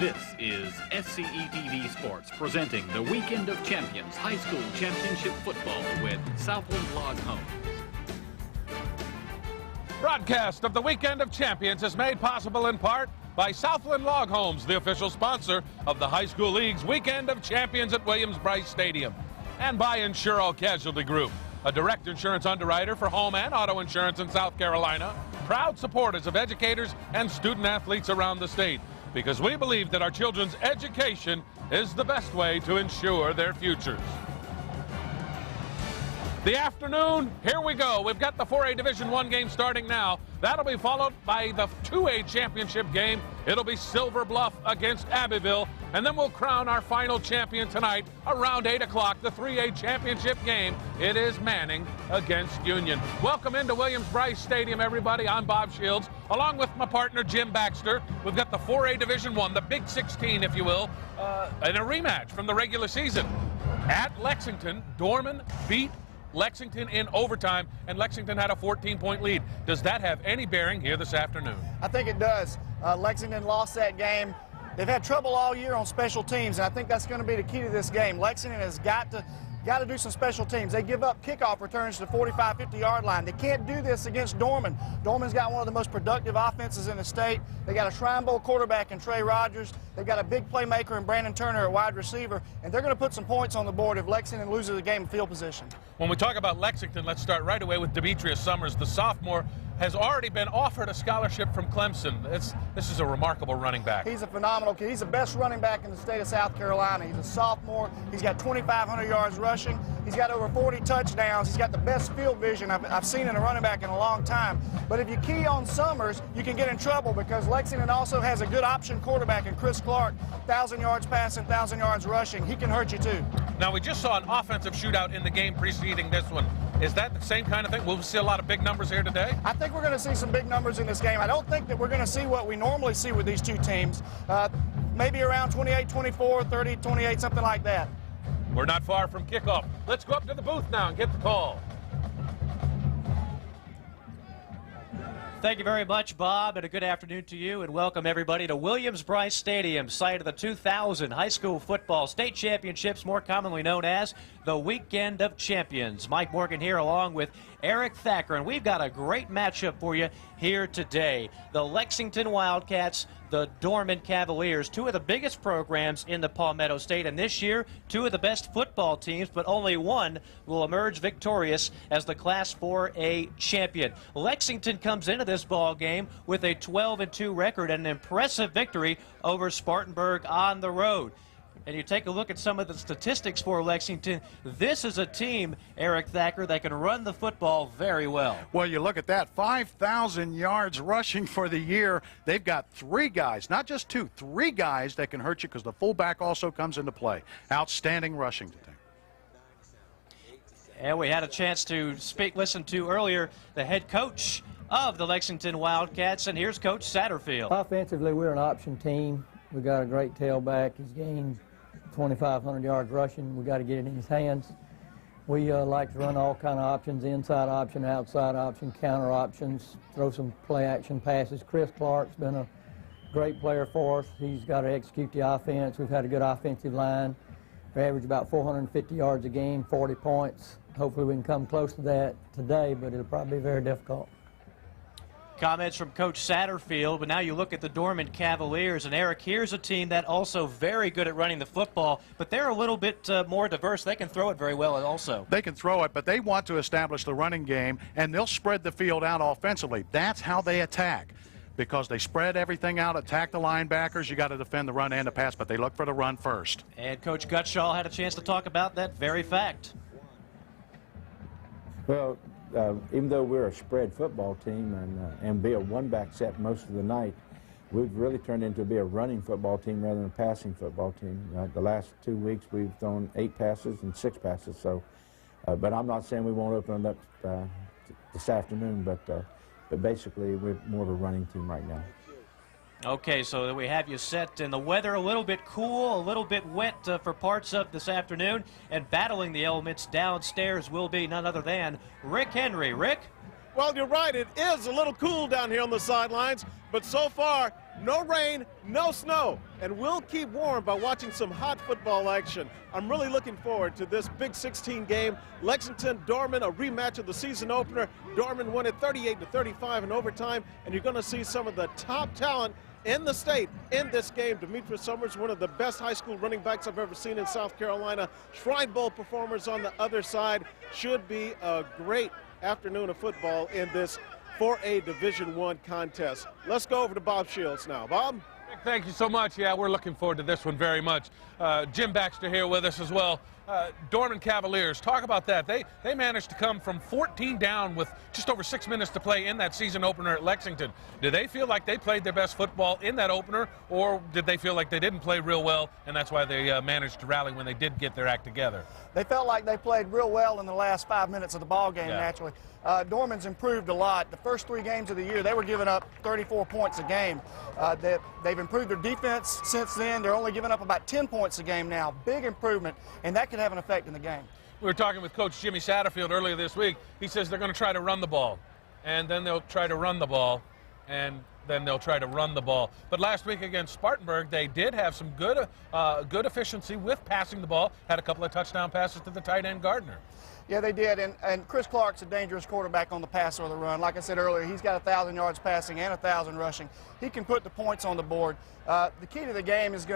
This is SCETV Sports presenting the Weekend of Champions High School Championship Football with Southland Log Homes. Broadcast of the Weekend of Champions is made possible in part by Southland Log Homes, the official sponsor of the High School League's Weekend of Champions at Williams-Brice Stadium, and by Insure All Casualty Group, a direct insurance underwriter for home and auto insurance in South Carolina, proud supporters of educators and student athletes around the state, because we believe that our children's education is the best way to ensure their futures. The afternoon, here we go. We've got the 4A Division I game starting now. That'll be followed by the 2A championship game. It'll be Silver Bluff against Abbeville. And then we'll crown our final champion tonight around 8 o'clock, the 3A championship game. It is Manning against Union. Welcome into Williams-Brice Stadium, everybody. I'm Bob Shields, along with my partner, Jim Baxter. We've got the 4A Division I, the Big 16, if you will, and a rematch from the regular season. At Lexington, Dorman beat Lexington in overtime, and Lexington had a 14-point lead. Does that have any bearing here this afternoon? I think it does. Lexington lost that game. They've had trouble all year on special teams, and I think that's going to be the key to this game. Lexington has got to do some special teams. They give up kickoff returns to the 45, 50-yard line. They can't do this against Dorman. Dorman's got one of the most productive offenses in the state. They got a Shrine Bowl quarterback in Trey Rogers. They've got a big playmaker in Brandon Turner at wide receiver, and they're going to put some points on the board if Lexington loses the game in field position. When we talk about Lexington, let's start right away with Demetris Summers. The sophomore has already been offered a scholarship from Clemson. This is a remarkable running back. He's a phenomenal kid. He's the best running back in the state of South Carolina. He's a sophomore. He's got 2,500 yards rushing. He's got over 40 touchdowns. He's got the best field vision I've seen in a running back in a long time. But if you key on Summers, you can get in trouble because Lexington also has a good option quarterback in Chris Clark, 1,000 yards passing, 1,000 yards rushing. He can hurt you too. Now, we just saw an offensive shootout in the game preceding this one. Is that the same kind of thing? Will we see a lot of big numbers here today? I think we're going to see some big numbers in this game. I don't think that we're going to see what we normally see with these two teams. Maybe around 28, 24, 30, 28, something like that. We're not far from kickoff. Let's go up to the booth now and get the call. Thank you very much, Bob, and a good afternoon to you, and welcome everybody to Williams-Brice Stadium, site of the 2000 High School Football State Championships, more commonly known as the Weekend of Champions. Mike Morgan here along with Eric Thacker, and we've got a great matchup for you here today. The Lexington Wildcats, the Dorman Cavaliers, two of the biggest programs in the Palmetto State, and this year, two of the best football teams, but only one will emerge victorious as the Class 4A champion. Lexington comes into this ball game with a 12-2 record and an impressive victory over Spartanburg on the road. And you take a look at some of the statistics for Lexington, this is a team, Eric Thacker, that can run the football very well. Well, you look at that, 5,000 yards rushing for the year. They've got three guys, not just two, three guys that can hurt you because the fullback also comes into play. Outstanding rushing today. And we had a chance to listen to earlier the head coach of the Lexington Wildcats, and here's Coach Satterfield. Offensively, we're an option team. We got a great tailback. He's gained 2,500 yards rushing. We got to get it in his hands. We like to run all kind of options: inside option, outside option, counter options, throw some play action passes. Chris Clark's been a great player for us. He's got to execute the offense. We've had a good offensive line. We average about 450 yards a game, 40 points. Hopefully we can come close to that today, but it'll probably be very difficult. Comments from Coach Satterfield, but now you look at the Dorman Cavaliers, and Eric, here's a team that also very good at running the football, but they're a little bit more diverse. They can throw it very well also. They can throw it, but they want to establish the running game, and they'll spread the field out offensively. That's how they attack, because they spread everything out, attack the linebackers. You got to defend the run and the pass, but they look for the run first. And Coach Gutschall had a chance to talk about that very fact. Well, even though we're a spread football team and be a one-back set most of the night, we've really turned into be a running football team rather than a passing football team. The last 2 weeks we've thrown 8 passes and 6 passes. So, but I'm not saying we won't open it up this afternoon. But basically we're more of a running team right now. Okay, so we have you set, and the weather a little bit cool, a little bit wet for parts of this afternoon, and battling the elements downstairs will be none other than Rick Henry. Rick? Well, you're right. It is a little cool down here on the sidelines, but so far, no rain, no snow, and we'll keep warm by watching some hot football action. I'm really looking forward to this Big 16 game. Lexington-Dorman, a rematch of the season opener. Dorman won it 38-35 in overtime, and you're going to see some of the top talent in the state in this game. Demetris Summers, one of the best high school running backs I've ever seen in South Carolina. Shrine Bowl performers on the other side. Should be a great afternoon of football in this 4A Division I contest. Let's go over to Bob Shields now. Bob? Thank you so much. Yeah, we're looking forward to this one very much. Jim Baxter here with us as well. Dorman Cavaliers, talk about that. They managed to come from 14 down with just over 6 minutes to play in that season opener at Lexington. Do they feel like they played their best football in that opener, or did they feel like they didn't play real well, and that's why they managed to rally when they did get their act together? They felt like they played real well in the last 5 minutes of the ball game, Yeah. naturally. Dorman's improved a lot. The first 3 games of the year, they were giving up 34 points a game. They've improved their defense since then. They're only giving up about 10 points a game now. Big improvement, and that could have an effect in the game. We were talking with Coach Jimmy Satterfield earlier this week. He says they're going to try to run the ball, and then they'll try to run the ball, and then they'll try to run the ball. But last week against Spartanburg, they did have some good efficiency with passing the ball. Had a couple of touchdown passes to the tight end Gardner. Yeah, they did, and Chris Clark's a dangerous quarterback on the pass or the run. Like I said earlier, he's got 1,000 yards passing and 1,000 rushing. He can put the points on the board. The key to the game is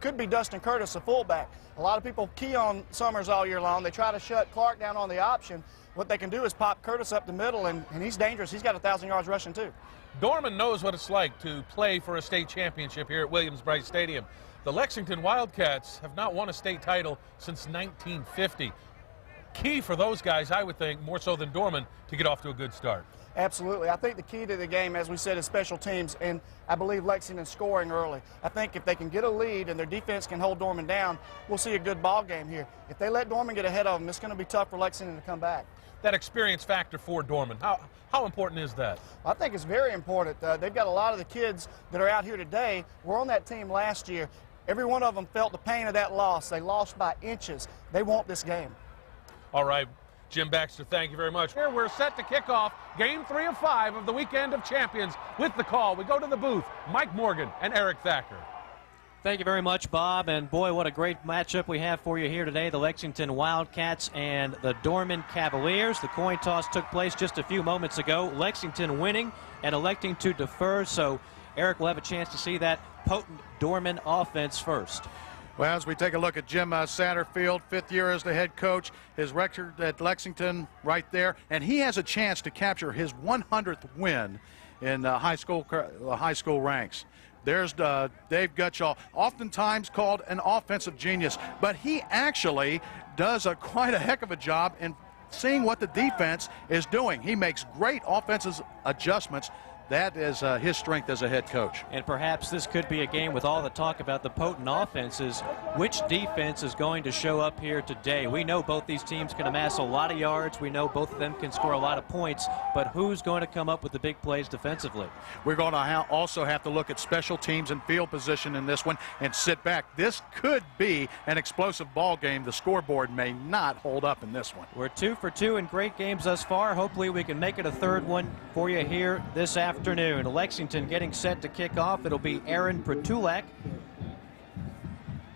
could be Dustin Curtis, a fullback. A lot of people key on Summers all year long. They try to shut Clark down on the option. What they can do is pop Curtis up the middle, and he's dangerous. He's got 1,000 yards rushing too. Dorman knows what it's like to play for a state championship here at Williams-Brice Stadium. The Lexington Wildcats have not won a state title since 1950. Key for those guys, I would think, more so than Dorman, to get off to a good start. Absolutely. I think the key to the game, as we said, is special teams, and I believe Lexington scoring early. I think if they can get a lead and their defense can hold Dorman down, we'll see a good ball game here. If they let Dorman get ahead of them, it's going to be tough for Lexington to come back. That experience factor for Dorman, how important is that? I think it's very important. They've got a lot of the kids that are out here today. We're on that team last year. Every one of them felt the pain of that loss. They lost by inches. They want this game. All right, Jim Baxter, thank you very much. Here we're set to kick off Game 3 of 5 of the Weekend of Champions. With the call, we go to the booth, Mike Morgan and Eric Thacker. Thank you very much, Bob. And boy, what a great matchup we have for you here today. The Lexington Wildcats and the Dorman Cavaliers. The coin toss took place just a few moments ago. Lexington winning and electing to defer. So Eric will have a chance to see that potent Dorman offense first. Well, as we take a look at Jim Satterfield, 5th year as the head coach, his record at Lexington right there, and he has a chance to capture his 100th win in high school ranks. There's Dave Gutschall, oftentimes called an offensive genius, but he actually does quite a heck of a job in seeing what the defense is doing. He makes great offensive adjustments. That is his strength as a head coach. And perhaps this could be a game with all the talk about the potent offenses. Which defense is going to show up here today? We know both these teams can amass a lot of yards. We know both of them can score a lot of points. But who's going to come up with the big plays defensively? We're going to also have to look at special teams and field position in this one and sit back. This could be an explosive ball game. The scoreboard may not hold up in this one. We're 2 for 2 in great games thus far. Hopefully we can make it a third one for you here this afternoon. Lexington getting set to kick off. It'll be Aaron Pritulak.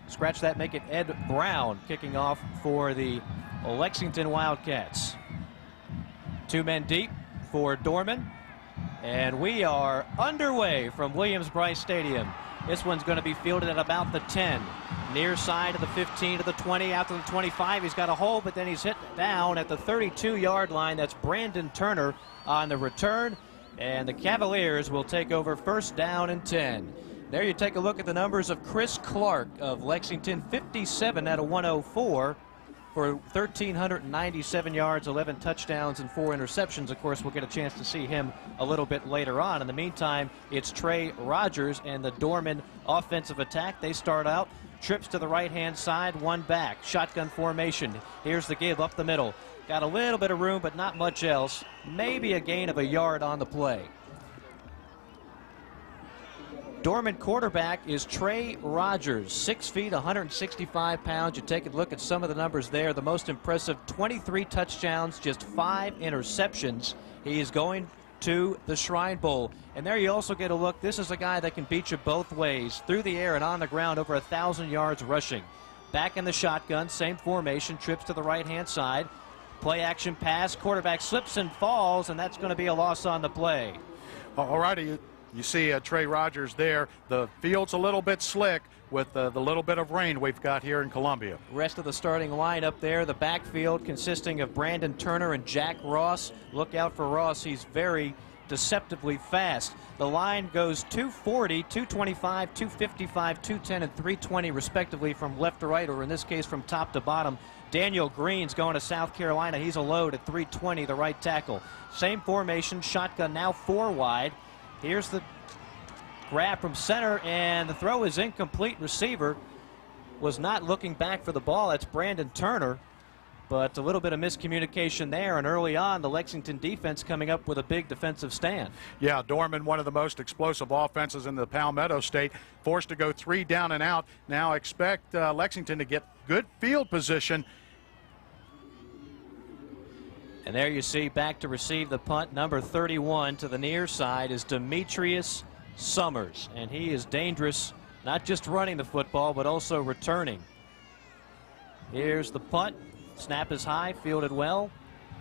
Scratch that, make it Ed Brown kicking off for the Lexington Wildcats. 2 men deep for Dorman. And we are underway from Williams-Brice Stadium. This one's going to be fielded at about the 10. Near side of the 15 to the 20, out to the 25. He's got a hole, but then he's hit down at the 32-yard line. That's Brandon Turner on the return. And the Cavaliers will take over 1st down and 10. There you take a look at the numbers of Chris Clark of Lexington, 57 out of 104 for 1,397 yards, 11 touchdowns, and 4 interceptions. Of course, we'll get a chance to see him a little bit later on. In the meantime, it's Trey Rogers and the Dorman offensive attack. They start out, trips to the right-hand side, 1 back, shotgun formation. Here's the give up the middle. Got a little bit of room, but not much else. Maybe a gain of a yard on the play. Dorman quarterback is Trey Rogers, 6 feet, 165 pounds. You take a look at some of the numbers there. The most impressive, 23 touchdowns, just 5 interceptions. He is going to the Shrine Bowl. And there you also get a look. This is a guy that can beat you both ways, through the air and on the ground, over 1,000 yards rushing. Back in the shotgun, same formation, trips to the right-hand side. Play action pass, quarterback slips and falls, and that's going to be a loss on the play. All righty. You see Trey Rogers there. The field's a little bit slick with the little bit of rain we've got here in Columbia. Rest of the starting lineup there, the backfield consisting of Brandon Turner and Jack Ross. Look out for Ross. He's very deceptively fast. The line goes 240, 225, 255, 210, and 320 respectively from left to right, or in this case from top to bottom. Daniel Green's going to South Carolina. He's a load at 320, the right tackle. Same formation, shotgun now 4 wide. Here's the grab from center, and the throw is incomplete. Receiver was not looking back for the ball. That's Brandon Turner, but a little bit of miscommunication there, and early on the Lexington defense coming up with a big defensive stand. Yeah, Dorman, one of the most explosive offenses in the Palmetto State, forced to go 3 down and out. Now expect Lexington to get good field position. And there you see, back to receive the punt, number 31 to the near side is Demetris Summers. And he is dangerous, not just running the football, but also returning. Here's the punt. Snap is high, fielded well.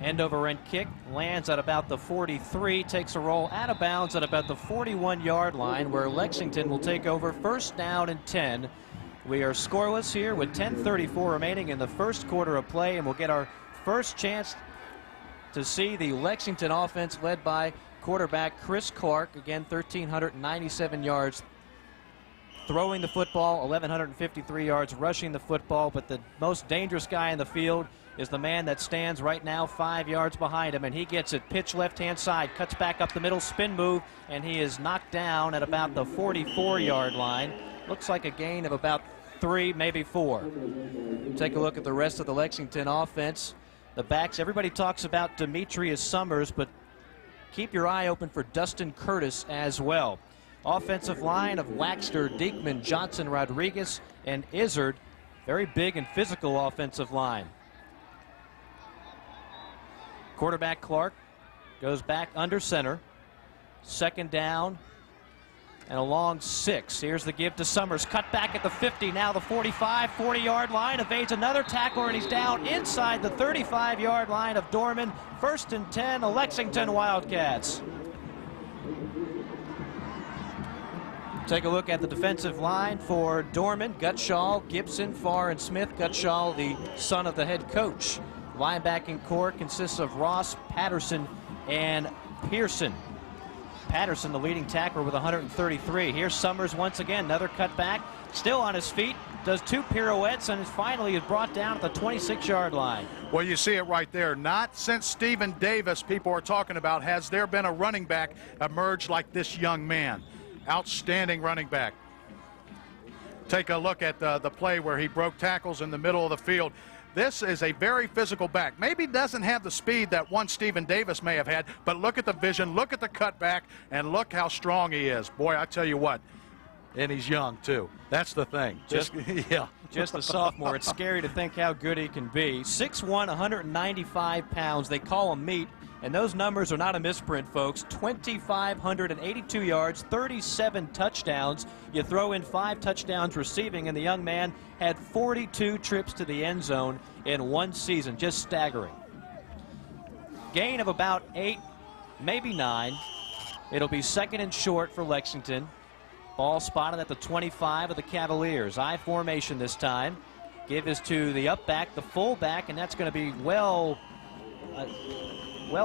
End over end kick, lands at about the 43, takes a roll out of bounds at about the 41-yard line, where Lexington will take over, first down and 10. We are scoreless here with 10:34 remaining in the first quarter of play, and we'll get our first chance to see the Lexington offense led by quarterback Chris Clark. Again, 1,397 yards throwing the football, 1,153 yards rushing the football, but the most dangerous guy in the field is the man that stands right now 5 yards behind him, and he gets it. Pitch left-hand side, cuts back up the middle, spin move, and he is knocked down at about the 44-yard line. Looks like a gain of about 3, maybe 4. Take a look at the rest of the Lexington offense. The backs, everybody talks about Demetris Summers, but keep your eye open for Dustin Curtis as well. Offensive line of Waxter, Diekman, Johnson, Rodriguez, and Izzard. Very big and physical offensive line. Quarterback Clark goes back under center. Second down and a long 6. Here's the give to Summers. Cut back at the 50, now the 45, 40-yard line. Evades another tackler, and he's down inside the 35-yard line of Dorman. First and 10, the Lexington Wildcats. Take a look at the defensive line for Dorman. Gutschall, Gibson, Farr, and Smith. Gutschall, the son of the head coach. Linebacking core consists of Ross, Patterson, and Pearson. Patterson, the leading tackler, with 133. Here's Summers once again, another cutback, still on his feet, does 2 pirouettes, and finally is brought down at the 26-yard line. Well, you see it right there. Not since Stephen Davis, people are talking about, has there been a running back emerged like this young man. Outstanding running back. Take a look at the play where he broke tackles in the middle of the field. This is a very physical back. Maybe doesn't have the speed that one Stephen Davis may have had, but look at the vision, look at the cutback, and look how strong he is. Boy, I tell you what, and he's young too. That's the thing. Yeah. Just a sophomore. It's scary to think how good he can be. 6'1", 195 pounds. They call him meat, and those numbers are not a misprint, folks. 2,582 yards, 37 touchdowns. You throw in 5 touchdowns receiving, and the young man had 42 trips to the end zone in 1 season. Just staggering. Gain of about 8, maybe 9. It'll be second and short for Lexington. Ball spotted at the 25 of the Cavaliers. I formation this time. Give is to the up back, the fullback, and that's going to be well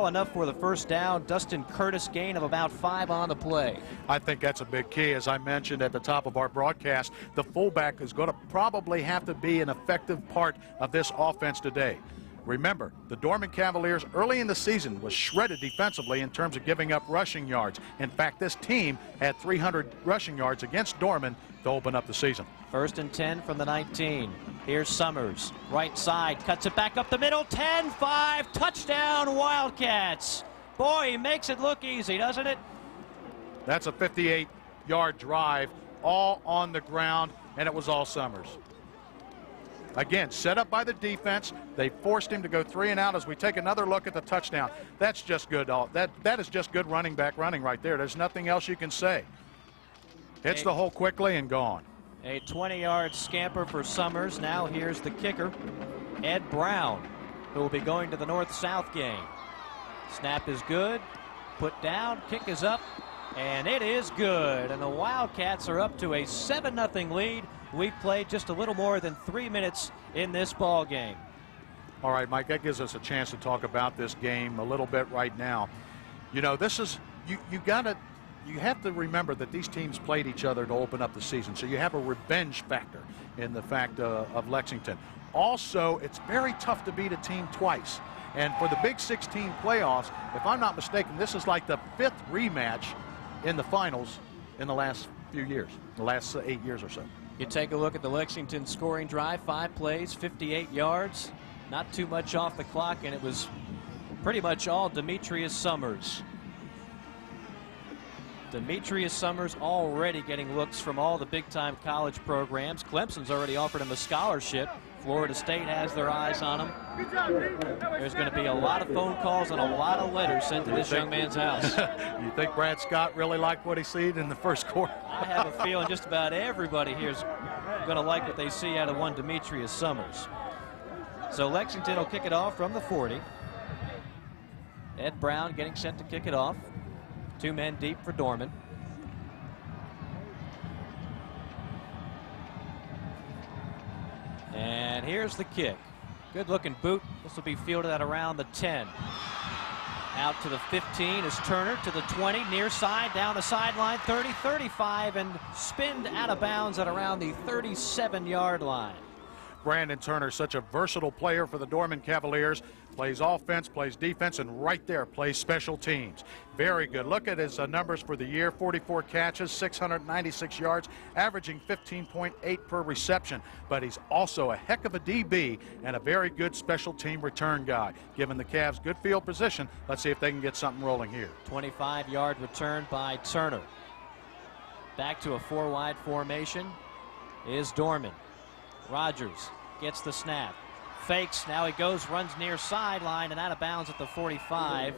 enough for the first down. Dustin Curtis, gain of about 5 on the play. I think that's a big key. As I mentioned at the top of our broadcast, the fullback is going to probably have to be an effective part of this offense today. Remember, the Dorman Cavaliers early in the season was shredded defensively in terms of giving up rushing yards. In fact, this team had 300 rushing yards against Dorman to open up the season. First and 10 from the 19. Here's Summers, right side, cuts it back up the middle, 10-5, touchdown Wildcats. Boy, he makes it look easy, doesn't it? That's a 58 60-yard drive, all on the ground, and it was all Summers. Again, set up by the defense. They forced him to go 3 and out as we take another look at the touchdown. That's just good. That is just good running back running right there. There's nothing else you can say. Hits the hole quickly and gone. A 20-yard scamper for Summers. Now here's the kicker, Ed Brown, who will be going to the north-south game. Snap is good. Put down. Kick is up. And it is good. And the Wildcats are up to a 7-0 lead. We've played just a little more than 3 minutes in this ball game. All right, Mike, that gives us a chance to talk about this game a little bit right now. You know, this is, you have to remember that these teams played each other to open up the season. So you have a revenge factor in the fact of Lexington. Also, it's very tough to beat a team twice. And for the Big 16 playoffs, if I'm not mistaken, this is like the 5th rematch in the finals in the last few years, the last 8 years or so. You take a look at the Lexington scoring drive, 5 plays, 58 yards, not too much off the clock, and it was pretty much all Demetris Summers. Demetris Summers already getting looks from all the big-time college programs. Clemson's already offered him a scholarship. Florida State has their eyes on him. There's going to be a lot of phone calls and a lot of letters sent to this young man's house. You think Brad Scott really liked what he seen in the first quarter? I have a feeling just about everybody here is going to like what they see out of one Demetris Summers. So Lexington will kick it off from the 40. Ed Brown getting set to kick it off. 2 men deep for Dorman. And here's the kick. Good looking boot. This will be fielded at around the 10. Out to the 15 is Turner, to the 20, near side, down the sideline, 30, 35, and spinned out of bounds at around the 37-yard line. Brandon Turner, such a versatile player for the Dorman Cavaliers. Plays offense, plays defense, and right there plays special teams. Very good. Look at his numbers for the year. 44 catches, 696 yards, averaging 15.8 per reception. But he's also a heck of a DB and a very good special team return guy. Giving the Cavs good field position. Let's see if they can get something rolling here. 25-yard return by Turner. Back to a 4-wide formation is Dorman. Rogers gets the snap. Fakes, now he goes, runs near sideline and out of bounds at the 45.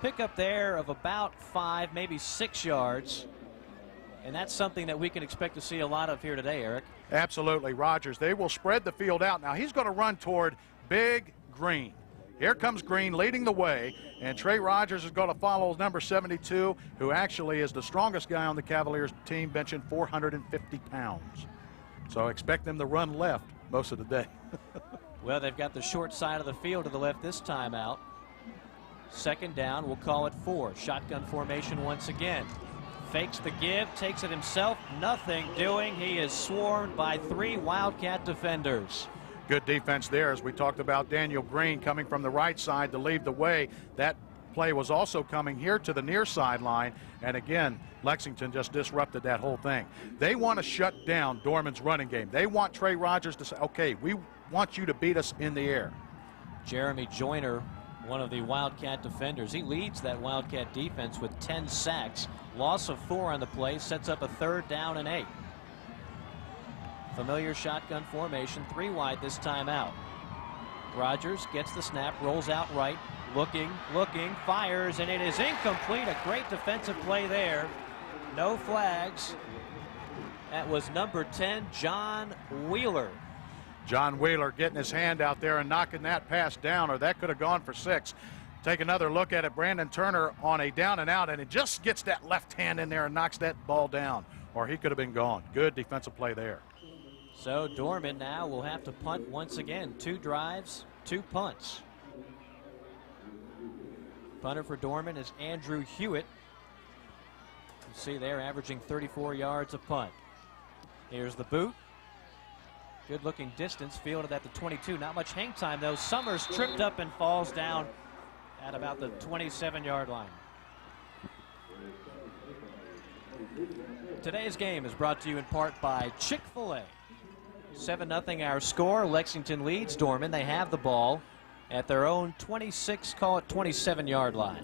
Pickup there of about 5, maybe 6 yards. And that's something that we can expect to see a lot of here today, Eric. Absolutely, Rogers. They will spread the field out. Now he's going to run toward Big Green. Here comes Green leading the way, and Trey Rogers is going to follow number 72, who actually is the strongest guy on the Cavaliers team, benching 450 pounds. So expect them to run left most of the day. Well, they've got the short side of the field to the left this time out. 2nd down, we'll call it 4. Shotgun formation once again. Fakes the give, takes it himself, nothing doing. He is swarmed by 3 Wildcat defenders. Good defense there, as we talked about Daniel Green coming from the right side to lead the way. That play was also coming here to the near sideline, and again, Lexington just disrupted that whole thing. They want to shut down Dorman's running game. They want Trey Rogers to say, okay, we want you to beat us in the air. Jeremy Joyner, one of the Wildcat defenders. He leads that Wildcat defense with 10 sacks. Loss of 4 on the play, sets up a 3rd down and 8. Familiar shotgun formation, 3 wide this time out. Rogers gets the snap, rolls out right, looking, fires, and it is incomplete. A great defensive play there. No flags. That was number 10, John Wheeler. John Wheeler getting his hand out there and knocking that pass down, or that could have gone for 6. Take another look at it. Brandon Turner on a down and out, and it just gets that left hand in there and knocks that ball down, or he could have been gone. Good defensive play there. So Dorman now will have to punt once again. 2 drives, 2 punts. Punter for Dorman is Andrew Hewitt. You see there, averaging 34 yards a punt. Here's the boot. Good looking distance, fielded at the 22. Not much hang time though. Summers tripped up and falls down at about the 27-yard line. Today's game is brought to you in part by Chick-fil-A. 7-0 our score. Lexington leads Dorman. They have the ball at their own 26, call it 27-yard line.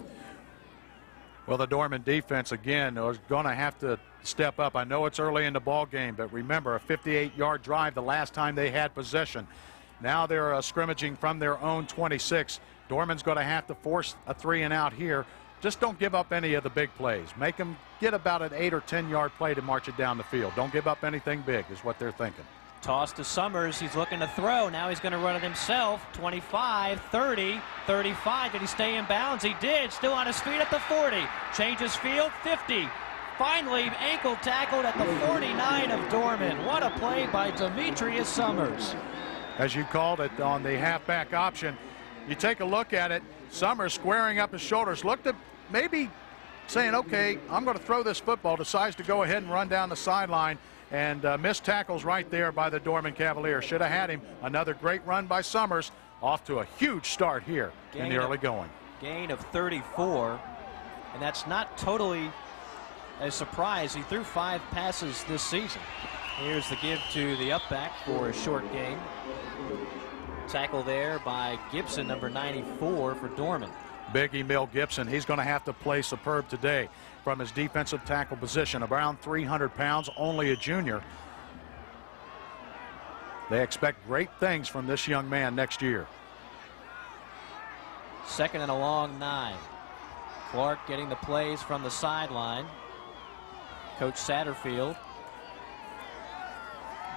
Well, the Dorman defense, again, is going to have to step up. I know it's early in the ball game, but remember, a 58-yard drive the last time they had possession. Now they're scrimmaging from their own 26. Dorman's going to have to force a 3-and-out here. Just don't give up any of the big plays. Make them get about an 8 or 10-yard play to march it down the field. Don't give up anything big is what they're thinking. Toss to Summers. He's looking to throw. Now he's going to run it himself. 25, 30, 35. Did he stay in bounds? He did. Still on his feet at the 40. Changes field. 50. Finally ankle tackled at the 49 of Dorman. What a play by Demetris Summers. As you called it on the halfback option, you take a look at it. Summers squaring up his shoulders. Looked at maybe saying, okay, I'm going to throw this football. Decides to go ahead and run down the sideline. And missed tackles right there by the Dorman Cavaliers. Should have had him. Another great run by Summers. Off to a huge start here in the early going. Gain of 34. And that's not totally a surprise. He threw 5 passes this season. Here's the give to the up back for a short gain. Tackle there by Gibson, number 94 for Dorman. Big Emil Gibson, he's going to have to play superb today from his defensive tackle position. Around 300 pounds, only a junior. They expect great things from this young man next year. 2nd and a long 9. Clark getting the plays from the sideline. Coach Satterfield.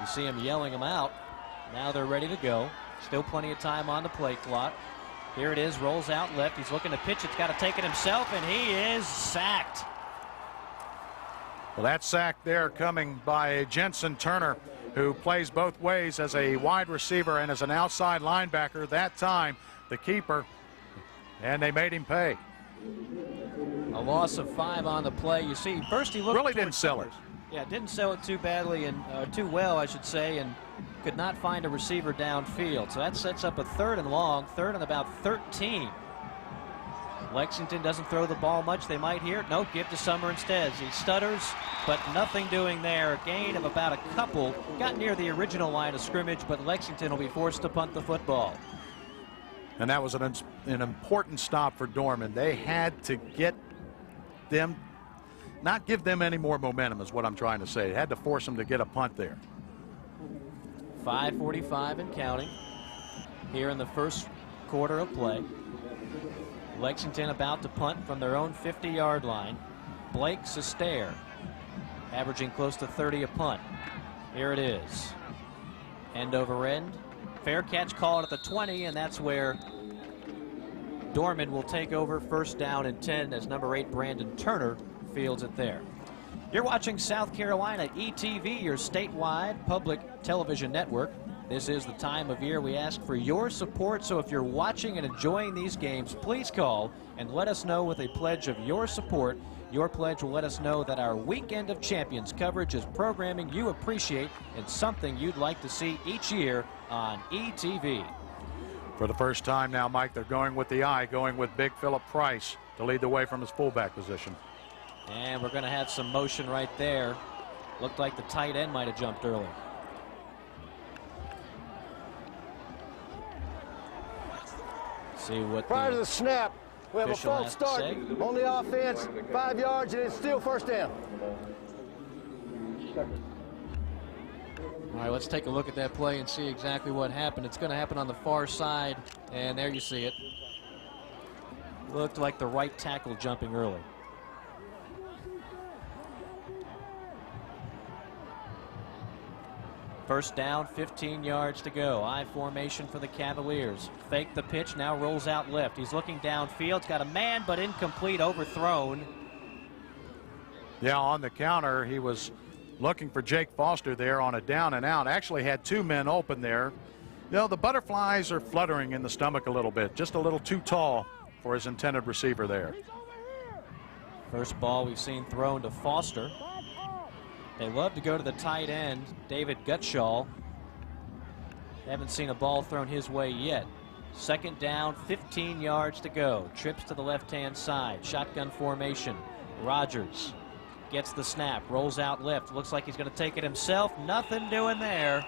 You see him yelling them out. Now they're ready to go. Still plenty of time on the play clock. Here it is, rolls out left. He's looking to pitch. It's got to take it himself, and he is sacked. Well, that sack there coming by Jensen Turner, who plays both ways as a wide receiver and as an outside linebacker. That time, the keeper, and they made him pay. A loss of 5 on the play. You see, first he looked really didn't sell it. Yeah, didn't sell it too badly and too well, I should say, and could not find a receiver downfield. So that sets up a 3rd and long, 3rd and about 13. Lexington doesn't throw the ball much. They might here. No, give to Summer instead. He stutters, but nothing doing there. A gain of about a couple. Got near the original line of scrimmage, but Lexington will be forced to punt the football. And that was an important stop for Dorman. They had to get them, not give them any more momentum is what I'm trying to say. They had to force them to get a punt there. 5:45 and counting here in the first quarter of play. Lexington about to punt from their own 50-yard line. Blake Sestair averaging close to 30 a punt. Here it is. End over end. Fair catch called at the 20, and that's where Dorman will take over. 1st down and 10 as number 8 Brandon Turner fields it there. You're watching South Carolina ETV, your statewide public television network. This is the time of year we ask for your support, so if you're watching and enjoying these games, please call and let us know with a pledge of your support. Your pledge will let us know that our Weekend of Champions coverage is programming you appreciate and something you'd like to see each year on ETV. For the first time now, Mike, they're going with the eye, going with Big Philip Price to lead the way from his fullback position. And we're going to have some motion right there. Looked like the tight end might have jumped early. See what prior to the snap, we have a false start on the offense, 5 yards, and it's still 1st down. All right, let's take a look at that play and see exactly what happened. It's going to happen on the far side, and there you see it. Looked like the right tackle jumping early. First down, 15 yards to go. I formation for the Cavaliers. Fake the pitch, now rolls out left. He's looking downfield, got a man, but incomplete, overthrown. Yeah, on the counter, he was looking for Jake Foster there on a down and out. Actually had 2 men open there. You know, the butterflies are fluttering in the stomach a little bit. Just a little too tall for his intended receiver there. First ball we've seen thrown to Foster. They love to go to the tight end, David Gutschall. Haven't seen a ball thrown his way yet. 2nd down, 15 yards to go. Trips to the left-hand side. Shotgun formation. Rogers gets the snap, rolls out left. Looks like he's going to take it himself. Nothing doing there.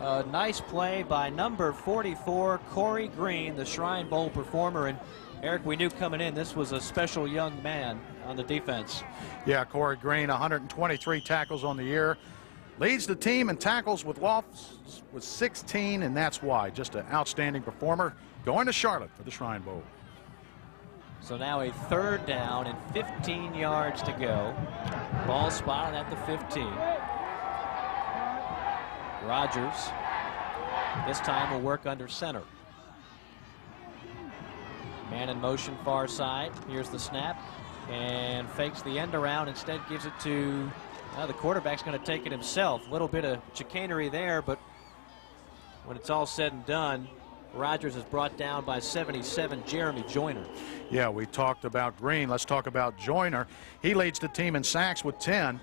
A nice play by number 44, Corey Green, the Shrine Bowl performer. And Eric, we knew coming in this was a special young man. on the defense. Yeah, Corey Green, 123 tackles on the year. Leads the team in tackles with losses with 16, and that's why. Just an outstanding performer. Going to Charlotte for the Shrine Bowl. So now a 3rd down and 15 yards to go. Ball spotted at the 15. Rogers this time will work under center. Man in motion far side. Here's the snap and fakes the end around. Instead gives it to the quarterback's going to take it himself. A little bit of chicanery there, but when it's all said and done, Rogers is brought down by 77, Jeremy Joyner. Yeah, we talked about Green. Let's talk about Joyner. He leads the team in sacks with 10,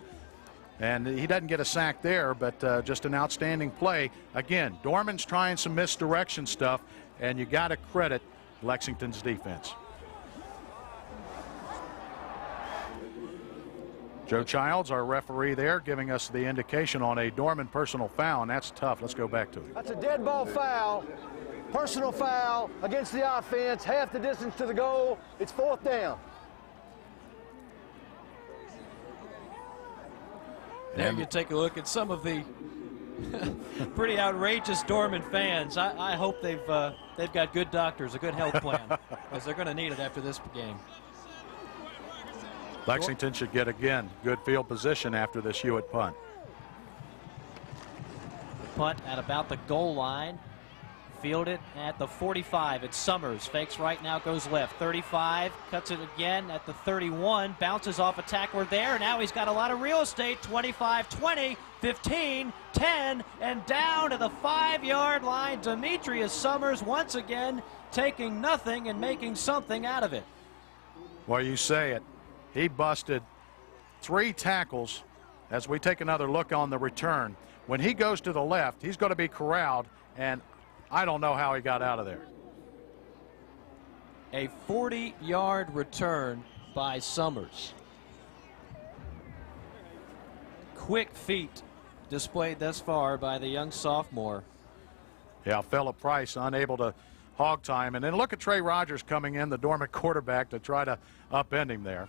and he doesn't get a sack there, but just an outstanding play. Again, Dorman's trying some misdirection stuff, and you got to credit Lexington's defense. Joe Childs, our referee there, giving us the indication on a Dorman personal foul, and that's tough. Let's go back to it. That's a dead ball foul. Personal foul against the offense, half the distance to the goal. It's 4th down. There you take a look at some of the pretty outrageous Dorman fans. I hope they've got good doctors, a good health plan, because they're going to need it after this game. Lexington should get, again, good field position after this Hewitt punt. Punt at about the goal line. Field it at the 45. It's Summers. Fakes right now, goes left. 35, cuts it again at the 31. Bounces off a tackler there. Now he's got a lot of real estate. 25, 20, 15, 10, and down to the 5-yard line. Demetris Summers once again taking nothing and making something out of it. Well, you say it. He busted 3 tackles. As we take another look on the return, when he goes to the left, he's going to be corralled, and I don't know how he got out of there. A 40-yard return by Summers. Quick feet displayed thus far by the young sophomore. Yeah, Phillip Price unable to hog time. And then look at Trey Rogers coming in, the Dorman quarterback, to try to upend him there.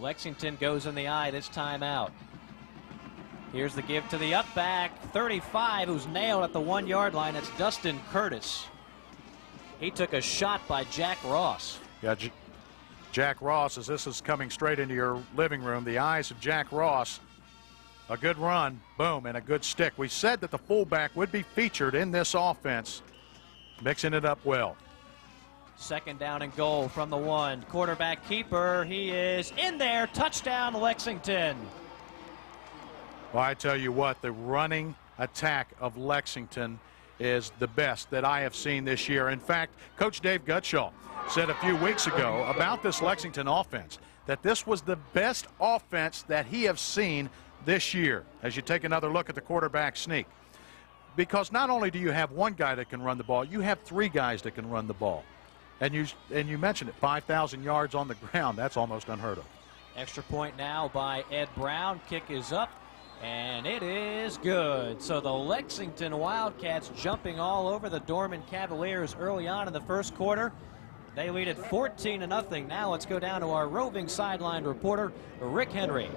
Lexington goes in the eye this time out. Here's the give to the up back, 35, who's nailed at the 1-yard line. It's Dustin Curtis. He took a shot by Jack Ross. Yeah, Jack Ross, as this is coming straight into your living room, the eyes of Jack Ross. A good run, boom, and a good stick. We said that the fullback would be featured in this offense, mixing it up well. 2nd down and goal from the 1. Quarterback keeper, he is in there. Touchdown, Lexington. Well, I tell you what, the running attack of Lexington is the best that I have seen this year. In fact, Coach Dave Gutshaw said a few weeks ago about this Lexington offense that this was the best offense that he has seen this year, as you take another look at the quarterback sneak. Because not only do you have one guy that can run the ball, you have 3 guys that can run the ball. And you mentioned it, 5,000 yards on the ground. That's almost unheard of. Extra point now by Ed Brown. Kick is up, and it is good. So the Lexington Wildcats jumping all over the Dorman Cavaliers early on in the first quarter. They lead at 14-0. Now let's go down to our roving sideline reporter, Rick Henry.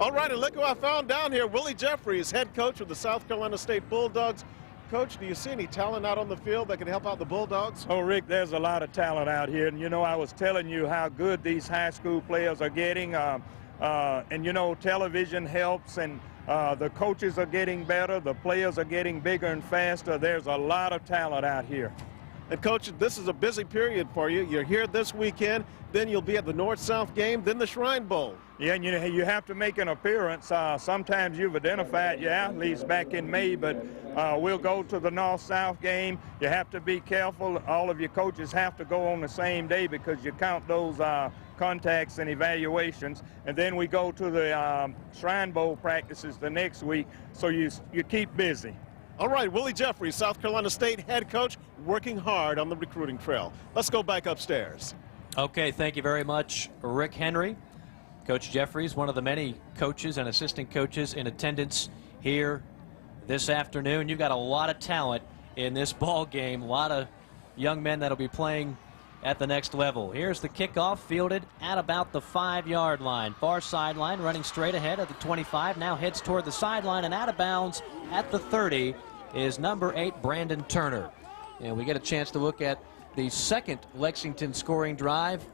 All right, and look who I found down here. Willie Jeffries, head coach of the South Carolina State Bulldogs. Coach, do you see any talent out on the field that can help out the Bulldogs? Oh, Rick, there's a lot of talent out here. And, you know, I was telling you how good these high school players are getting. And, you know, television helps, and the coaches are getting better. The players are getting bigger and faster. There's a lot of talent out here. And, Coach, this is a busy period for you. You're here this weekend. Then you'll be at the North-South game, then the Shrine Bowl. Yeah, and you have to make an appearance. Sometimes you've identified your athletes back in May, but we'll go to the North-South game. You have to be careful. All of your coaches have to go on the same day because you count those contacts and evaluations. And then we go to the Shrine Bowl practices the next week, so you keep busy. All right, Willie Jeffries, South Carolina State head coach, working hard on the recruiting trail. Let's go back upstairs. Okay, thank you very much, Rick Henry. Coach Jeffries, one of the many coaches and assistant coaches in attendance here this afternoon. You've got a lot of talent in this ball game, a lot of young men that'll be playing at the next level. Here's the kickoff, fielded at about the 5-yard line. Far sideline, running straight ahead of the 25, now heads toward the sideline, and out of bounds at the 30 is number 8, Brandon Turner. And we get a chance to look at the second Lexington scoring drive.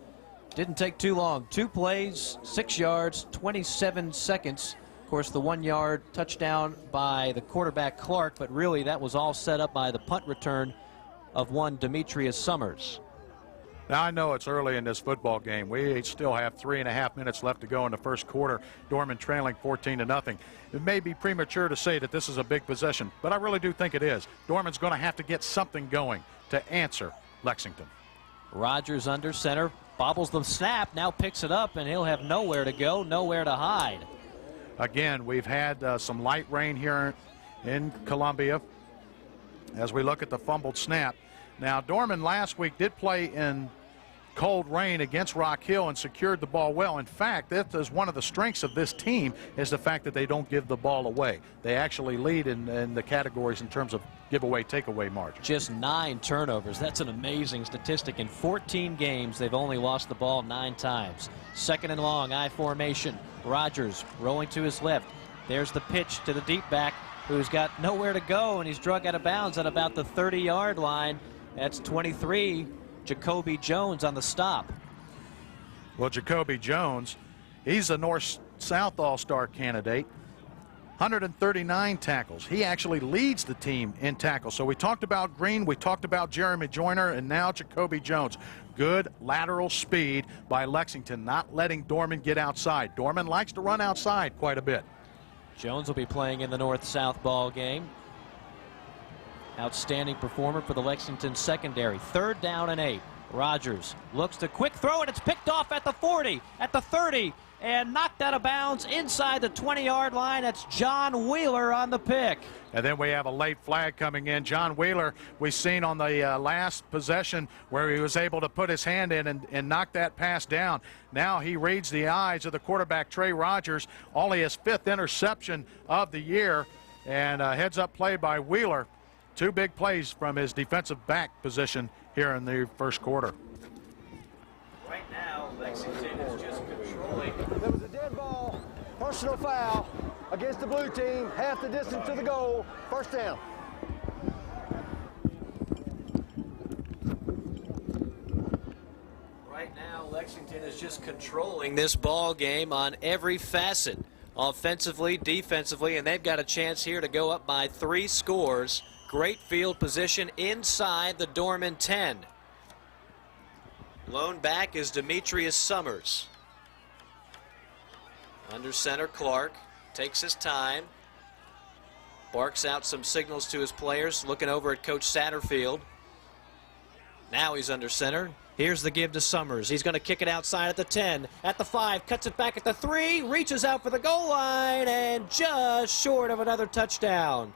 Didn't take too long. 2 plays, 6 yards, 27 seconds. Of course, the 1-yard touchdown by the quarterback Clark, but really that was all set up by the punt return of one Demetris Summers. Now, I know it's early in this football game. We still have 3.5 minutes left to go in the first quarter. Dorman trailing 14-0. It may be premature to say that this is a big possession, but I really do think it is. Dorman's going to have to get something going to answer Lexington. Rogers under center, bobbles the snap, now picks it up, and he'll have nowhere to go, nowhere to hide. Again, we've had some light rain here in Columbia as we look at the fumbled snap. Now, Dorman last week did play in cold rain against Rock Hill and secured the ball well. In fact, that is one of the strengths of this team, is the fact that they don't give the ball away. They actually lead in the categories in terms of giveaway, takeaway margin. Just 9 turnovers. That's an amazing statistic. In 14 games, they've only lost the ball 9 times. Second and long, I formation. Rogers rolling to his left. There's the pitch to the deep back, who's got nowhere to go, and he's drug out of bounds at about the 30-yard line. That's 23, Jacoby Jones on the stop. Well, Jacoby Jones, he's a North-South All-Star candidate. 139 tackles. He actually leads the team in tackles. So we talked about Green, we talked about Jeremy Joyner, and now Jacoby Jones. Good lateral speed by Lexington, not letting Dorman get outside. Dorman likes to run outside quite a bit. Jones will be playing in the North-South ball game. Outstanding performer for the Lexington secondary. 3rd down and 8. Rogers looks to quick throw, and it's picked off at the 40, at the 30, and knocked out of bounds inside the 20-yard line. That's John Wheeler on the pick. And then we have a late flag coming in. John Wheeler, we've seen on the last possession where he was able to put his hand in and knock that pass down. Now he reads the eyes of the quarterback, Trey Rogers. Only his 5th interception of the year, and a heads-up play by Wheeler. 2 big plays from his defensive back position here in the first quarter. Right now, Lexington is just controlling. There was a dead ball, personal foul against the blue team, half the distance to the goal, 1st down. Right now, Lexington is just controlling this ball game on every facet, offensively, defensively, and they've got a chance here to go up by 3 scores. Great field position inside the Dorman 10. Lone back is Demetris Summers. Under center, Clark takes his time. Barks out some signals to his players, looking over at Coach Satterfield. Now he's under center. Here's the give to Summers. He's going to kick it outside at the 10, at the 5, cuts it back at the 3, reaches out for the goal line, and just short of another touchdown.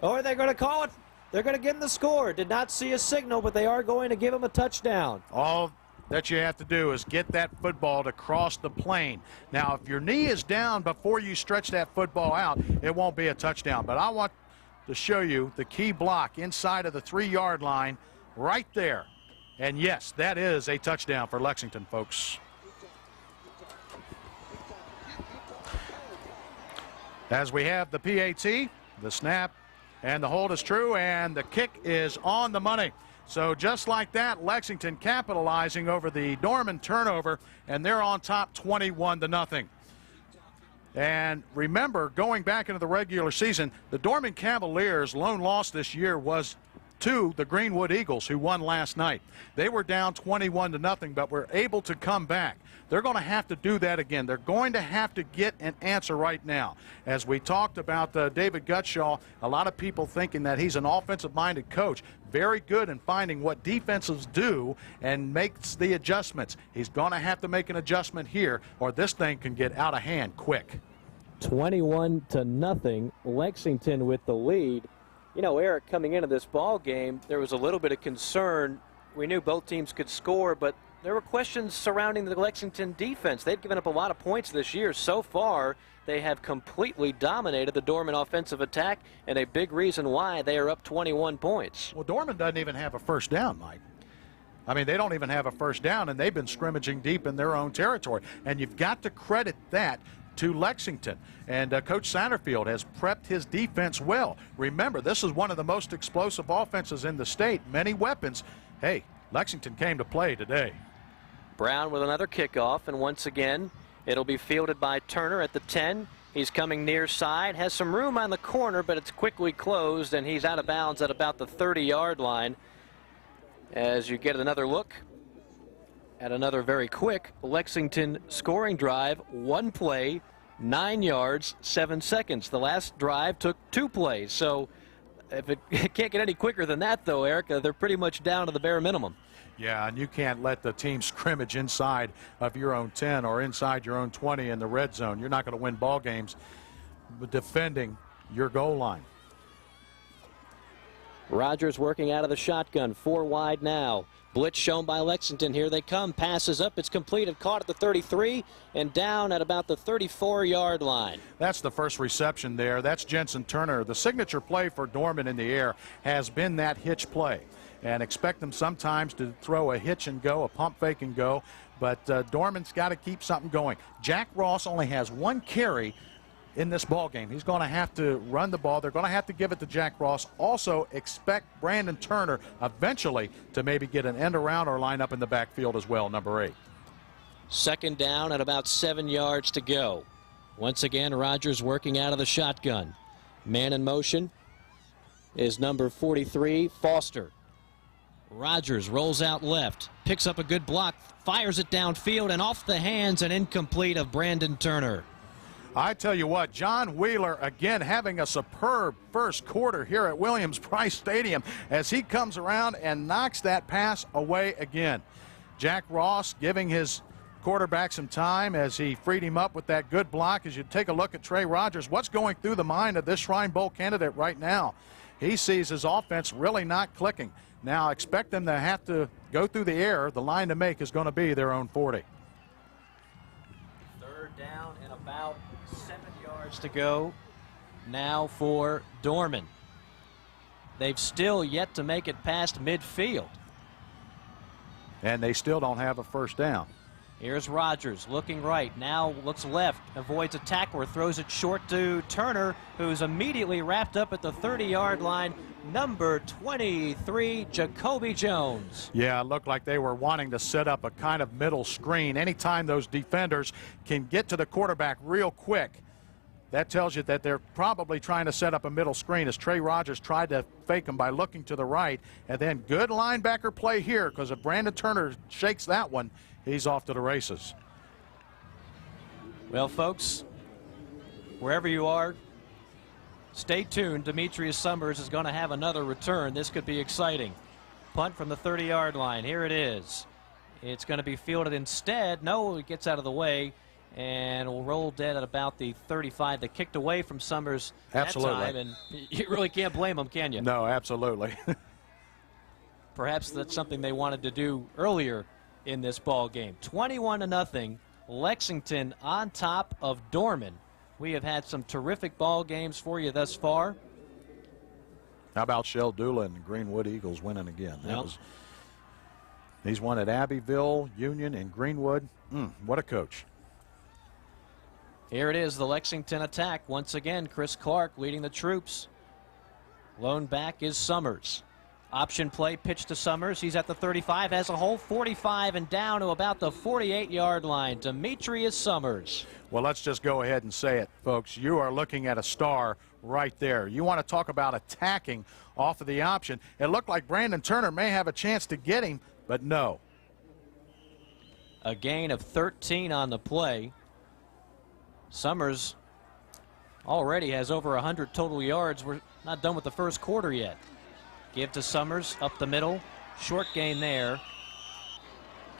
Or they're going to call it. They're going to give him the score. Did not see a signal, but they are going to give him a touchdown. All that you have to do is get that football to cross the plane. Now, if your knee is down before you stretch that football out, it won't be a touchdown. But I want to show you the key block inside of the 3-yard line right there. And yes, that is a touchdown for Lexington, folks. As we have the PAT, the snap, and the hold is true, and the kick is on the money. So just like that, Lexington capitalizing over the Dorman turnover, and they're on top 21-0. And remember, going back into the regular season, the Dorman Cavaliers' lone loss this year was to the Greenwood Eagles, who won last night. They were down 21-0, but were able to come back. They're going to have to do that again. They're going to have to get an answer right now. As we talked about David Gutshaw, a lot of people thinking that he's an offensive-minded coach. Very good in finding what defenses do and makes the adjustments. He's going to have to make an adjustment here, or this thing can get out of hand quick. 21-0, Lexington with the lead. You know, Eric, coming into this ball game, there was a little bit of concern. We knew both teams could score, but there were questions surrounding the Lexington defense. They've given up a lot of points this year. So far, they have completely dominated the Dorman offensive attack, and a big reason why they are up 21 points. Well, Dorman doesn't even have a first down, Mike. I mean, they don't even have a first down, and they've been scrimmaging deep in their own territory. And you've got to credit that to Lexington. And Coach Satterfield has prepped his defense well. Remember, this is one of the most explosive offenses in the state. Many weapons. Hey, Lexington came to play today. Brown with another kickoff, and once again, it'll be fielded by Turner at the 10. He's coming near side, has some room on the corner, but it's quickly closed, and he's out of bounds at about the 30-yard line. As you get another look at another very quick Lexington scoring drive, 1 play, 9 yards, 7 seconds. The last drive took 2 plays. So if it can't get any quicker than that, though, Eric, they're pretty much down to the bare minimum. Yeah, and you can't let the team scrimmage inside of your own 10 or inside your own 20 in the red zone. You're not going to win ball games defending your goal line. Rogers working out of the shotgun, 4 wide now. Blitz shown by Lexington. Here they come. Passes up. It's completed. Caught at the 33 and down at about the 34-yard line. That's the first reception there. That's Jensen Turner. The signature play for Dorman in the air has been that hitch play. And expect them sometimes to throw a hitch and go, a pump fake and go. But Dorman's got to keep something going. Jack Ross only has 1 carry in this ball game. He's going to have to run the ball. They're going to have to give it to Jack Ross. Also expect Brandon Turner eventually to maybe get an end around or line up in the backfield as well, number 8. Second down at about 7 yards to go. Once again, Rogers working out of the shotgun. Man in motion is number 43, Foster. Rogers rolls out left, picks up a good block, fires it downfield and off the hands and incomplete of Brandon Turner. I tell you what, John Wheeler again having a superb first quarter here at Williams-Brice Stadium as he comes around and knocks that pass away again. Jack Ross giving his quarterback some time as he freed him up with that good block. As you take a look at Trey Rogers, what's going through the mind of this Shrine Bowl candidate right now? He sees his offense really not clicking. Now expect them to have to go through the air. The line to make is going to be their own 40. Third down and about 7 yards to go now for Dorman. They've still yet to make it past midfield. And they still don't have a first down. Here's Rogers looking right, now looks left, avoids a tackler, throws it short to Turner, who's immediately wrapped up at the 30-yard line. Number 23, Jacoby Jones. Yeah, it looked like they were wanting to set up a kind of middle screen. Anytime those defenders can get to the quarterback real quick, that tells you that they're probably trying to set up a middle screen as Trey Rogers tried to fake him by looking to the right. And then good linebacker play here, because if Brandon Turner shakes that one, he's off to the races. Well, folks, wherever you are, stay tuned. Demetris Summers is going to have another return. This could be exciting. Punt from the 30-yard line. Here it is. It's going to be fielded instead. No, it gets out of the way and will roll dead at about the 35. They kicked away from Summers Absolutely. that time, and you really can't blame them, can you? No, absolutely. Perhaps that's something they wanted to do earlier in this ball game. 21-0, Lexington on top of Dorman. We have had some terrific ball games for you thus far. How about Sheldula and the Greenwood Eagles winning again? He's won at Abbeville, Union, and Greenwood. What a coach. Here it is, the Lexington attack. Once again, Chris Clark leading the troops. Lone back is Summers. Option play, pitch to Summers. He's at the 35, has a hole, 45, and down to about the 48-yard line. Demetris Summers. Well, let's just go ahead and say it, folks. You are looking at a star right there. You want to talk about attacking off of the option. It looked like Brandon Turner may have a chance to get him, but no. A gain of 13 on the play. Summers already has over 100 total yards. We're not done with the first quarter yet. Give to Summers up the middle. Short gain there.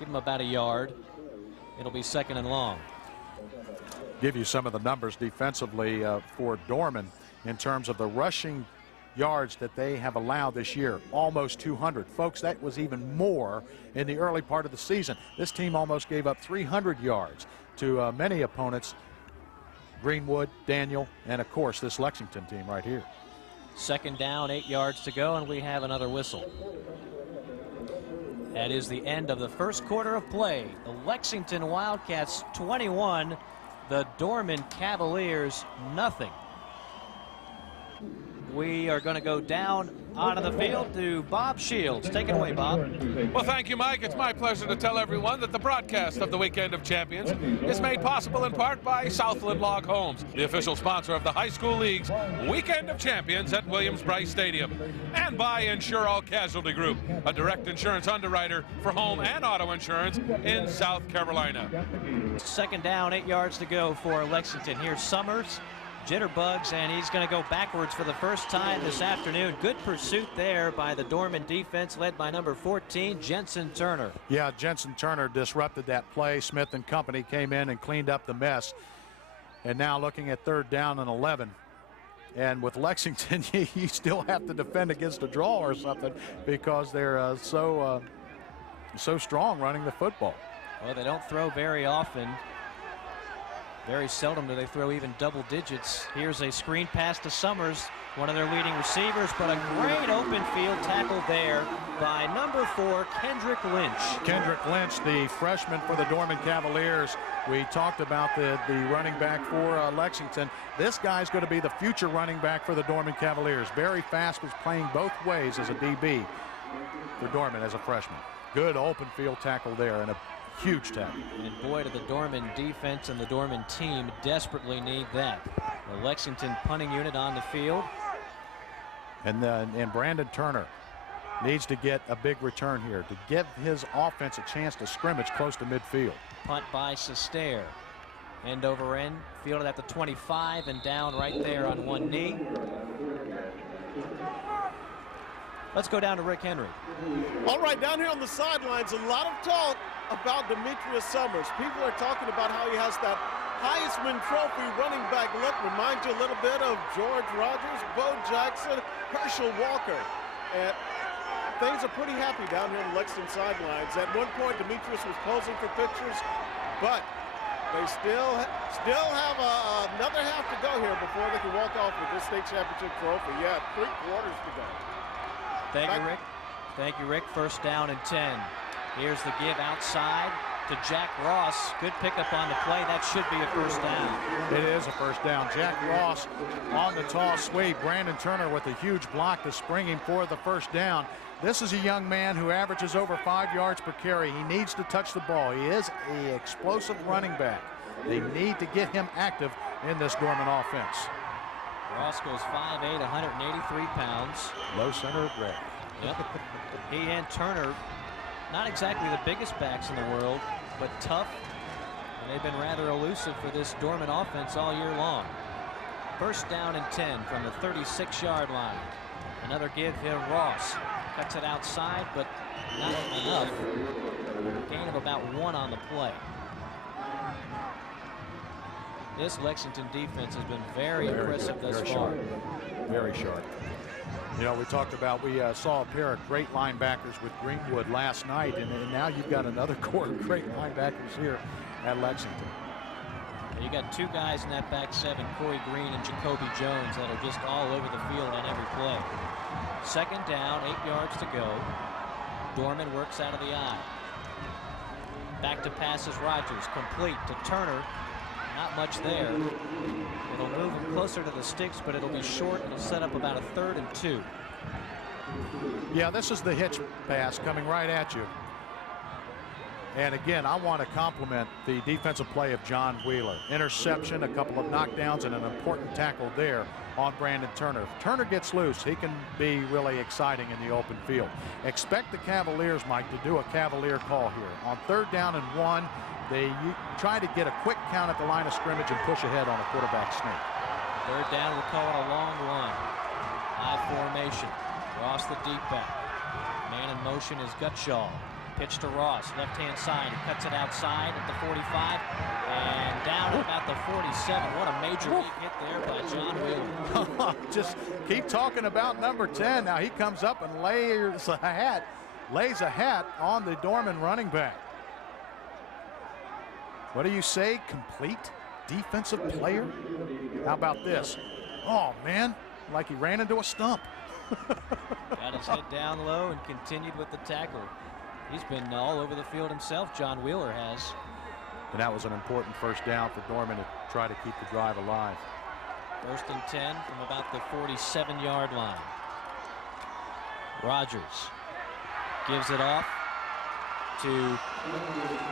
Give him about a yard. It'll be second and long. Give you some of the numbers defensively for Dorman in terms of the rushing yards that they have allowed this year. Almost 200. Folks, that was even more in the early part of the season. This team almost gave up 300 yards to many opponents. Greenwood, Daniel, and of course this Lexington team right here. Second down, 8 yards to go, and we have another whistle. That is the end of the first quarter of play. The Lexington Wildcats 21, the Dorman Cavaliers nothing. We are going to go down onto the field to Bob Shields. Take it away, Bob. Well, thank you, Mike. It's my pleasure to tell everyone that the broadcast of the Weekend of Champions is made possible in part by Southland Log Homes, the official sponsor of the High School League's Weekend of Champions at Williams-Brice Stadium, and by Insure All Casualty Group, a direct insurance underwriter for home and auto insurance in South Carolina. Second down, 8 yards to go for Lexington. Here's Summers. Jitterbugs, and he's going to go backwards for the first time this afternoon. Good pursuit there by the Dorman defense, led by number 14, Jensen Turner. Yeah, Jensen Turner disrupted that play. Smith and company came in and cleaned up the mess. And now looking at 3rd down and 11. And with Lexington, you still have to defend against a draw or something because they're so strong running the football. Well, they don't throw very often. Very seldom do they throw even double digits. Here's a screen pass to Summers, one of their leading receivers, but a great open field tackle there by number 4, Kendrick Lynch. Kendrick Lynch, the freshman for the Dorman Cavaliers. We talked about the running back for Lexington. This guy's going to be the future running back for the Dorman Cavaliers. Very fast, was playing both ways as a DB for Dorman as a freshman. Good open field tackle there and a huge tackle. And boy, do the Dorman defense and the Dorman team desperately need that. The Lexington punting unit on the field. And Brandon Turner needs to get a big return here to give his offense a chance to scrimmage close to midfield. Punt by Sestaire. End over end, fielded at the 25 and down right there on one knee. Let's go down to Rick Henry. All right, down here on the sidelines, a lot of talk about Demetris Summers. People are talking about how he has that Heisman Trophy running back look. Reminds you a little bit of George Rogers, Bo Jackson, Herschel Walker. And things are pretty happy down here on the Lexington sidelines. At one point, Demetris was posing for pictures, but they still have another half to go here before they can walk off with this state championship trophy. Yeah, 3 quarters to go. Thank you, Rick. Thank you, Rick. First down and 10. Here's the give outside to Jack Ross. Good pickup on the play. That should be a first down. It is a first down. Jack Ross on the tall sweep. Brandon Turner with a huge block to spring him for the first down. This is a young man who averages over 5 yards per carry. He needs to touch the ball. He is an explosive running back. They need to get him active in this Dorman offense. Ross goes 5'8", 183 pounds. Low center of gravity. Yep. He and Turner, not exactly the biggest backs in the world, but tough. And they've been rather elusive for this Dorman offense all year long. First down and 10 from the 36-yard line. Another give here, Ross. Cuts it outside, but not enough. Gain of about 1 on the play. This Lexington defense has been very impressive thus far. Very sharp. You know, we talked about, we saw a pair of great linebackers with Greenwood last night, and now you've got another core of great linebackers here at Lexington. You got 2 guys in that back 7, Corey Green and Jacoby Jones, that are just all over the field on every play. Second down, 8 yards to go. Dorman works out of the eye. Back to passes Rogers, complete to Turner. Not much there. It'll move him closer to the sticks, but it'll be short. It'll set up about a 3rd and 2. Yeah, this is the hitch pass coming right at you. And again, I want to compliment the defensive play of John Wheeler. Interception, a couple of knockdowns, and an important tackle there on Brandon Turner. If Turner gets loose, he can be really exciting in the open field. Expect the Cavaliers, Mike, to do a Cavalier call here. On 3rd down and 1, they try to get a quick count at the line of scrimmage and push ahead on a quarterback sneak. 3rd down, we'll call it a long one. High formation. Ross the deep back. Man in motion is Gutshaw. Pitch to Ross, left-hand side. He cuts it outside at the 45 and down at about the 47. What a major league hit there by John Wheeler. Just keep talking about number 10. Now he comes up and lays a hat on the Dorman running back. What do you say? Complete defensive player? How about this? Oh, man, like he ran into a stump. Got his head down low and continued with the tackle. He's been all over the field himself, John Wheeler has. And that was an important first down for Dorman to try to keep the drive alive. 1st and 10 from about the 47-yard line. Rogers gives it off to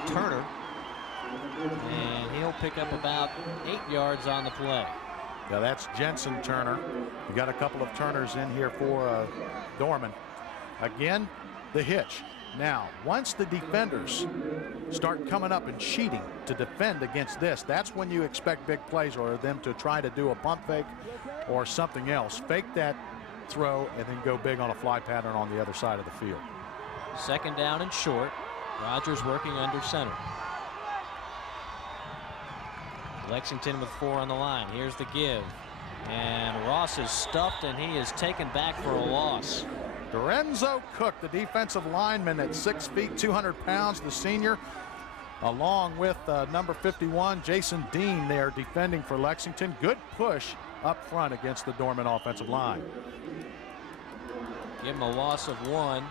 Turner, and he'll pick up about 8 yards on the play. Now that's Jensen Turner. You got a couple of Turners in here for Dorman. Again, the hitch. Now, once the defenders start coming up and cheating to defend against this, that's when you expect big plays, or them to try to do a pump fake or something else. Fake that throw and then go big on a fly pattern on the other side of the field. 2nd down and short. Rogers working under center. Lexington with 4 on the line. Here's the give. And Ross is stuffed, and he is taken back for a loss. Dorenzo Cook, the defensive lineman at 6 feet, 200 pounds, the senior, along with number 51, Jason Dean there defending for Lexington. Good push up front against the Dorman offensive line. Give him a loss of 1.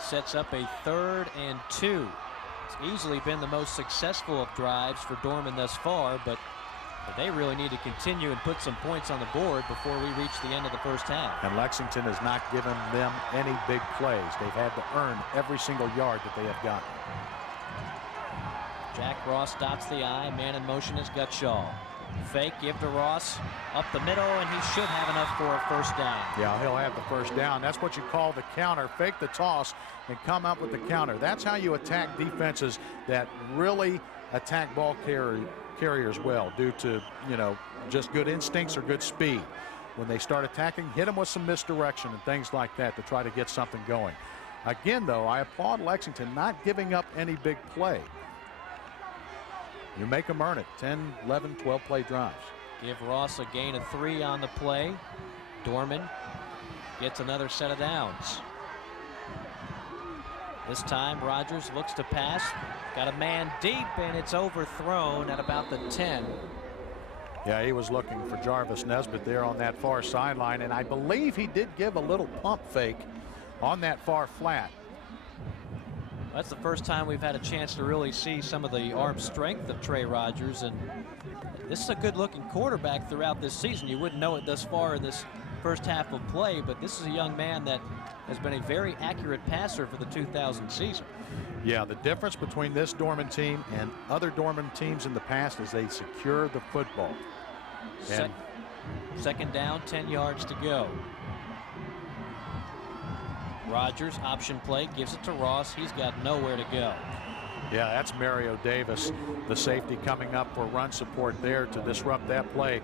Sets up a 3rd and 2. It's easily been the most successful of drives for Dorman thus far, but they really need to continue and put some points on the board before we reach the end of the first half. And Lexington has not given them any big plays. They've had to earn every single yard that they have gotten. Jack Ross dots the I. Man in motion is Gutshaw. Fake, give to Ross up the middle, and he should have enough for a first down. Yeah, he'll have the first down. That's what you call the counter. Fake the toss and come up with the counter. That's how you attack defenses that really attack ball carriers well, due to, you know, just good instincts or good speed. When they start attacking, hit them with some misdirection and things like that to try to get something going. Again, though, I applaud Lexington not giving up any big play. You make them earn it. 10, 11, 12 play drives. Give Ross a gain of 3 on the play. Dorman gets another set of downs. This time Rogers looks to pass. Got a man deep, and it's overthrown at about the 10. Yeah, he was looking for Jarvis Nesbitt there on that far sideline, and I believe he did give a little pump fake on that far flat. That's the first time we've had a chance to really see some of the arm strength of Trey Rogers, and this is a good-looking quarterback throughout this season. You wouldn't know it thus far in this first half of play, but this is a young man that has been a very accurate passer for the 2000 season. Yeah, the difference between this Dorman team and other Dorman teams in the past is they secure the football. Second down, 10 yards to go. Rogers, option play, gives it to Ross. He's got nowhere to go. Yeah, that's Mario Davis, the safety, coming up for run support there to disrupt that play.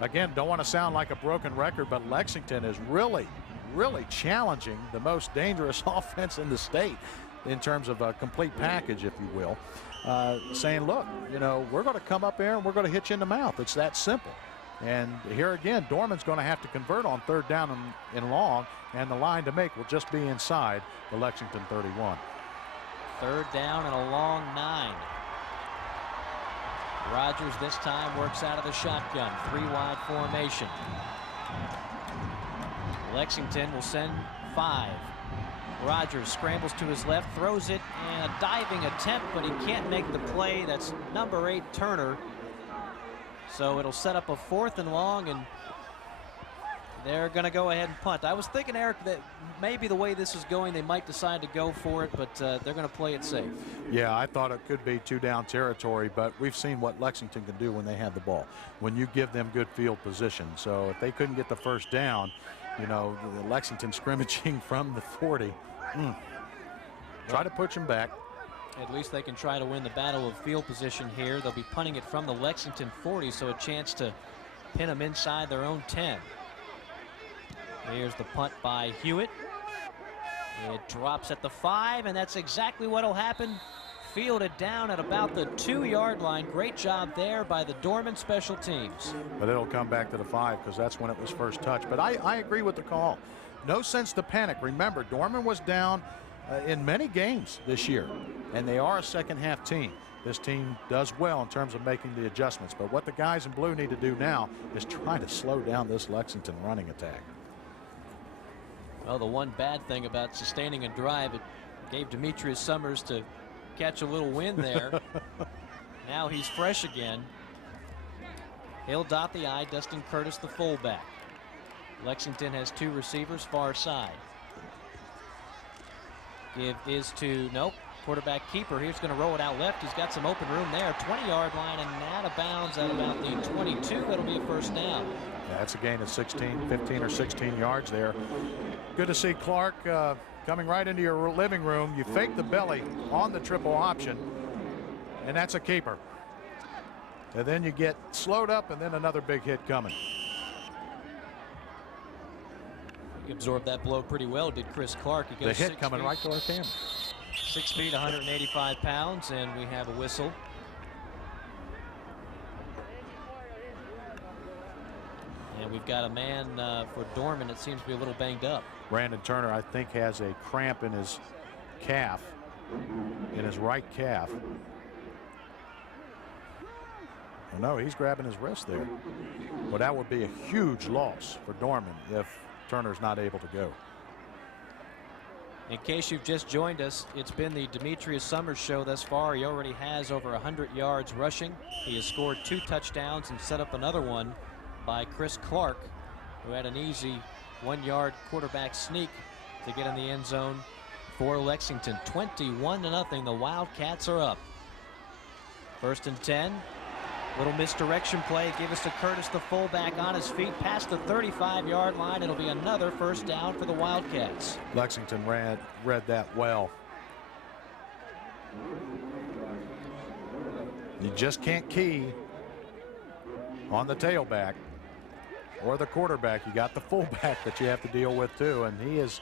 Again, don't want to sound like a broken record, but Lexington is really challenging the most dangerous offense in the state in terms of a complete package, if you will. Saying, look, you know, we're going to come up there and we're going to hit you in the mouth. It's that simple. And here again, Dorman's going to have to convert on 3rd down and long, and the line to make will just be inside the Lexington 31. 3rd down and a long 9. Rogers this time works out of the shotgun, 3-wide formation. Lexington will send 5. Rogers scrambles to his left, throws it, and a diving attempt, but he can't make the play. That's number 8, Turner. So it'll set up a 4th and long, and they're going to go ahead and punt. I was thinking, Eric, that maybe the way this is going, they might decide to go for it, but they're going to play it safe. Yeah, I thought it could be 2-down territory, but we've seen what Lexington can do when they have the ball, when you give them good field position. So if they couldn't get the first down, you know, the Lexington scrimmaging from the 40, try to push them back. At least they can try to win the battle of field position here. They'll be punting it from the Lexington 40, so a chance to pin them inside their own 10. Here's the punt by Hewitt. It drops at the 5, and that's exactly what will happen. Fielded down at about the 2-yard line. Great job there by the Dorman special teams. But it'll come back to the 5 because that's when it was first touched. But I agree with the call. No sense to panic. Remember, Dorman was down in many games this year, and they are a second-half team. This team does well in terms of making the adjustments. But what the guys in blue need to do now is try to slow down this Lexington running attack. Well, the one bad thing about sustaining a drive, it Gave Demetris Summers to catch a little wind there. Now he's fresh again. He'll dot the I. Dustin Curtis, the fullback. Lexington has 2 receivers far side. Give is to, nope, quarterback keeper. He's going to roll it out left. He's got some open room there. 20-yard line and out of bounds at about the 22. That'll be a first down. Yeah, that's a gain of 16, 15 or 16 yards there. Good to see Clark coming right into your living room. You fake the belly on the triple option, and that's a keeper. And then you get slowed up, and then another big hit coming. He absorbed that blow pretty well, did Chris Clark. He goes the hit coming right to our camera. 6 feet, 185 pounds, and we have a whistle. And we've got a man for Dorman that seems to be a little banged up. Brandon Turner, I think, has a cramp in his calf, in his right calf. Oh, no, he's grabbing his wrist there. Well, that would be a huge loss for Dorman if Turner's not able to go. In case you've just joined us, it's been the Demetris Summers show thus far. He already has over 100 yards rushing. He has scored 2 touchdowns and set up another one by Chris Clark, who had an easy 1-yard quarterback sneak to get in the end zone for Lexington. 21-0. The Wildcats are up. 1st and 10. Little misdirection play. Give us to Curtis, the fullback, on his feet past the 35-yard line. It'll be another first down for the Wildcats. Lexington read that well. You just can't key on the tailback or the quarterback. You got the fullback that you have to deal with too, and he has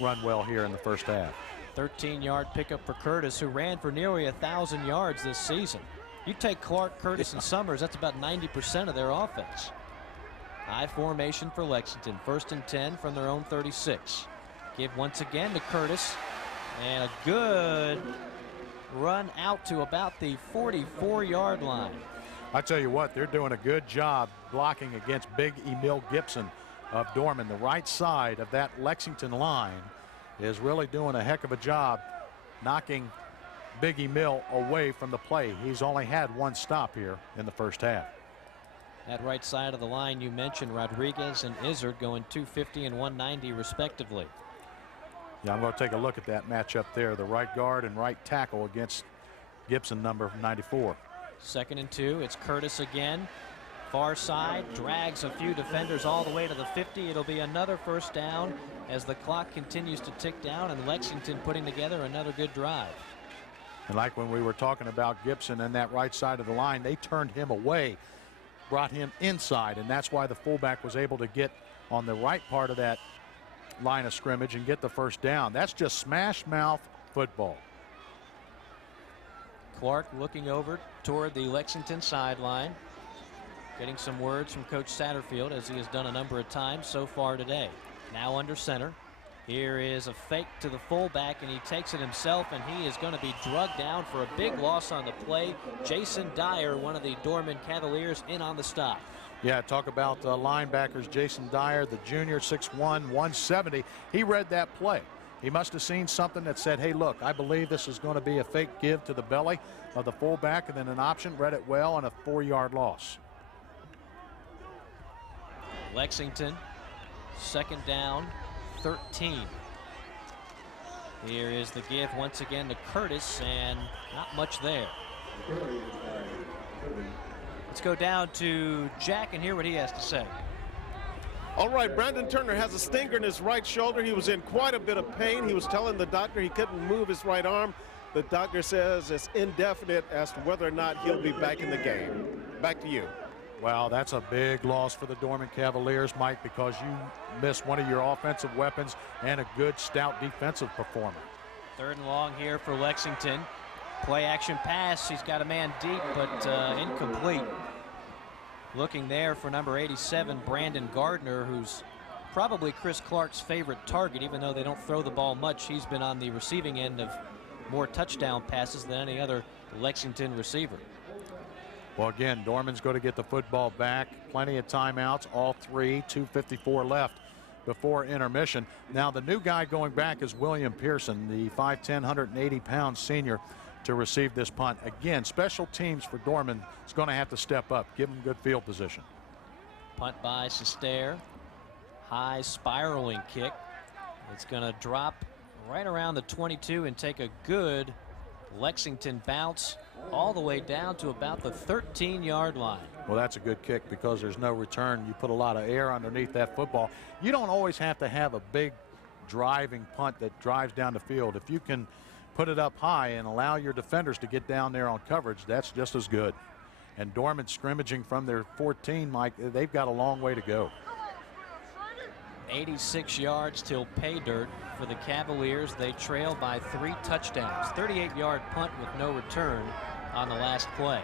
run well here in the first half. 13-yard pickup for Curtis, who ran for nearly 1,000 yards this season. You take Clark, Curtis, and Summers, that's about 90% of their offense. High formation for Lexington. 1st and 10 from their own 36. Give once again to Curtis, and a good run out to about the 44-yard line. I tell you what, they're doing a good job blocking against Big Emil Gibson of Dorman. The right side of that Lexington line is really doing a heck of a job knocking Big Emil away from the play. He's only had 1 stop here in the first half. That right side of the line you mentioned, Rodriguez and Izzard going 250 and 190 respectively. Yeah, I'm going to take a look at that matchup there. The right guard and right tackle against Gibson, number 94. 2nd and 2. It's Curtis again. Far side, drags a few defenders all the way to the 50. It'll be another first down as the clock continues to tick down, and Lexington putting together another good drive. And like when we were talking about Gibson and that right side of the line, they turned him away, brought him inside, and that's why the fullback was able to get on the right part of that line of scrimmage and get the first down. That's just smash mouth football. Clark looking over toward the Lexington sideline, getting some words from Coach Satterfield, as he has done a number of times so far today. Now under center. Here is a fake to the fullback, and he takes it himself, and he is going to be drugged down for a big loss on the play. Jason Dyer, one of the Dorman Cavaliers, in on the stop. Yeah, talk about linebackers. Jason Dyer, the junior, 6'1", 170. He read that play. He must have seen something that said, hey, look, I believe this is going to be a fake give to the belly of the fullback, and then an option, read it well, and a 4-yard loss. Lexington, 2nd down, 13. Here is the give once again to Curtis, and not much there. Let's go down to Jack and hear what he has to say. All right, Brandon Turner has a stinger in his right shoulder. He was in quite a bit of pain. He was telling the doctor he couldn't move his right arm. The doctor says it's indefinite as to whether or not he'll be back in the game. Back to you. Well, that's a big loss for the Dorman Cavaliers, Mike, because you missed one of your offensive weapons and a good stout defensive performer. 3rd and long here for Lexington. Play action pass. He's got a man deep, but incomplete. Looking there for number 87, Brandon Gardner, who's probably Chris Clark's favorite target. Even though they don't throw the ball much, he's been on the receiving end of more touchdown passes than any other Lexington receiver. Well, again, Dorman's going to get the football back. Plenty of timeouts, all 3, 2:54 left. before intermission. Now the new guy going back is William Pearson, the 5'10", 180-pound senior, to receive this punt. Again, special teams for Dorman is going to have to step up, give him good field position. Punt by Sester. High spiraling kick. It's going to drop right around the 22 and take a good Lexington bounce all the way down to about the 13-yard line. Well, that's a good kick because there's no return. You put a lot of air underneath that football. You don't always have to have a big driving punt that drives down the field. If you can put it up high and allow your defenders to get down there on coverage, that's just as good. And Dorman scrimmaging from their 14, Mike, they've got a long way to go. 86 yards till pay dirt for the Cavaliers. They trail by 3 touchdowns. 38-yard punt with no return on the last play.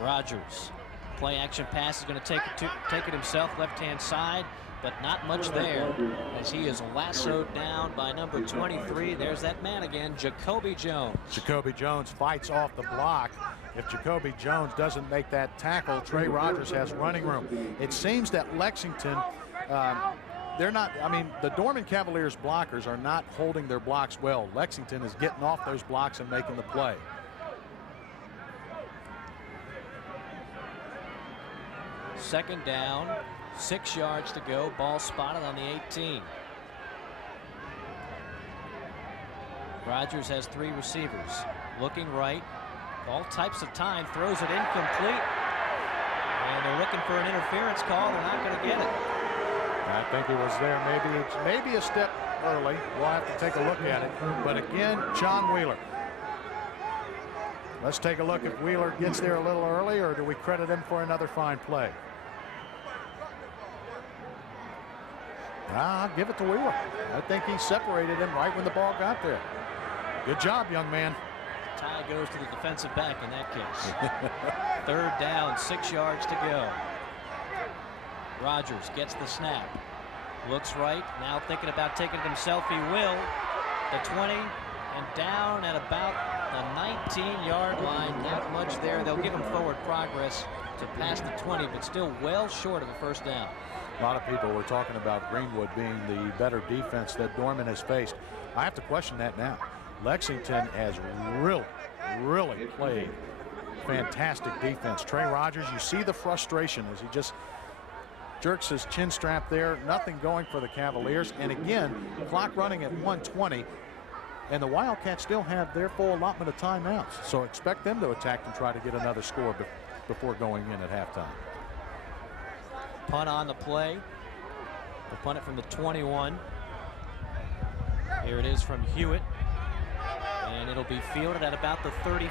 Rogers, play action pass, is going to take it himself, left-hand side, but not much there as he is lassoed down by number 23. There's that man again, Jacoby Jones. Jacoby Jones fights off the block. If Jacoby Jones doesn't make that tackle, Trey Rogers has running room. It seems that Lexington, they're not, I mean, the Dorman Cavaliers blockers are not holding their blocks well. Lexington is getting off those blocks and making the play. Second down, 6 yards to go. Ball spotted on the 18. Rogers has 3 receivers. Looking right, all types of time, throws it incomplete. And they're looking for an interference call. They're not going to get it. I think he was there maybe a step early. We'll have to take a look at it. But again, John Wheeler. Let's take a look if Wheeler gets there a little early, or do we credit him for another fine play? I'll give it to Wheeler. I think he separated him right when the ball got there. Good job, young man. Tie goes to the defensive back in that case. Third down, 6 yards to go. Rogers gets the snap. Looks right. Now thinking about taking it himself. He will. The 20 and down at about the 19-yard line. Not much there. They'll give him forward progress to pass the 20, but still well short of a first down. A lot of people were talking about Greenwood being the better defense that Dorman has faced. I have to question that now. Lexington has really played fantastic defense. Trey Rogers, you see the frustration as he just jerks his chin strap there. Nothing going for the Cavaliers. And again, clock running at 1:20. And the Wildcats still have their full allotment of timeouts. So expect them to attack and try to get another score before going in at halftime. Punt on the play. They'll punt it from the 21. Here it is from Hewitt. And it'll be fielded at about the 35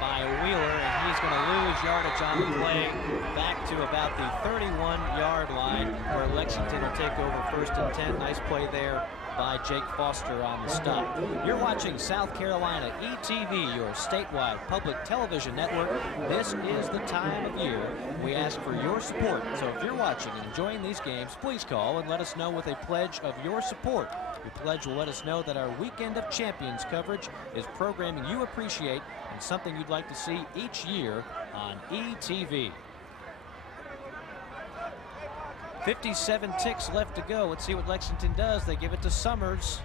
by Wheeler, and he's going to lose yardage on the play back to about the 31-yard line, where Lexington will take over first and 10. Nice play there by Jake Foster on the stop. You're watching South Carolina ETV, your statewide public television network. This is the time of year we ask for your support. So if you're watching and enjoying these games, please call and let us know with a pledge of your support. Your pledge will let us know that our Weekend of Champions coverage is programming you appreciate and something you'd like to see each year on ETV. 57 ticks left to go. Let's see what Lexington does. They give it to Summers,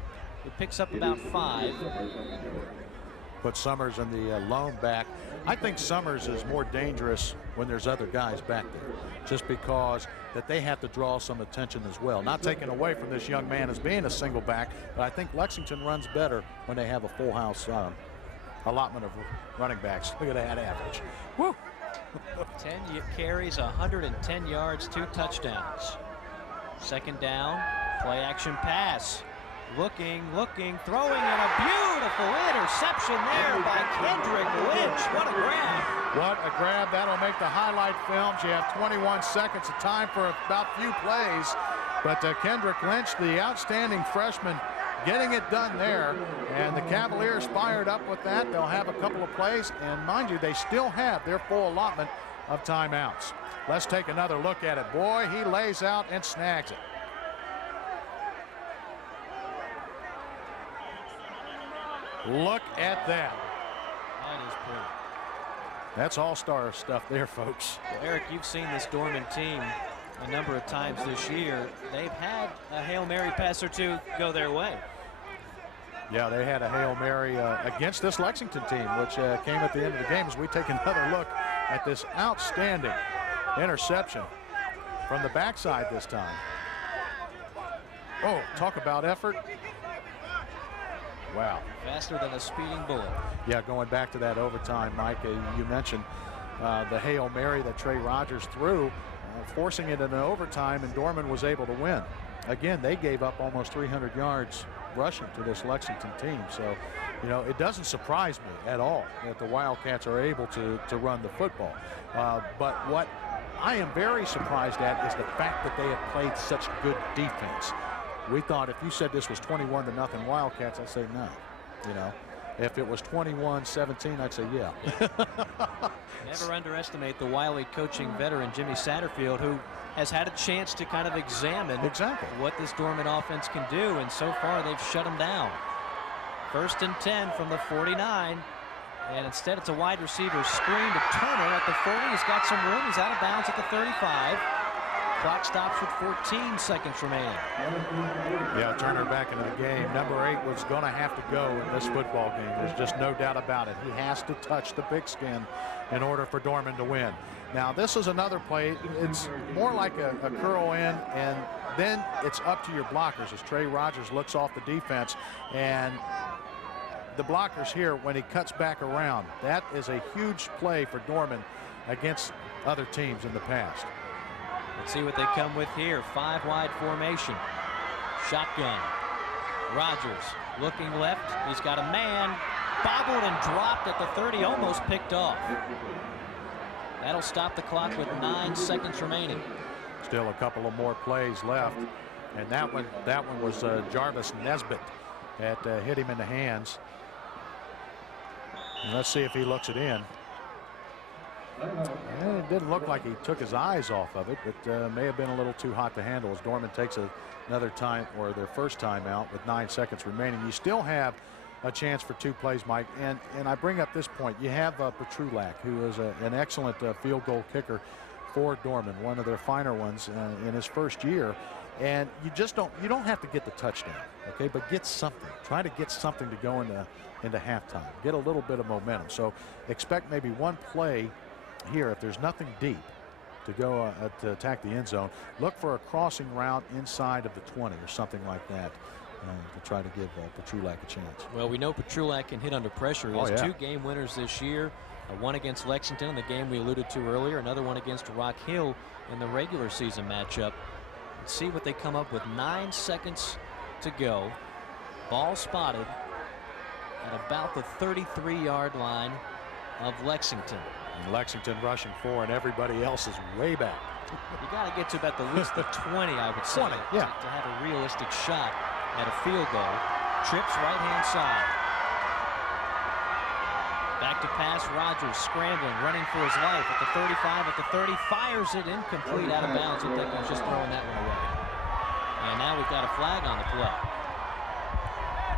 who picks up about 5. Put Summers in the lone back. I think Summers is more dangerous when there's other guys back there, just because that they have to draw some attention as well. Not taken away from this young man as being a single back, but I think Lexington runs better when they have a full house allotment of running backs. Look at that average. Woo! 10 carries, 110 yards, 2 touchdowns. Second down, play action pass. Looking, throwing, and a beautiful interception there by Kendrick Lynch. What a grab. What a grab. That'll make the highlight films. You have 21 seconds of time for about few plays. But Kendrick Lynch, the outstanding freshman, getting it done there. And the Cavaliers fired up with that. They'll have a couple of plays. And mind you, they still have their full allotment of timeouts. Let's take another look at it. Boy, he lays out and snags it. Look at that. That is That's all-star stuff there, folks. Well, Eric, you've seen this Dorman team a number of times this year. They've had a Hail Mary pass or two go their way. Yeah, they had a Hail Mary against this Lexington team, which came at the end of the game as we take another look at this outstanding interception from the backside this time. Oh, talk about effort. Wow. Faster than a speeding bullet. Yeah, going back to that overtime, Mike, you mentioned the Hail Mary that Trey Rogers threw, forcing it in an overtime, and Dorman was able to win. Again, they gave up almost 300 yards rushing to this Lexington team. So, you know, it doesn't surprise me at all that the Wildcats are able to run the football. But what I am very surprised at is the fact that they have played such good defense. We thought if you said this was 21-0 Wildcats, I'd say no. You know, if it was 21-17, I'd say yeah. Never underestimate the Wiley coaching veteran Jimmy Satterfield, who has had a chance to kind of examine what this Dorman offense can do, and so far they've shut them down. 1st and 10 from the 49, and instead it's a wide receiver screen to Turner at the 40. He's got some room. He's out of bounds at the 35. Clock stops with 14 seconds remaining. Yeah, Turner back into the game. Number 8 was going to have to go in this football game. There's just no doubt about it. He has to touch the pigskin in order for Dorman to win. Now, this is another play. It's more like a curl in, and then it's up to your blockers as Trey Rogers looks off the defense. And the blockers here, when he cuts back around, that is a huge play for Dorman against other teams in the past. Let's see what they come with here. 5-wide formation. Shotgun. Rogers looking left. He's got a man. Bobbled and dropped at the 30. Almost picked off. That'll stop the clock with 9 seconds remaining. Still a couple of more plays left. And that one was Jarvis Nesbitt that hit him in the hands. And let's see if he looks it in. It didn't look like he took his eyes off of it, but may have been a little too hot to handle as Dorman takes another time, or their first time out with 9 seconds remaining. You still have a chance for 2 plays, Mike, and I bring up this point. You have Petrulak, who is an excellent field goal kicker for Dorman, one of their finer ones in his first year, and you don't have to get the touchdown, okay, but get something. Try to get something to go into halftime. Get a little bit of momentum. So expect maybe 1 play here if there's nothing deep to go to attack the end zone. Look for a crossing route inside of the 20 or something like that to try to give Petrulak a chance. Well, we know Petrulak can hit under pressure. He has 2 game winners this year, one against Lexington in the game we alluded to earlier, another one against Rock Hill in the regular season matchup. Let's see what they come up with. 9 seconds to go. Ball spotted at about the 33-yard line of Lexington. And Lexington rushing 4, and everybody else is way back. You got to get to about the least the 20, I would say, 20, yeah. to have a realistic shot at a field goal. Trips right-hand side. Back to pass, Rogers scrambling, running for his life at the 35, at the 30, fires it incomplete, out of bounds. I think he was just throwing that one away. And now we've got a flag on the play.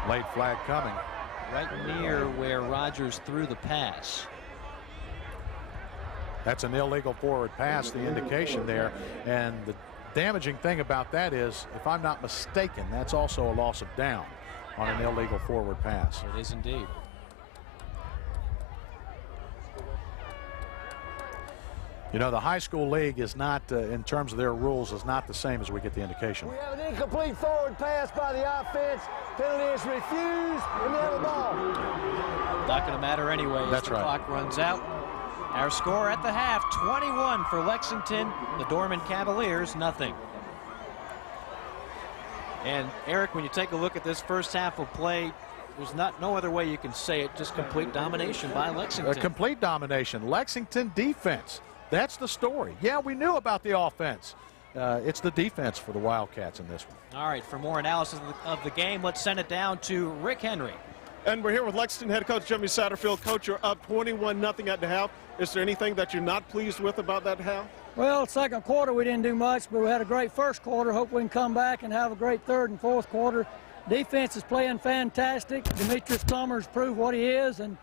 Late flag coming. Right near where Rogers threw the pass. That's an illegal forward pass, the indication there. And the damaging thing about that is, if I'm not mistaken, that's also a loss of down on an illegal forward pass. It is indeed. You know, the high school league is not, in terms of their rules, is not the same as we get the indication. We have an incomplete forward pass by the offense. Penalty is refused, and we have a ball. Not going to matter anyway as the clock runs out. Our score at the half, 21 for Lexington. The Dorman Cavaliers, nothing. And Eric, when you take a look at this first half of play, there's no other way you can say it, just complete domination by Lexington. A complete domination. Lexington defense. That's the story. Yeah, we knew about the offense. It's the defense for the Wildcats in this one. All right, for more analysis of the game, let's send it down to Rick Henry. And we're here with Lexington head coach Jimmy Satterfield. Coach, you're up 21-0 at the half. Is there anything that you're not pleased with about that half? Well, second quarter we didn't do much, but we had a great first quarter. Hope we can come back and have a great third and fourth quarter. Defense is playing fantastic. Demetris Summers proved what he is, and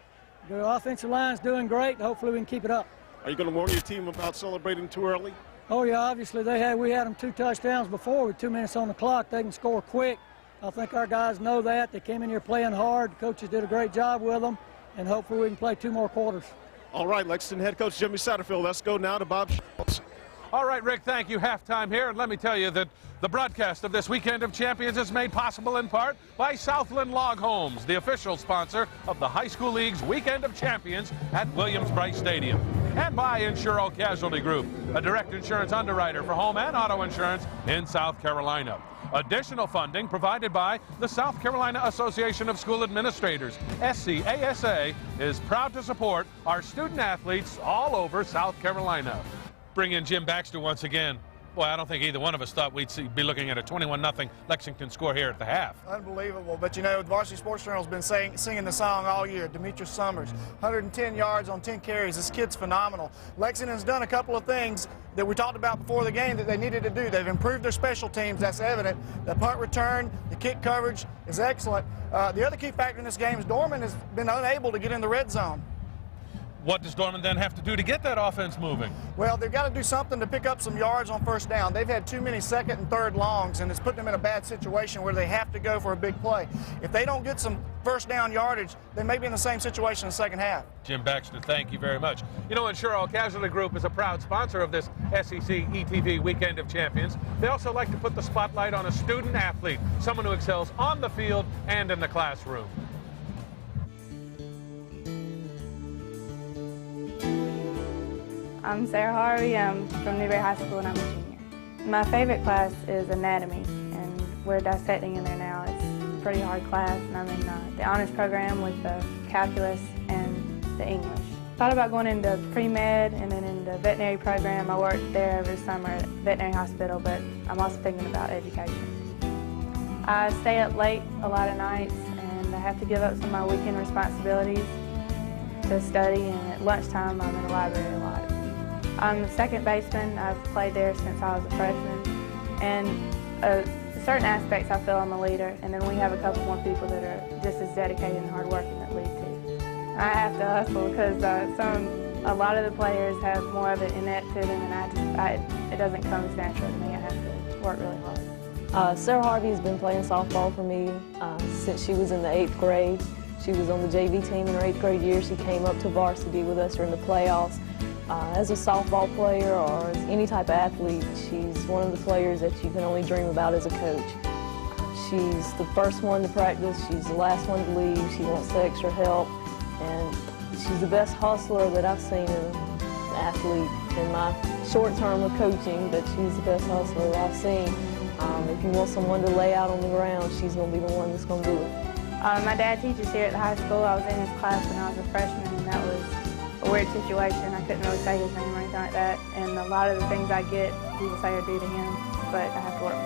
The offensive line's doing great. Hopefully we can keep it up. Are you going to warn your team about celebrating too early? Oh, yeah, obviously we had them 2 touchdowns before with 2 minutes on the clock. They can score quick. I think our guys know that. They came in here playing hard. The coaches did a great job with them, and hopefully we can play 2 more quarters. All right, Lexington head coach Jimmy Satterfield. Let's go now to Bob Schultz. All right, Rick, thank you. Halftime here. And let me tell you that the broadcast of this Weekend of Champions is made possible in part by Southland Log Homes, the official sponsor of the High School League's Weekend of Champions at Williams-Brice Stadium. And by Insuro Casualty Group, a direct insurance underwriter for home and auto insurance in South Carolina. Additional funding provided by the South Carolina Association of School Administrators. SCASA is proud to support our student athletes all over South Carolina. Bring in Jim Baxter once again. Boy, I don't think either one of us thought we'd be looking at a 21-0 Lexington score here at the half. Unbelievable. But, you know, the Varsity Sports Journal's been singing the song all year. Demetris Summers, 110 yards on 10 carries. This kid's phenomenal. Lexington's done a couple of things that we talked about before the game that they needed to do. They've improved their special teams. That's evident. The punt return, the kick coverage is excellent. The other key factor in this game is Dorman has been unable to get in the red zone. What does Dorman then have to do to get that offense moving? Well, they've got to do something to pick up some yards on first down. They've had too many second and third longs, and it's putting them in a bad situation where they have to go for a big play. If they don't get some first down yardage, they may be in the same situation in the second half. Jim Baxter, thank you very much. You know, Insuro Casualty Group is a proud sponsor of this SCETV Weekend of Champions. They also like to put the spotlight on a student athlete, someone who excels on the field and in the classroom. I'm Sarah Harvey. I'm from Newberry High School, and I'm a junior. My favorite class is anatomy, and we're dissecting in there now. It's a pretty hard class, and I'm in the honors program with the calculus and the English. Thought about going into pre-med and then into veterinary program. I worked there over the summer at a veterinary hospital, but I'm also thinking about education. I stay up late a lot of nights, and I have to give up some of my weekend responsibilities to study, and at lunchtime I'm in the library a lot. I'm the second baseman. I've played there since I was a freshman, and certain aspects I feel I'm a leader, and then we have a couple more people that are just as dedicated and hardworking that lead too. I have to hustle because a lot of the players have more of it innate to them, and it doesn't come as natural to me. I have to work really hard. Sarah Harvey has been playing softball for me since she was in the 8th grade. She was on the JV team in her 8th grade year. She came up to varsity with us during the playoffs. As a softball player or as any type of athlete, she's one of the players that you can only dream about as a coach. She's the first one to practice, she's the last one to leave, she wants the extra help, and she's the best hustler that I've seen in an athlete in my short term of coaching, but she's the best hustler that I've seen. If you want someone to lay out on the ground, she's going to be the one that's going to do it. My dad teaches here at the high school. I was in his class when I was a freshman, and that was a weird situation. I couldn't really say his name or anything like that, and a lot of the things I get, people say are due to him, but I have to work for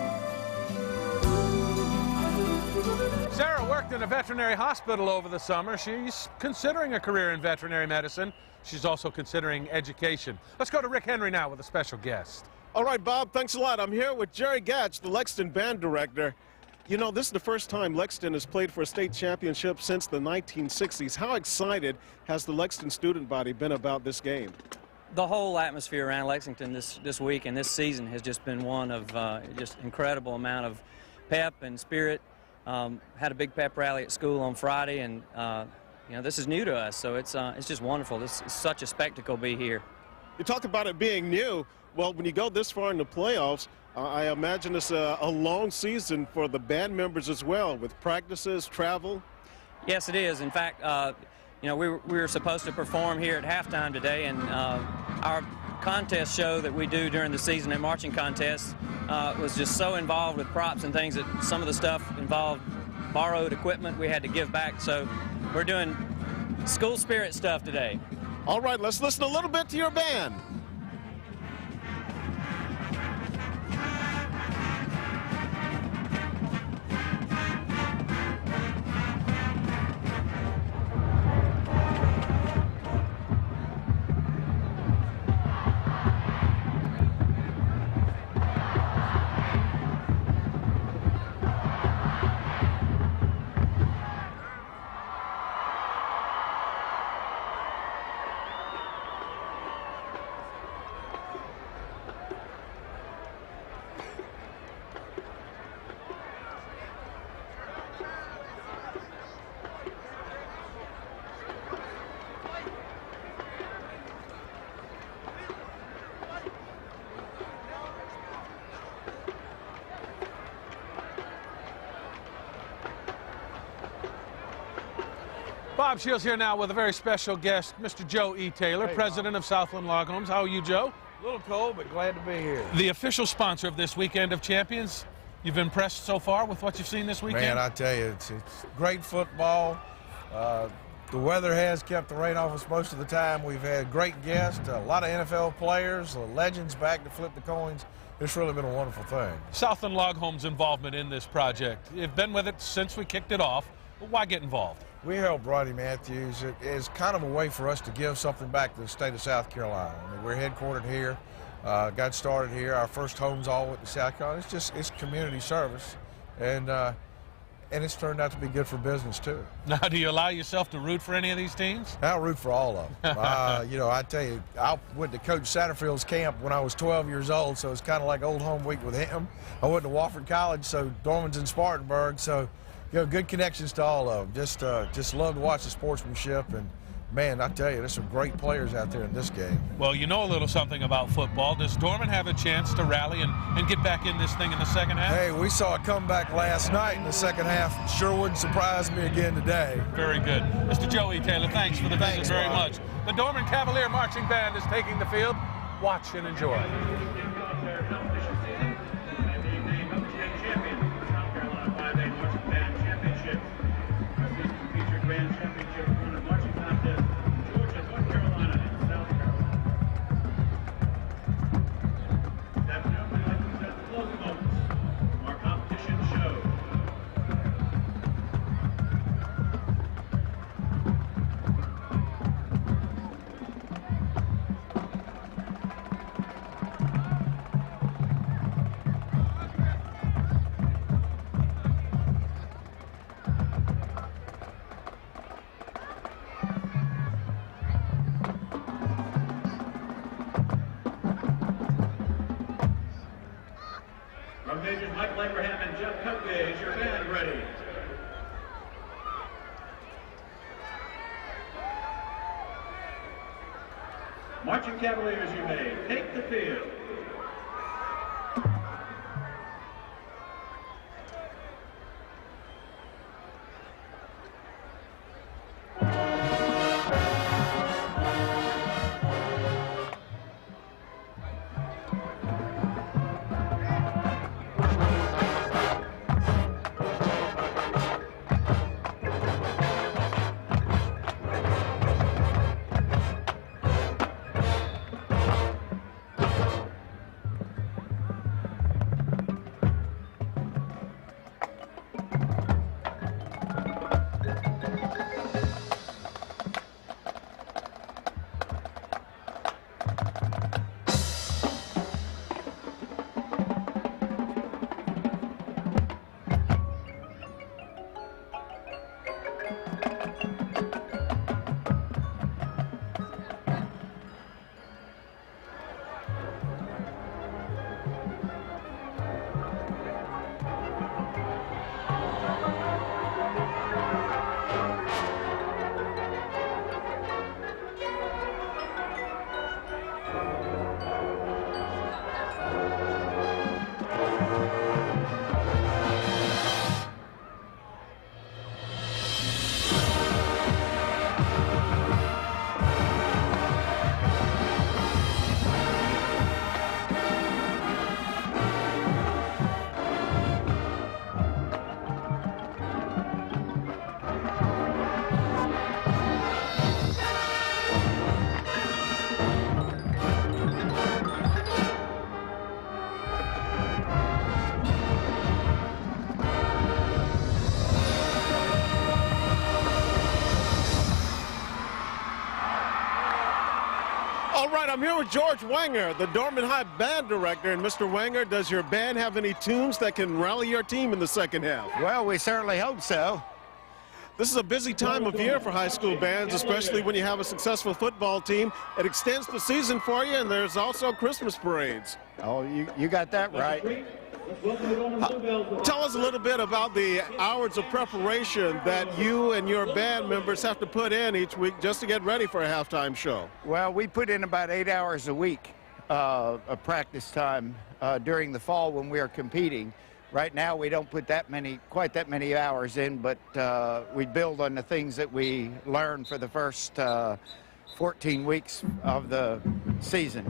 them. Sarah worked in a veterinary hospital over the summer. She's considering a career in veterinary medicine. She's also considering education. Let's go to Rick Henry now with a special guest. All right, Bob, thanks a lot. I'm here with Jerry Gatch, the Lexington band director. You know, this is the first time Lexington has played for a state championship since the 1960s. How excited has the Lexington student body been about this game? The whole atmosphere around Lexington this week and this season has just been one of just incredible amount of pep and spirit. Had a big pep rally at school on Friday, and you know, this is new to us, so it's just wonderful. This is such a spectacle to be here. You talk about it being new. Well, when you go this far in the playoffs, I imagine it's a long season for the band members as well, with practices, travel. Yes, it is. In fact, you know, we were supposed to perform here at halftime today, and our contest show that we do during the season at marching contests was just so involved with props and things that some of the stuff involved borrowed equipment we had to give back. So we're doing school spirit stuff today. All right, let's listen a little bit to your band. Bob Shields here now with a very special guest, Mr. Joe E. Taylor, president of Southland Log Homes. How are you, Joe? A little cold, but glad to be here. The official sponsor of this weekend of champions. You've been impressed so far with what you've seen this weekend? Man, I tell you, it's great football. The weather has kept the rain off us most of the time. We've had great guests, a lot of NFL players, legends back to flip the coins. It's really been a wonderful thing. Southland Log Homes' involvement in this project. You've been with it since we kicked it off. Why get involved? We helped Rodney Matthews. It is kind of a way for us to give something back to the state of South Carolina. I mean, we're headquartered here, got started here. Our first homes all went to South Carolina. It's community service, and it's turned out to be good for business too. Now, do you allow yourself to root for any of these teams? I'll root for all of them. You know, I tell you, I went to Coach Satterfield's camp when I was 12 years old, so it's kind of like old home week with him. I went to Wofford College, so Dorman's in Spartanburg, so you know, good connections to all of them. Just love to watch the sportsmanship, and man, I tell you, there's some great players out there in this game. Well, you know a little something about football. Does Dorman have a chance to rally and get back in this thing in the second half? Hey, we saw a comeback last night in the second half. Sure wouldn't surprise me again today. Very good. Mr. Joey Taylor, thanks for the visit very much. The Dorman Cavalier Marching Band is taking the field. Watch and enjoy. Majors Michael Abraham and Jeff Cupgay, is your band ready? Marching Cavaliers, you may take the field. All right, I'm here with George Wenger, the Dorman High band director. And Mr. Wenger, does your band have any tunes that can rally your team in the second half? Well, we certainly hope so. This is a busy time of year for high school bands, especially when you have a successful football team. It extends the season for you, and there's also Christmas parades. Oh, you got that right. Tell us a little bit about the hours of preparation that you and your band members have to put in each week just to get ready for a halftime show. Well, we put in about 8 hours a week of practice time during the fall when we are competing. right now we don't put quite that many hours in, but we build on the things that we learned for the first 14 weeks of the season.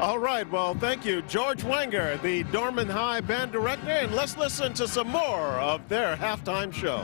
All right, well, thank you, George Wenger, the Dorman High Band Director, and let's listen to some more of their halftime show.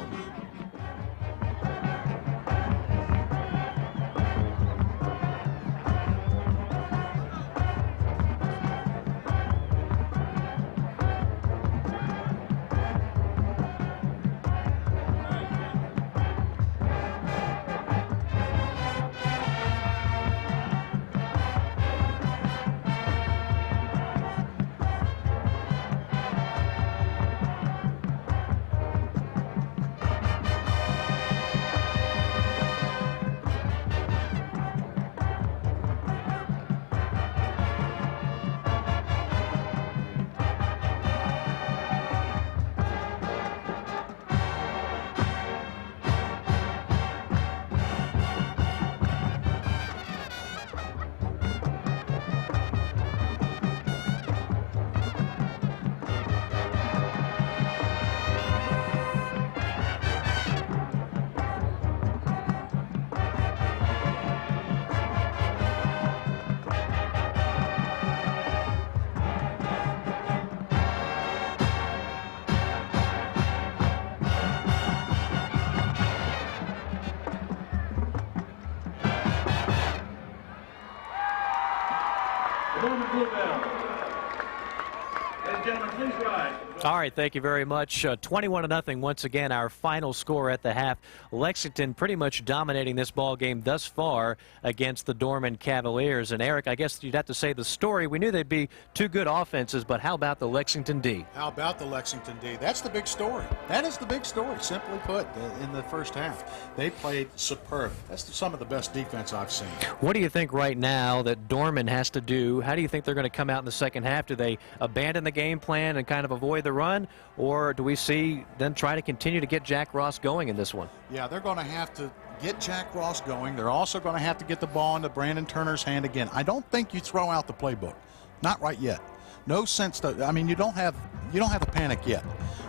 All right, thank you very much. 21-0 once again, our final score at the half. Lexington pretty much dominating this ball game thus far against the Dorman Cavaliers. And Eric, I guess you'd have to say the story. We knew they'd be two good offenses, but how about the Lexington D? How about the Lexington D? That's the big story. That is the big story, simply put, in the first half. They played superb. That's some of the best defense I've seen. What do you think right now that Dorman has to do? How do you think they're going to come out in the second half? Do they abandon the game plan and kind of avoid the run, or do we see them try to continue to get Jack Ross going in this one? Yeah, they're going to have to get Jack Ross going. They're also going to have to get the ball into Brandon Turner's hand again. I don't think you throw out the playbook. Not right yet. No sense to, I mean, you don't have a panic yet,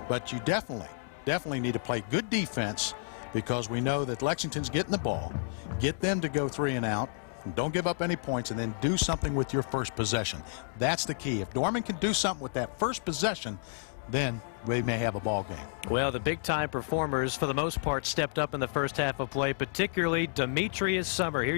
but you definitely need to play good defense, because we know that Lexington's getting the ball. Get them to go 3 and out. Don't give up any points, and then do something with your first possession. That's the key. If Dorman can do something with that first possession, then we may have a ball game. Well, the big-time performers, for the most part, stepped up in the first half of play, particularly Demetris Summers. Here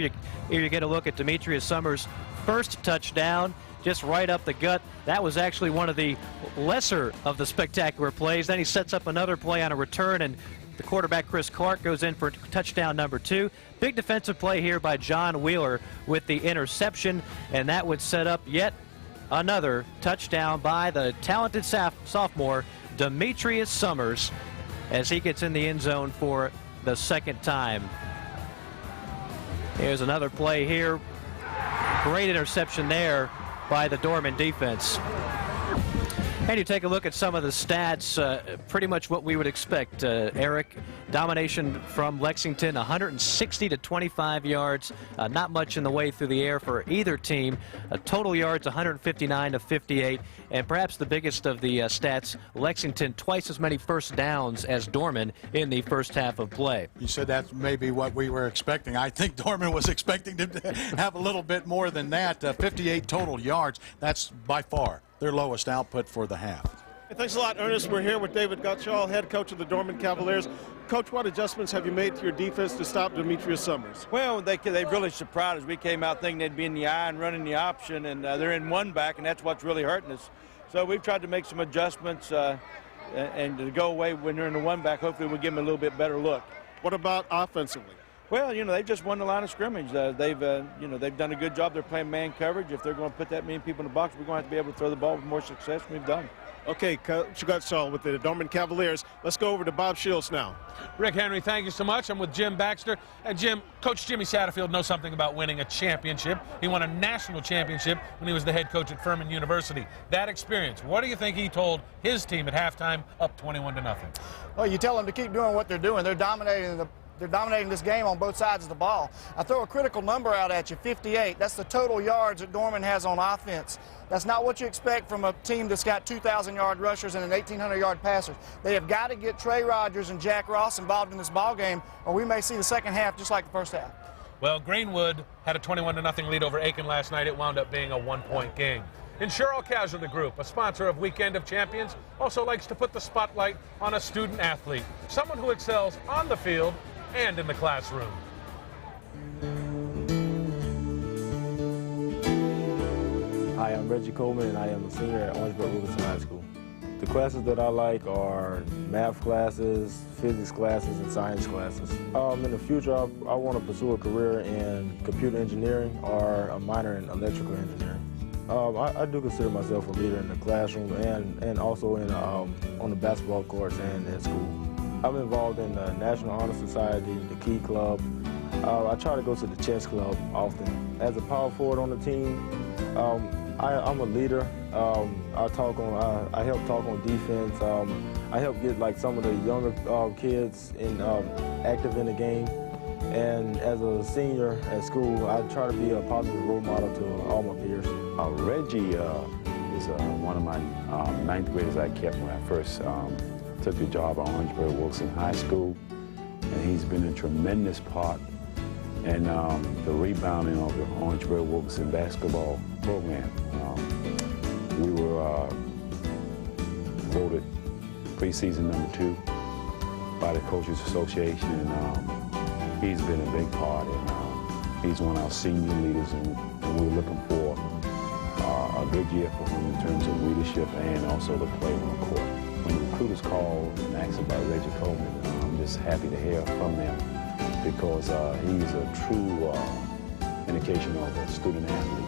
you get a look at Demetris Summers' first touchdown, just right up the gut. That was actually one of the lesser of the spectacular plays. Then he sets up another play on a return, and the quarterback, Chris Clark, goes in for touchdown number 2. Big defensive play here by John Wheeler with the interception, and that would set up yet another touchdown by the talented sophomore, Demetris Summers, as he gets in the end zone for the second time. Here's another play here. Great interception there by the Dorman defense. And you take a look at some of the stats, pretty much what we would expect, Eric. Domination from Lexington, 160 to 25 yards, not much in the way through the air for either team. Total yards, 159 to 58. And perhaps the biggest of the stats, Lexington twice as many first downs as Dorman in the first half of play. You said that's maybe what we were expecting. I think Dorman was expecting to have a little bit more than that. 58 total yards. That's by far their lowest output for the half. Hey, thanks a lot, Ernest. We're here with David Gottschall, head coach of the Dorman Cavaliers. Coach, what adjustments have you made to your defense to stop Demetris Summers? Well, they really surprised us. We came out thinking they'd be in the eye and running the option, and they're in one back, and that's what's really hurting us. So we've tried to make some adjustments and to go away when they're in the one back. Hopefully we'll give them a little bit better look. What about offensively? Well, they've just won the line of scrimmage. They've done a good job. They're playing man coverage. If they're going to put that many people in the box, we're going to have to be able to throw the ball with more success than we've done. Okay, Coach Gottschall with the Dorman Cavaliers. Let's go over to Bob Shields now. Rick Henry, thank you so much. I'm with Jim Baxter. And Jim, Coach Jimmy Satterfield knows something about winning a championship. He won a national championship when he was the head coach at Furman University. That experience, what do you think he told his team at halftime, up 21-0? Well, you tell them to keep doing what they're doing. They're dominating They're dominating this game on both sides of the ball. I throw a critical number out at you, 58. That's the total yards that Dorman has on offense. That's not what you expect from a team that's got 2,000-yard rushers and an 1,800-yard passer. They have got to get Trey Rogers and Jack Ross involved in this ball game, or we may see the second half just like the first half. Well, Greenwood had a 21-0 lead over Aiken last night. It wound up being a one-point game. Insure Casualty Group, a sponsor of Weekend of Champions, also likes to put the spotlight on a student athlete, someone who excels on the field and in the classroom. Hi, I'm Reggie Coleman, and I am a senior at Orangeburg-Wilkinson High School. The classes that I like are math classes, physics classes, and science classes. In the future, I want to pursue a career in computer engineering or a minor in electrical engineering. I do consider myself a leader in the classroom and also in, on the basketball courts and at school. I'm involved in the National Honor Society, the Key Club. I try to go to the chess club often. As a power forward on the team, I'm a leader. I help talk on defense. I help get like some of the younger kids active in the game. And as a senior at school, I try to be a positive role model to all my peers. Reggie is one of my ninth graders I kept when I first took the job at Orangeburg-Wilkinson High School. And he's been a tremendous part in the rebounding of the Orangeburg-Wilkinson basketball program. We were voted preseason #2 by the Coaches Association, and he's been a big part, and he's one of our senior leaders, and we're looking for a good year for him in terms of leadership and also the play on the court. When the recruiters called and asked about Reggie Coleman, I'm just happy to hear from them because he's a true indication of a student athlete.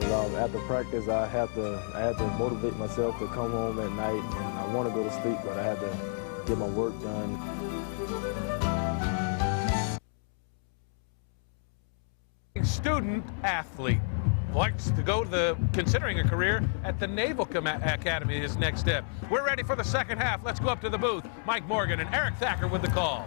Because after practice, I had to motivate myself to come home at night, and I want to go to sleep, but I had to get my work done. Student athlete likes to go to considering a career at the Naval Academy is next step. We're ready for the second half. Let's go up to the booth. Mike Morgan and Eric Thacker with the call.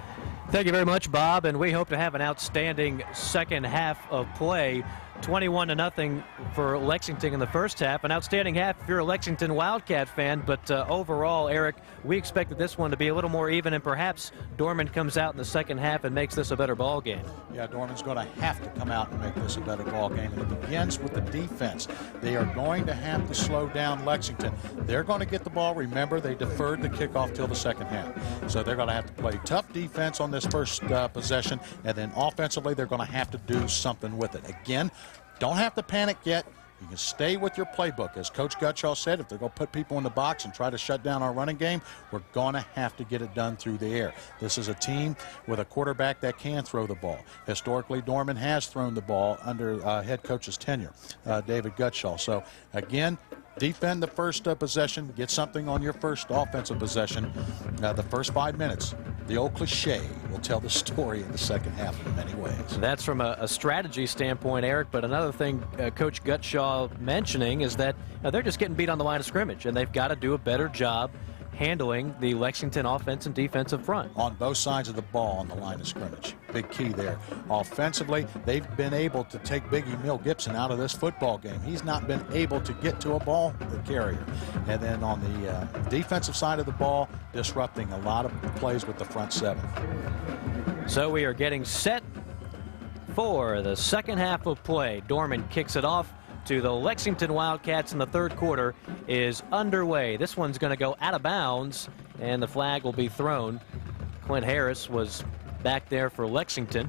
Thank you very much, Bob, and we hope to have an outstanding second half of play. 21-0 for Lexington in the first half. An outstanding half if you're a Lexington Wildcat fan, but overall, Eric, we expected this one to be a little more even, and perhaps Dorman comes out in the second half and makes this a better ball game. Yeah, Dorman's going to have to come out and make this a better ball game, and it begins with the defense. They are going to have to slow down Lexington. They're going to get the ball. Remember, they deferred the kickoff till the second half, so they're going to have to play tough defense on this first possession, and then offensively, they're going to have to do something with it. Again, don't have to panic yet. You can stay with your playbook. As Coach Gutshaw said, if they're going to put people in the box and try to shut down our running game, we're going to have to get it done through the air. This is a team with a quarterback that can throw the ball. Historically, Dorman has thrown the ball under head coach's tenure, David Gutshaw. So, again, defend the first possession, get something on your first offensive possession. The first 5 minutes, the old cliche, will tell the story in the second half in many ways. That's from a strategy standpoint, Eric, but another thing Coach Gutshaw mentioning is that they're just getting beat on the line of scrimmage, and they've got to do a better job handling the Lexington offense and defensive front. On both sides of the ball on the line of scrimmage. Big key there. Offensively, they've been able to take Biggie Mill Gibson out of this football game. He's not been able to get to a ball carrier. And then on the defensive side of the ball, disrupting a lot of plays with the front seven. So we are getting set for the second half of play. Dorman kicks it off to the Lexington Wildcats, in the third quarter is underway. This one's going to go out of bounds, and the flag will be thrown. Clint Harris was back there for Lexington.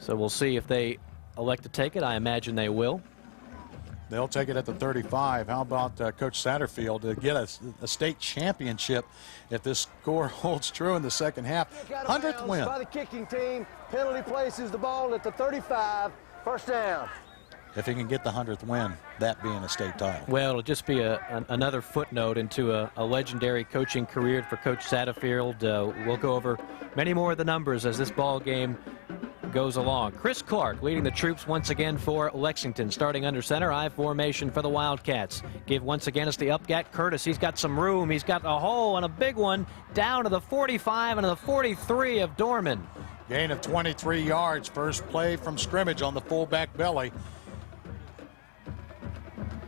So we'll see if they elect to take it. I imagine they will. They'll take it at the 35. How about Coach Satterfield to get a state championship if this score holds true in the second half? 100th win. By the kicking team. Penalty places the ball at the 35. First down. If he can get the 100th win, that being a state title. Well, it'll just be another footnote into a legendary coaching career for Coach Satterfield. We'll go over many more of the numbers as this ball game goes along. Chris Clark leading the troops once again for Lexington. Starting under center, I formation for the Wildcats. Give once again as the up get Curtis. He's got some room. He's got a hole and a big one down to the 45 and to the 43 of Dorman. Gain of 23 yards. First play from scrimmage on the fullback belly.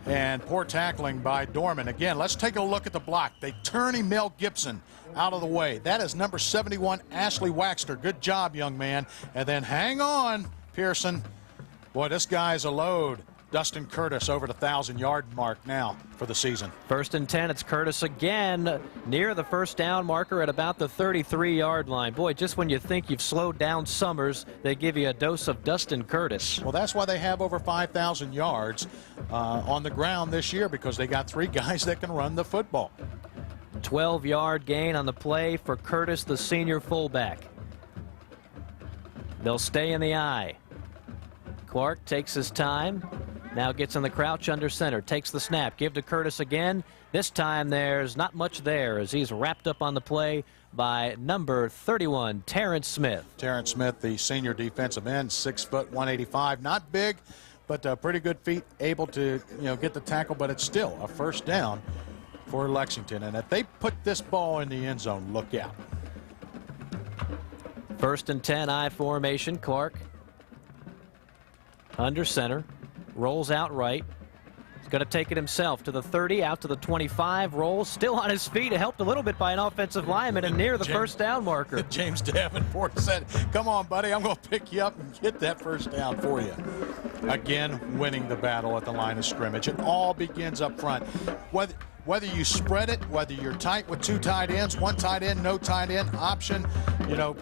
And poor tackling by Dorman. Again, let's take a look at the block. They turn Emil Gibson out of the way. That is number 71, Ashley Waxter. Good job, young man. And then hang on, Pearson. Boy, this guy's a load. Dustin Curtis over the 1,000-yard mark now for the season. 1st and 10. It's Curtis again near the first down marker at about the 33-yard line. Boy, just when you think you've slowed down Summers, they give you a dose of Dustin Curtis. Well, that's why they have over 5,000 yards on the ground this year, because they got 3 guys that can run the football. 12-yard gain on the play for Curtis, the senior fullback. They'll stay in the eye. Clark takes his time. Now gets in the crouch under center, takes the snap, give to Curtis again. This time there's not much there as he's wrapped up on the play by number 31, Terrence Smith. Terrence Smith, the senior defensive end, 6 foot 185. Not big, but pretty good feet, able to get the tackle, but it's still a first down for Lexington. And if they put this ball in the end zone, look out. 1st and 10, I formation. Clark under center. Rolls out right. He's going to take it himself to the 30, out to the 25, rolls, still on his feet, helped a little bit by an offensive lineman and near the first down marker. James Davenport said, come on, buddy, I'm going to pick you up and get that first down for you. Again, winning the battle at the line of scrimmage. It all begins up front. Whether you spread it, whether you're tight with 2 tight ends, 1 tight end, no tight end, option,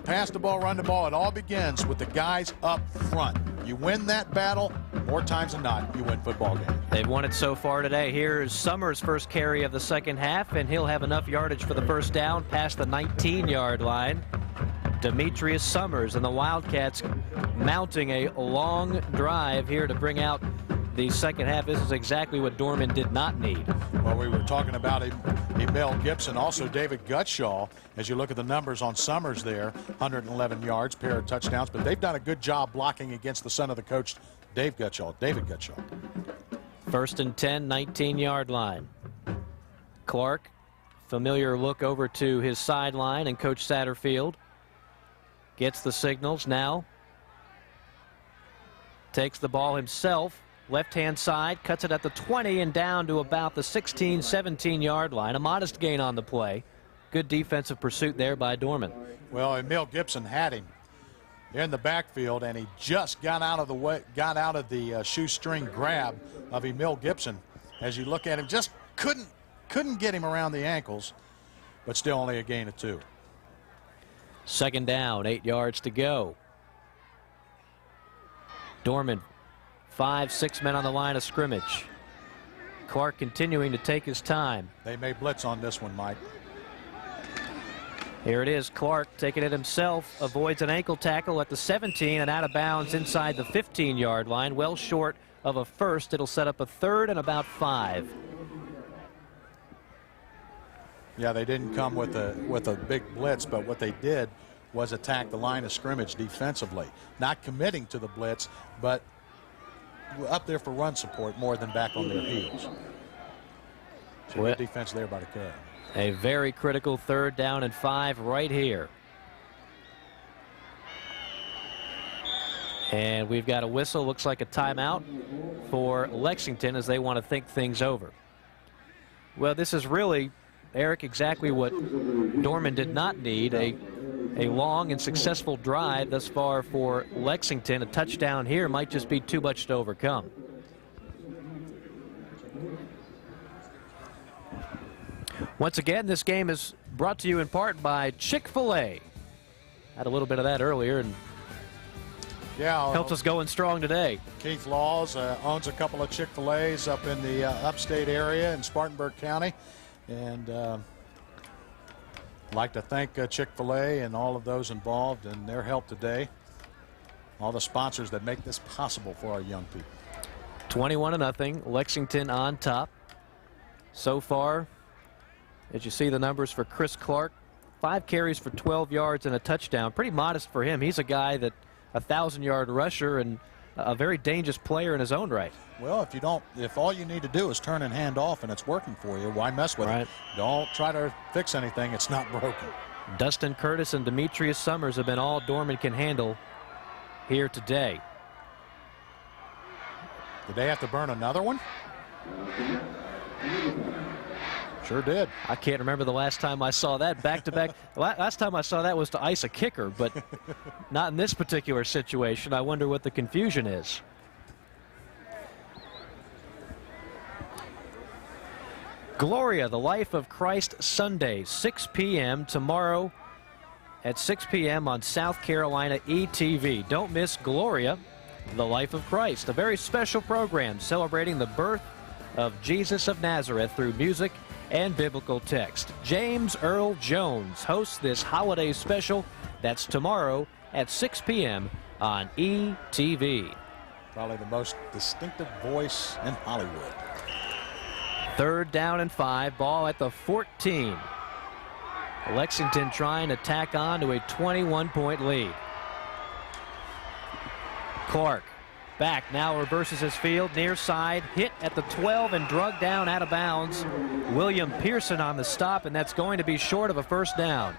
pass the ball, run the ball, it all begins with the guys up front. You win that battle, more times than not, you win football games. They've won it so far today. Here's Summers' first carry of the second half, and he'll have enough yardage for the first down past the 19-yard line. Demetris Summers and the Wildcats mounting a long drive here to bring out the second half. This is exactly what Dorman did not need. Well, we were talking about Emil Gibson, also David Gutshaw. As you look at the numbers on Summers there, 111 yards, pair of touchdowns, but they've done a good job blocking against the son of the coach, David Gutshaw. 1st and 10, 19-yard line. Clark, familiar look over to his sideline and Coach Satterfield. Gets the signals now. Takes the ball himself. Left-hand side, cuts it at the 20 and down to about the 16, 17-yard line. A modest gain on the play. Good defensive pursuit there by Dorman. Well, Emil Gibson had him in the backfield, and he just got out of the shoestring grab of Emil Gibson. As you look at him, just couldn't get him around the ankles, but still only a gain of 2. 2nd down, 8 yards to go. Dorman, 5, 6 men on the line of scrimmage. Clark continuing to take his time. They may blitz on this one, Mike. Here it is. Clark taking it himself, avoids an ankle tackle at the 17 and out of bounds inside the 15-yard line. Well short of a first. It'll set up a 3rd and about 5. Yeah, they didn't come with a big blitz, but what they did was attack the line of scrimmage defensively. Not committing to the blitz, but up there for run support more than back on their heels. So good defense there by the Cubs. A very critical 3rd down and 5 right here. And we've got a whistle, looks like a timeout for Lexington as they want to think things over. Well, this is really, Eric, exactly what Dorman did not need. A long and successful drive thus far for Lexington. A touchdown here might just be too much to overcome. Once again, this game is brought to you in part by Chick-fil-A. Had a little bit of that earlier and helped us going strong today. Keith Laws owns a couple of Chick-fil-A's up in the upstate area in Spartanburg County. And I'd like to thank Chick-fil-A and all of those involved in their help today. All the sponsors that make this possible for our young people. 21-0, Lexington on top. So far, as you see the numbers for Chris Clark, 5 carries for 12 yards and a touchdown. Pretty modest for him. He's a guy that 1,000-yard rusher and a very dangerous player in his own right. Well, if all you need to do is turn and hand off and it's working for you, why mess with it? Don't try to fix anything. It's not broken. Dustin Curtis and Demetris Summers have been all Dorman can handle here today. Did they have to burn another one? Sure did. I can't remember the last time I saw that back-to-back. Last time I saw that was to ice a kicker, but not in this particular situation. I wonder what the confusion is. Gloria, the Life of Christ Sunday, 6 p.m. tomorrow at 6 p.m. on South Carolina ETV. Don't miss Gloria, the Life of Christ, a very special program celebrating the birth of Jesus of Nazareth through music and biblical text. James Earl Jones hosts this holiday special. That's tomorrow at 6 p.m. on ETV. Probably the most distinctive voice in Hollywood. 3rd down and 5, ball at the 14. Lexington trying to tack on to a 21-point lead. Clark back, now reverses his field, near side, hit at the 12 and drug down out of bounds. William Pearson on the stop, and that's going to be short of a first down.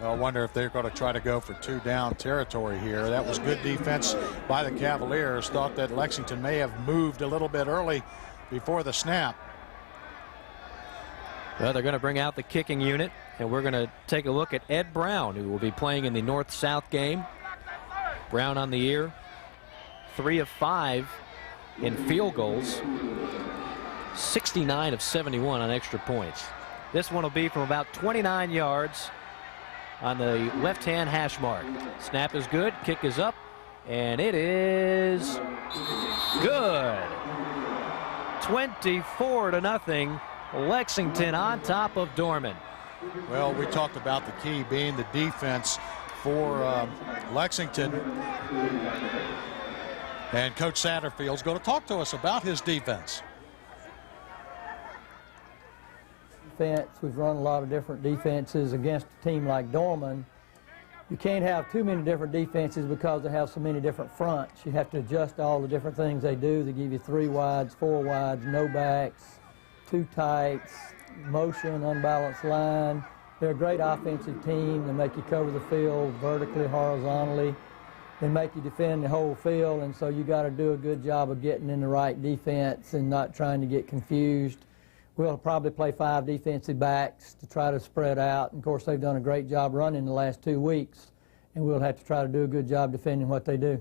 Well, I wonder if they're going to try to go for 2-down territory here. That was good defense by the Cavaliers. Thought that Lexington may have moved a little bit early before the snap. Well, they're going to bring out the kicking unit, and we're going to take a look at Ed Brown, who will be playing in the North-South game. Brown on the year, 3 of 5 in field goals, 69 of 71 on extra points. This one will be from about 29 yards on the left-hand hash mark. Snap is good, kick is up, and it is good. 24-0. Lexington on top of Dorman. Well, we talked about the key being the defense for Lexington. And Coach Satterfield's going to talk to us about his defense. We've run a lot of different defenses against a team like Dorman. You can't have too many different defenses because they have so many different fronts. You have to adjust all the different things they do. They give you 3 wides, 4 wides, no backs, 2 tights, motion, unbalanced line. They're a great offensive team. They make you cover the field vertically, horizontally. They make you defend the whole field, and so you got to do a good job of getting in the right defense and not trying to get confused. We'll probably play 5 defensive backs to try to spread out. And of course, they've done a great job running the last 2 weeks, and we'll have to try to do a good job defending what they do.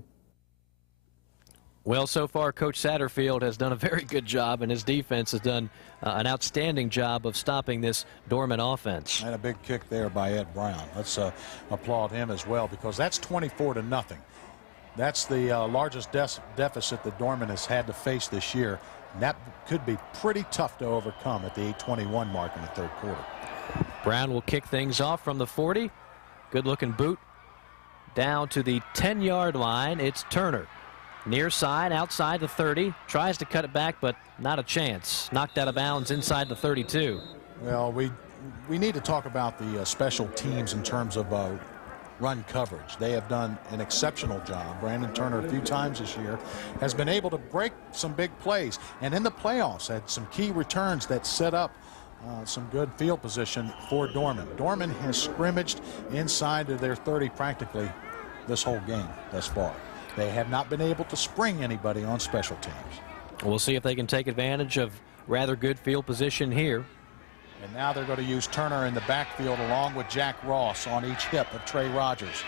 Well, so far, Coach Satterfield has done a very good job, and his defense has done an outstanding job of stopping this Dorman offense. And a big kick there by Ed Brown. Let's applaud him as well, because that's 24-0. That's the largest deficit that Dorman has had to face this year. And that could be pretty tough to overcome at the 8:21 mark in the 3rd quarter. Brown will kick things off from the 40. Good-looking boot down to the 10-yard line. It's Turner. Near side, outside the 30. Tries to cut it back, but not a chance. Knocked out of bounds inside the 32. Well, we need to talk about the special teams in terms of run coverage. They have done an exceptional job. Brandon Turner a few times this year has been able to break some big plays, and in the playoffs had some key returns that set up some good field position for Dorman. Dorman has scrimmaged inside of their 30 practically this whole game thus far. They have not been able to spring anybody on special teams. We'll see if they can take advantage of rather good field position here. And now they're going to use Turner in the backfield along with Jack Ross on each hip of Trey Rogers.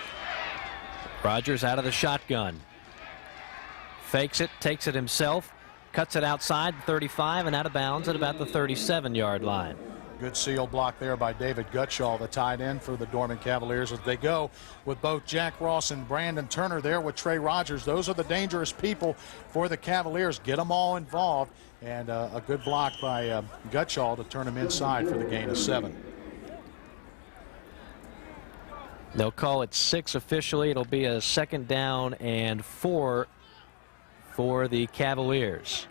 Rogers out of the shotgun. Fakes it, takes it himself, cuts it outside the 35 and out of bounds at about the 37-yard line. Good seal block there by David Gutschall, the tight end for the Dorman Cavaliers, as they go with both Jack Ross and Brandon Turner there with Trey Rogers. Those are the dangerous people for the Cavaliers. Get them all involved, and a good block by Gutschall to turn him inside for the gain of 7. They'll call it 6 officially. It'll be a 2nd down and 4 for the Cavaliers.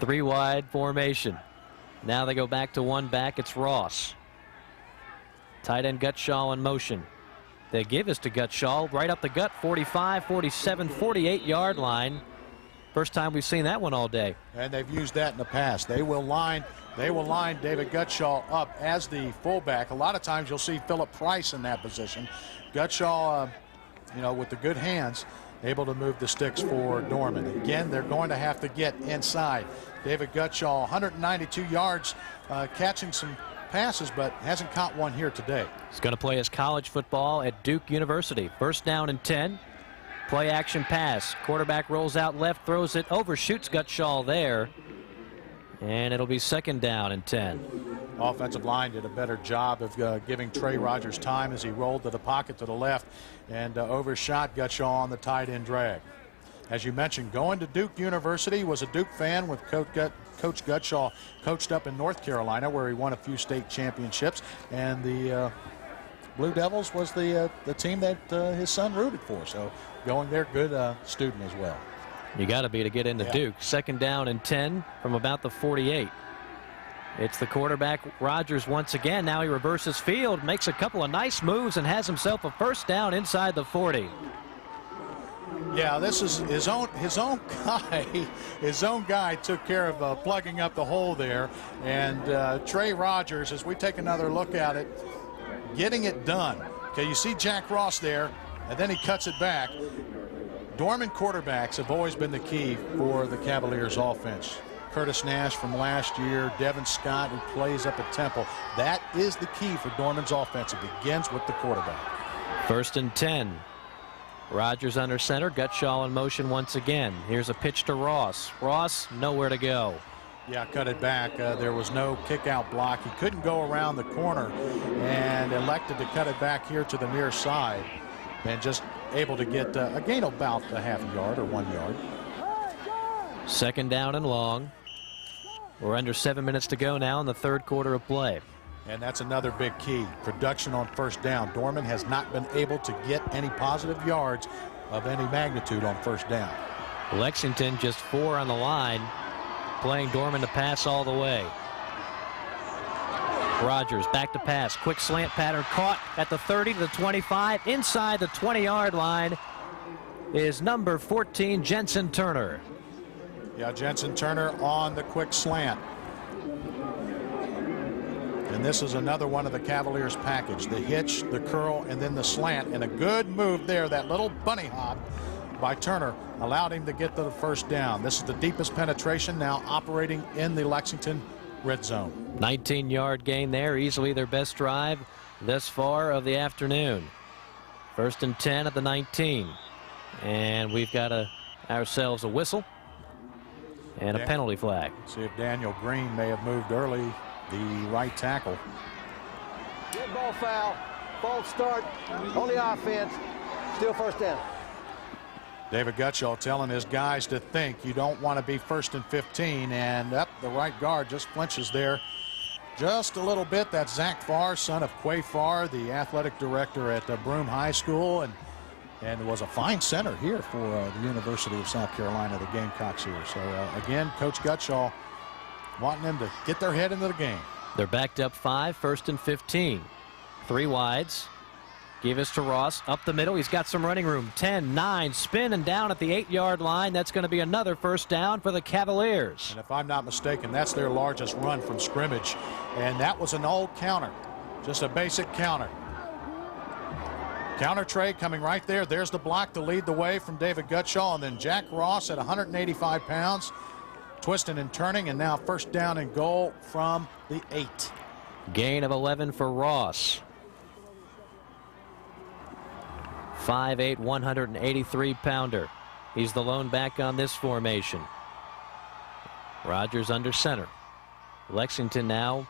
3 wide formation. Now they go back to 1 back. It's Ross. Tight end Gutschall in motion. They give us to Gutschall right up the gut, 45, 47, 48-yard line. First time we've seen that one all day. And they've used that in the past. They will line David Gutschall up as the fullback. A lot of times you'll see Philip Price in that position. Gutschall, with the good hands, able to move the sticks for Dorman. Again, they're going to have to get inside. David Gutschall, 192 yards, catching some passes, but hasn't caught one here today. He's going to play his college football at Duke University. First down and 10. Play action pass. Quarterback rolls out left, throws it, overshoots Gutschall there. And it'll be second down and 10. Offensive line did a better job of giving Trey Rogers time as he rolled to the pocket to the left and overshot Gutschall on the tight end drag. As you mentioned, going to Duke University, was a Duke fan with Coach Gutschall coached up in North Carolina where he won a few state championships, and the Blue Devils was the team that his son rooted for. So going there, good student as well. You got to be to get into Duke. Second down and 10 from about the 48. It's the quarterback, Rogers, once again. Now he reverses field, makes a couple of nice moves, and has himself a first down inside the 40. Yeah, this is his own guy. His own guy took care of plugging up the hole there. And Trey Rogers, as we take another look at it, getting it done. Okay, you see Jack Ross there, and then he cuts it back. Dorman quarterbacks have always been the key for the Cavaliers offense. Curtis Nash from last year, Devin Scott, who plays up at Temple. That is the key for Dorman's offense. It begins with the quarterback. First and 10. Rogers under center. Gutschall in motion once again. Here's a pitch to Ross. Ross, nowhere to go. Yeah, cut it back. There was no kick out block. He couldn't go around the corner and elected to cut it back here to the near side and just able to get a gain of about a half a yard or 1 yard. Second down and long. We're under 7 minutes to go now in the third quarter of play. And that's another big key. Production on first down. Dorman has not been able to get any positive yards of any magnitude on first down. Lexington just 4 on the line, playing Dorman to pass all the way. Rogers back to pass. Quick slant pattern caught at the 30 to the 25. Inside the 20-yard line is number 14, Jensen Turner. Yeah, Jensen Turner on the quick slant. And this is another one of the Cavaliers package. The hitch, the curl, and then the slant. And a good move there. That little bunny hop by Turner allowed him to get to the first down. This is the deepest penetration now operating in the Lexington red zone. 19-yard gain there. Easily their best drive thus far of the afternoon. First and 10 at the 19. And we've got ourselves a whistle and a penalty flag. See if Daniel Green may have moved early, the right tackle. Good ball foul. False start on the offense. Still first down. David Gutschall telling his guys to think. You don't want to be first and 15. And up the right guard just flinches there just a little bit. That's Zach Farr, son of Quay Farr, the athletic director at Broome High School. And was a fine center here for the University of South Carolina, the Gamecocks here. So, again, Coach Gutschall wanting them to get their head into the game. They're backed up 5, first and 15. 3 wides. Give us to Ross up the middle. He's got some running room. 10, 9, spin and down at the 8-yard line. That's going to be another first down for the Cavaliers. And if I'm not mistaken, that's their largest run from scrimmage. And that was an old counter, just a basic counter. Counter trade coming right there. There's the block to lead the way from David Gutschall. And then Jack Ross at 185 pounds, twisting and turning. And now first down and goal from the 8. Gain of 11 for Ross. 5'8", 183-pounder. He's the lone back on this formation. Rogers under center. Lexington now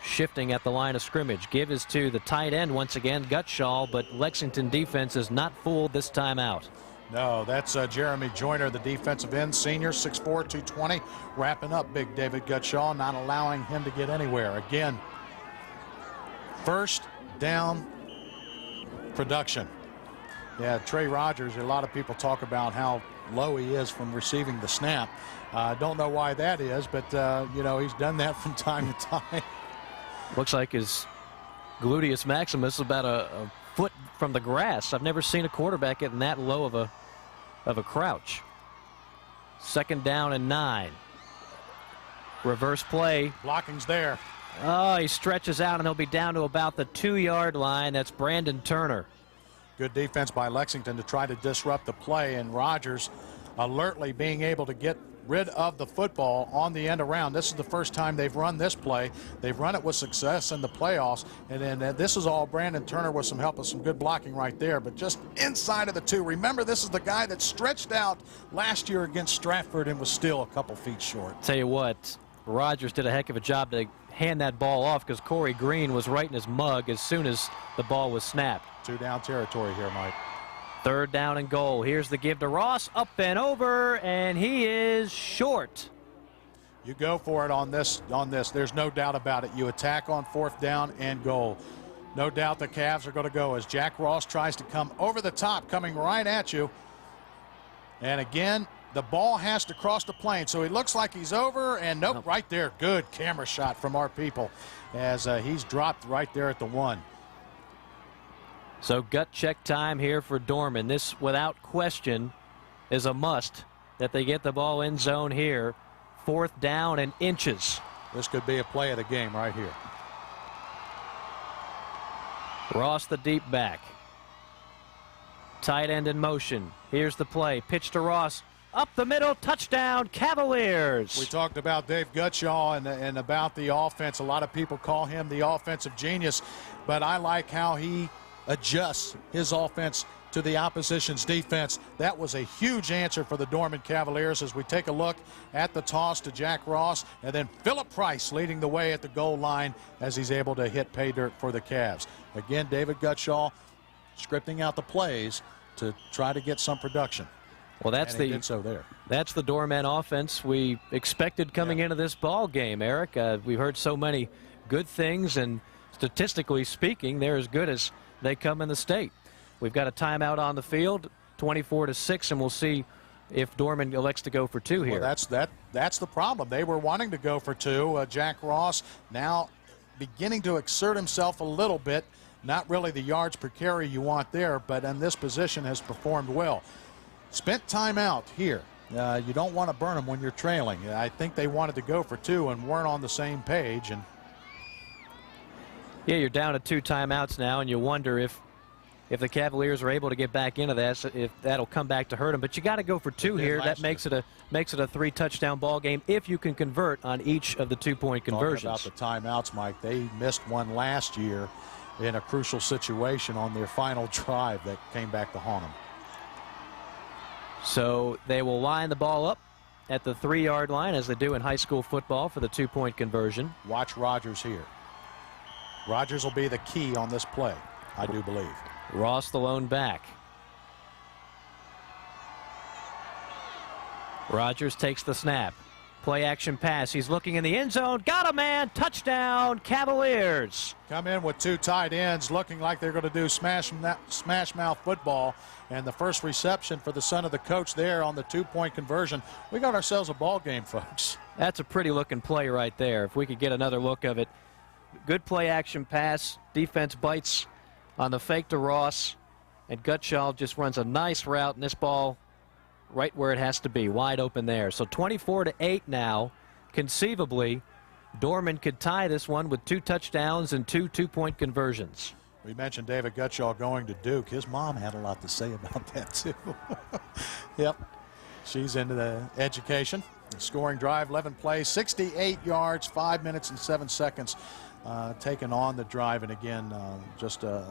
shifting at the line of scrimmage. Give is to the tight end once again, Gutschall, but Lexington defense is not fooled this time out. No, that's Jeremy Joyner, the defensive end, senior, 6'4", 220, wrapping up big David Gutschall, not allowing him to get anywhere. Again, first down production. Yeah, Trey Rogers, a lot of people talk about how low he is from receiving the snap. Don't know why that is, but, you know, he's done that from time to time. Looks like his gluteus maximus is about a foot from the grass. I've never seen a quarterback getting that low of a crouch. 2nd down and 9. Reverse play. Blocking's there. Oh, he stretches out, and he'll be down to about the 2-yard line. That's Brandon Turner. Good defense by Lexington to try to disrupt the play, and Rogers alertly being able to get rid of the football on the end around. This is the first time they've run this play. They've run it with success in the playoffs, and then this is all Brandon Turner with some help with some good blocking right there, but just inside of the 2. Remember, this is the guy that stretched out last year against Stratford and was still a couple feet short. Tell you what, Rogers did a heck of a job to hand that ball off because Corey Green was right in his mug as soon as the ball was snapped. 2-down territory here, Mike. 3rd down and goal. Here's the give to Ross, up and over, and he is short. You go for it on this. There's no doubt about it. You attack on 4th down and goal. No doubt the Cavs are going to go as Jack Ross tries to come over the top, coming right at you. And again, the ball has to cross the plane, so he looks like he's over, and nope, right there. Good camera shot from our people as he's dropped right there at the 1. So gut check time here for Dorman. This, without question, is a must that they get the ball in zone here. 4th down and inches. This could be a play of the game right here. Ross, the deep back. Tight end in motion. Here's the play. Pitch to Ross. Up the middle, touchdown, Cavaliers. We talked about Dave Gutshaw and about the offense. A lot of people call him the offensive genius, but I like how he adjusts his offense to the opposition's defense. That was a huge answer for the Dorman Cavaliers as we take a look at the toss to Jack Ross, and then Philip Price leading the way at the goal line as he's able to hit pay dirt for the Cavs. Again, David Gutshaw scripting out the plays to try to get some production. Well, that's that's the Dorman offense we expected coming into this ball game, Eric. We've heard so many good things, and statistically speaking, they're as good as they come in the state. We've got a timeout on the field, 24-6, and we'll see if Dorman elects to go for 2 here. Well, that's the problem. They were wanting to go for 2. Jack Ross now beginning to exert himself a little bit. Not really the yards per carry you want there, but in this position has performed well. Spent time out here. You don't want to burn them when you're trailing. I think they wanted to go for 2 and weren't on the same page. And yeah, you're down to 2 timeouts now, and you wonder if the Cavaliers are able to get back into that, if that'll come back to hurt them. But you got to go for 2 here. That makes it a 3-touchdown ball game if you can convert on each of the 2-point conversions. Talking about the timeouts, Mike, they missed one last year in a crucial situation on their final drive that came back to haunt them. So they will line the ball up at the 3-yard line as they do in high school football for the 2-point conversion. Watch Rogers here. Rogers will be the key on this play, I do believe. Ross the lone back. Rogers takes the snap. Play action pass. He's looking in the end zone. Got a man. Touchdown, Cavaliers. Come in with 2 tight ends looking like they're going to do smash mouth football. And the first reception for the son of the coach there on the 2-point conversion. We got ourselves a ball game, folks. That's a pretty looking play right there. If we could get another look of it. Good play action pass. Defense bites on the fake to Ross. And Gutshaw just runs a nice route, and this ball right where it has to be, wide open there. So 24-8 now. Conceivably, Dorman could tie this one with 2 touchdowns and 2 2-point conversions. We mentioned David Gutshaw going to Duke. His mom had a lot to say about that, too. Yep. She's into the education. The scoring drive, 11 plays, 68 yards, 5 minutes and 7 seconds. Taken on the drive, and again, just a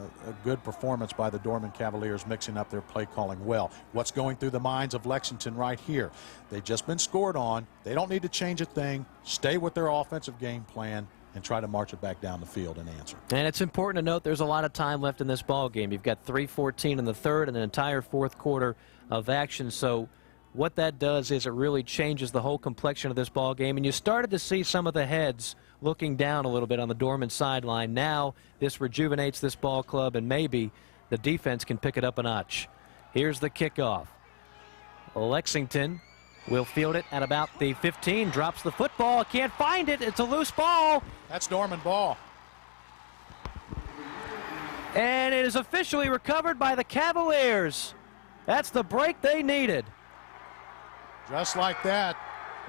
good performance by the Dorman Cavaliers, mixing up their play calling well. What's going through the minds of Lexington right here? They've just been scored on. They don't need to change a thing. Stay with their offensive game plan and try to march it back down the field and answer. And it's important to note there's a lot of time left in this ball game. You've got 3:14 in the third and an entire 4th quarter of action. So what that does is it really changes the whole complexion of this ball game. And you started to see some of the heads looking down a little bit on the Dorman sideline. Now this rejuvenates this ball club, and maybe the defense can pick it up a notch. Here's the kickoff. Lexington will field it at about the 15. Drops the football. Can't find it. It's a loose ball. That's Dorman ball. And it is officially recovered by the Cavaliers. That's the break they needed. Just like that.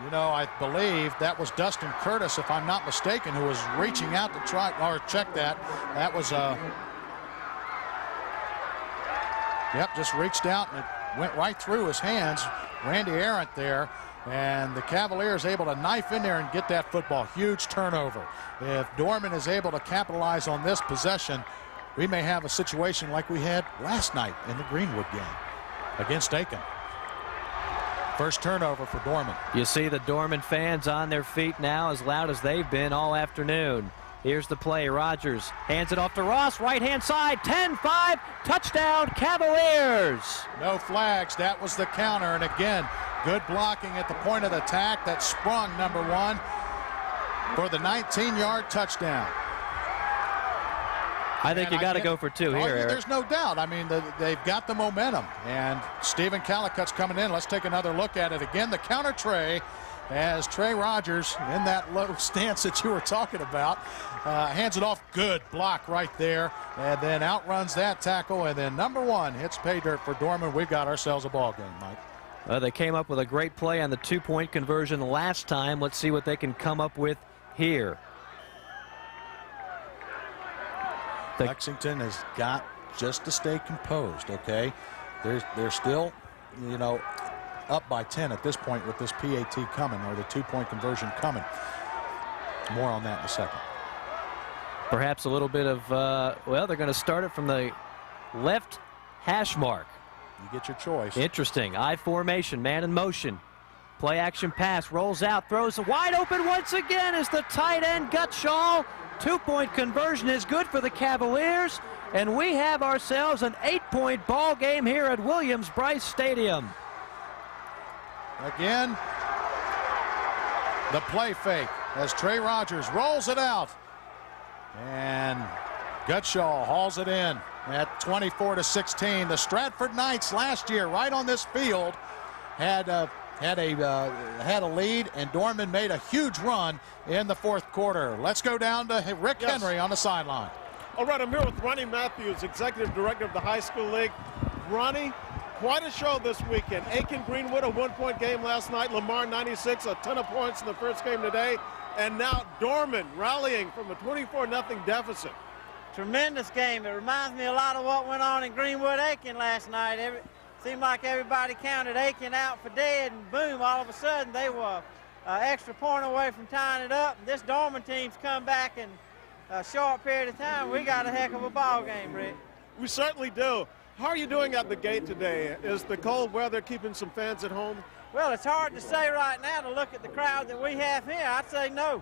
You know, I believe that was Dustin Curtis, if I'm not mistaken, who was reaching out to try or check that. That was yep, just reached out and it went right through his hands. Randy Arendt there, and the Cavaliers able to knife in there and get that football. Huge turnover. If Dorman is able to capitalize on this possession, we may have a situation like we had last night in the Greenwood game against Aiken. First turnover for Dorman. You see the Dorman fans on their feet now, as loud as they've been all afternoon. Here's the play. Rogers hands it off to Ross, right-hand side, 10-5, touchdown Cavaliers. No flags. That was the counter. And again, good blocking at the point of the attack that sprung number one for the 19-yard touchdown. I think you got to go for two here, Eric. There's no doubt. I mean, they've got the momentum. And Stephen Callicut's coming in. Let's take another look at it again. The counter Trey, as Trey Rogers in that low stance that you were talking about, hands it off. Good block right there. And then outruns that tackle. And then number one hits pay dirt for Dorman. We've got ourselves a ball game, Mike. They came up with a great play on the two-point conversion last time. Let's see what they can come up with here. Lexington has got just to stay composed, okay? They're still, you know, up by 10 at this point with this PAT coming, or the two-point conversion coming. More on that in a second. Perhaps a little bit of, well, they're going to start it from the left hash mark. You get your choice. Interesting. I formation, man in motion. Play action pass, rolls out, throws wide open once again is the tight end Gutschall. Two-point conversion is good for the Cavaliers, and we have ourselves an 8-point ball game here at Williams-Brice Stadium. Again, the play fake as Trey Rogers rolls it out, and Gutschall hauls it in at 24-16. The Stratford Knights last year, right on this field, had a lead, and Dorman made a huge run in the fourth quarter. Let's go down to Rick Henry on the sideline. All right, I'm here with Ronnie Matthews, Executive Director of the High School League. Ronnie, quite a show this weekend. Aiken Greenwood, a one-point game last night. Lamar 96, a ton of points in the first game today. And now Dorman rallying from a 24-0 deficit. Tremendous game. It reminds me a lot of what went on in Greenwood Aiken last night. Seemed like everybody counted Aiken out for dead, and boom, all of a sudden they were an extra point away from tying it up. This Dorman team's come back in a short period of time. We got a heck of a ball game, Rick. We certainly do. How are you doing at the gate today? Is the cold weather keeping some fans at home? Well, it's hard to say right now to look at the crowd that we have here. I'd say no.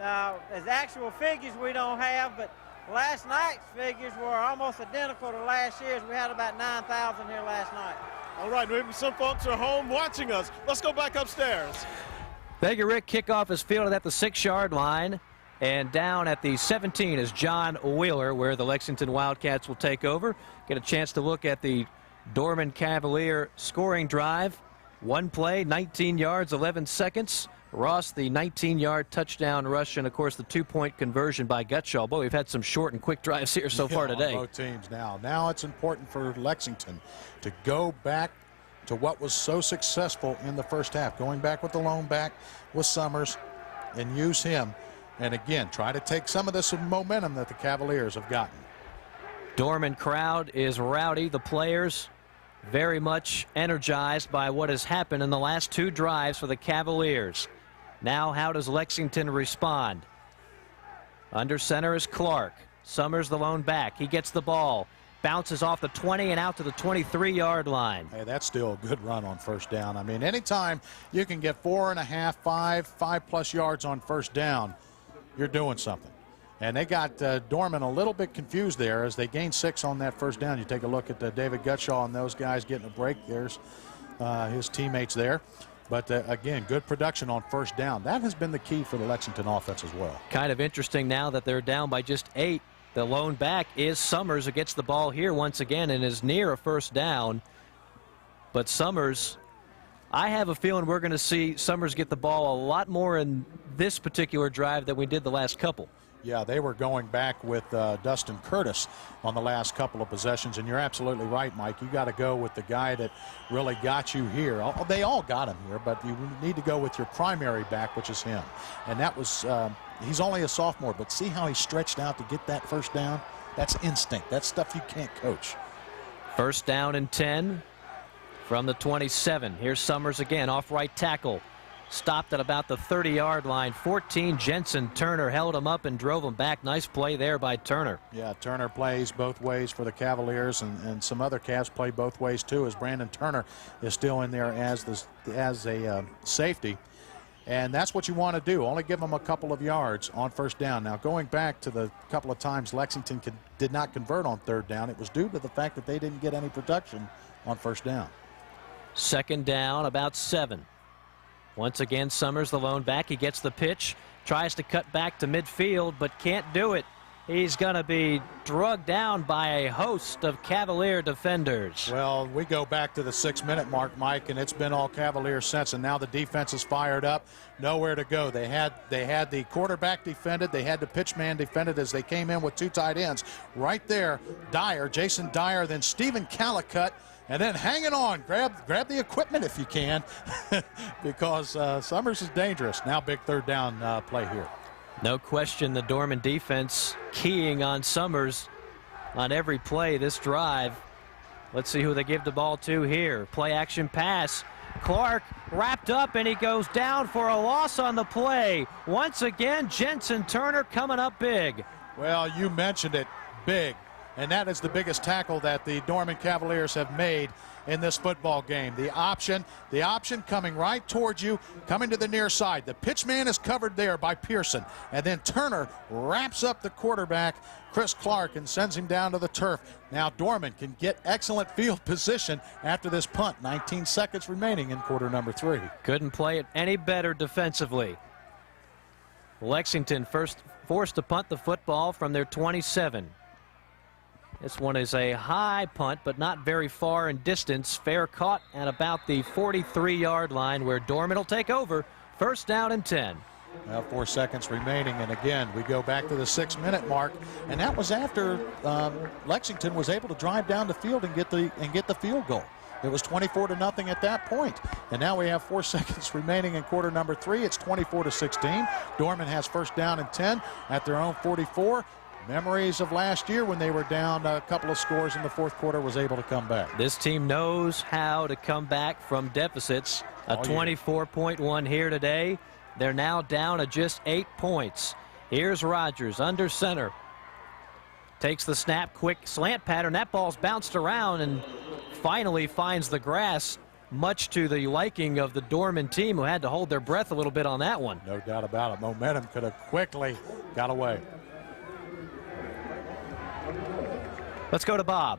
As actual figures we don't have, but last night's figures were almost identical to last year's. We had about 9,000 here last night. All right, maybe some folks are home watching us. Let's go back upstairs. Thank you, Rick. Kickoff is fielded at the 6-yard line. And down at the 17 is John Wheeler, where the Lexington Wildcats will take over. Get a chance to look at the Dorman Cavalier scoring drive. One play, 19 yards, 11 seconds. Ross, the 19-yard touchdown rush, and, of course, the two-point conversion by Gutschall. Boy, we've had some short and quick drives here so far today. Both teams now. Now it's important for Lexington to go back to what was so successful in the first half, going back with the lone back with Summers and use him. And, again, try to take some of this momentum that the Cavaliers have gotten. Dorman crowd is rowdy. The players very much energized by what has happened in the last two drives for the Cavaliers. Now, how does Lexington respond? Under center is Clark. Summers the lone back. He gets the ball. Bounces off the 20 and out to the 23-yard line. Hey, that's still a good run on first down. I mean, anytime you can get 4.5, 5+ yards on first down, you're doing something. And they got Dorman a little bit confused there as they gained 6 on that first down. You take a look at David Gutschall and those guys getting a break. There's his teammates there. But, again, good production on first down. That has been the key for the Lexington offense as well. Kind of interesting now that they're down by just 8. The lone back is Summers, who gets the ball here once again and is near a first down. But Summers, I have a feeling we're going to see Summers get the ball a lot more in this particular drive than we did the last couple. Yeah, they were going back with Dustin Curtis on the last couple of possessions, and you're absolutely right, Mike. You got to go with the guy that really got you here. They all got him here, but you need to go with your primary back, which is him. And that was, he's only a sophomore, but see how he stretched out to get that first down? That's instinct. That's stuff you can't coach. First down and 10 from the 27. Here's Summers again, off right tackle. Stopped at about the 30-yard line. 14, Jensen Turner held him up and drove him back. Nice play there by Turner. Yeah, Turner plays both ways for the Cavaliers, and some other Cavs play both ways too, as Brandon Turner is still in there as a safety. And that's what you want to do. Only give them a couple of yards on first down. Now, going back to the couple of times Lexington did not convert on third down, it was due to the fact that they didn't get any production on first down. Second down, about 7. Once again, Summers, the lone back. He gets the pitch, tries to cut back to midfield, but can't do it. He's going to be drugged down by a host of Cavalier defenders. Well, we go back to the 6-minute mark, Mike, and it's been all Cavaliers since, and now the defense is fired up. Nowhere to go. They had the quarterback defended. They had the pitch man defended as they came in with 2 tight ends. Right there, Jason Dyer, then Stephen Callicutt. And then hanging on, grab the equipment if you can, because Summers is dangerous. Now big third down play here. No question the Dorman defense keying on Summers on every play this drive. Let's see who they give the ball to here. Play action pass. Clark wrapped up and he goes down for a loss on the play. Once again, Jensen Turner coming up big. Well, you mentioned it, big. And that is the biggest tackle that the Dorman Cavaliers have made in this football game. The option coming right towards you, coming to the near side. The pitch man is covered there by Pearson. And then Turner wraps up the quarterback, Chris Clark, and sends him down to the turf. Now Dorman can get excellent field position after this punt. 19 seconds remaining in quarter number 3. Couldn't play it any better defensively. Lexington first forced to punt the football from their 27. This one is a high punt, but not very far in distance. Fair caught at about the 43-yard line, where Dorman will take over. First down and 10. Well, 4 seconds remaining, and again, we go back to the 6-minute mark, and that was after Lexington was able to drive down the field and get the field goal. It was 24-0 at that point, and now we have 4 seconds remaining in quarter number 3. It's 24-16. Dorman has first down and 10 at their own 44. Memories of last year when they were down a couple of scores in the fourth quarter, was able to come back. This team knows how to come back from deficits. A 24-point here today. They're now down to just 8 points. Here's Rogers under center. Takes the snap, quick slant pattern. That ball's bounced around and finally finds the grass, much to the liking of the Dorman team, who had to hold their breath a little bit on that one. No doubt about it. Momentum could have quickly got away. Let's go to Bob.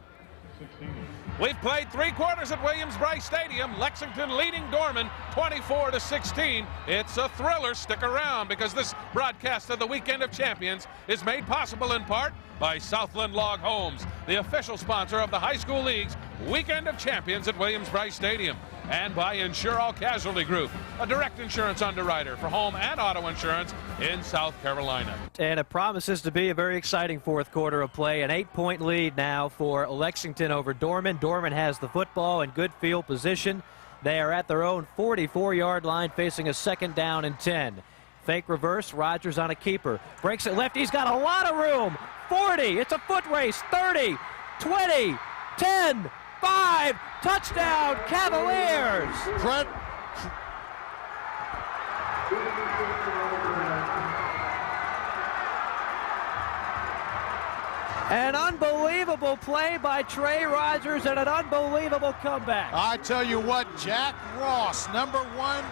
We've played 3 quarters at Williams-Brice Stadium. Lexington leading Dorman 24-16. It's a thriller. Stick around, because this broadcast of the Weekend of Champions is made possible in part by Southland Log Homes, the official sponsor of the High School League's Weekend of Champions at Williams-Brice Stadium, and by Insure All Casualty Group, a direct insurance underwriter for home and auto insurance in South Carolina. And it promises to be a very exciting fourth quarter of play. An 8-point lead now for Lexington over Dorman. Dorman has the football in good field position. They are at their own 44-yard line, facing a second down and 10. Fake reverse, Rogers on a keeper. Breaks it left, he's got a lot of room. 40, it's a foot race. 30, 20, 10, 5, touchdown Cavaliers. An unbelievable play by Trey Rogers and an unbelievable comeback. I tell you what, Jack Ross, number 1,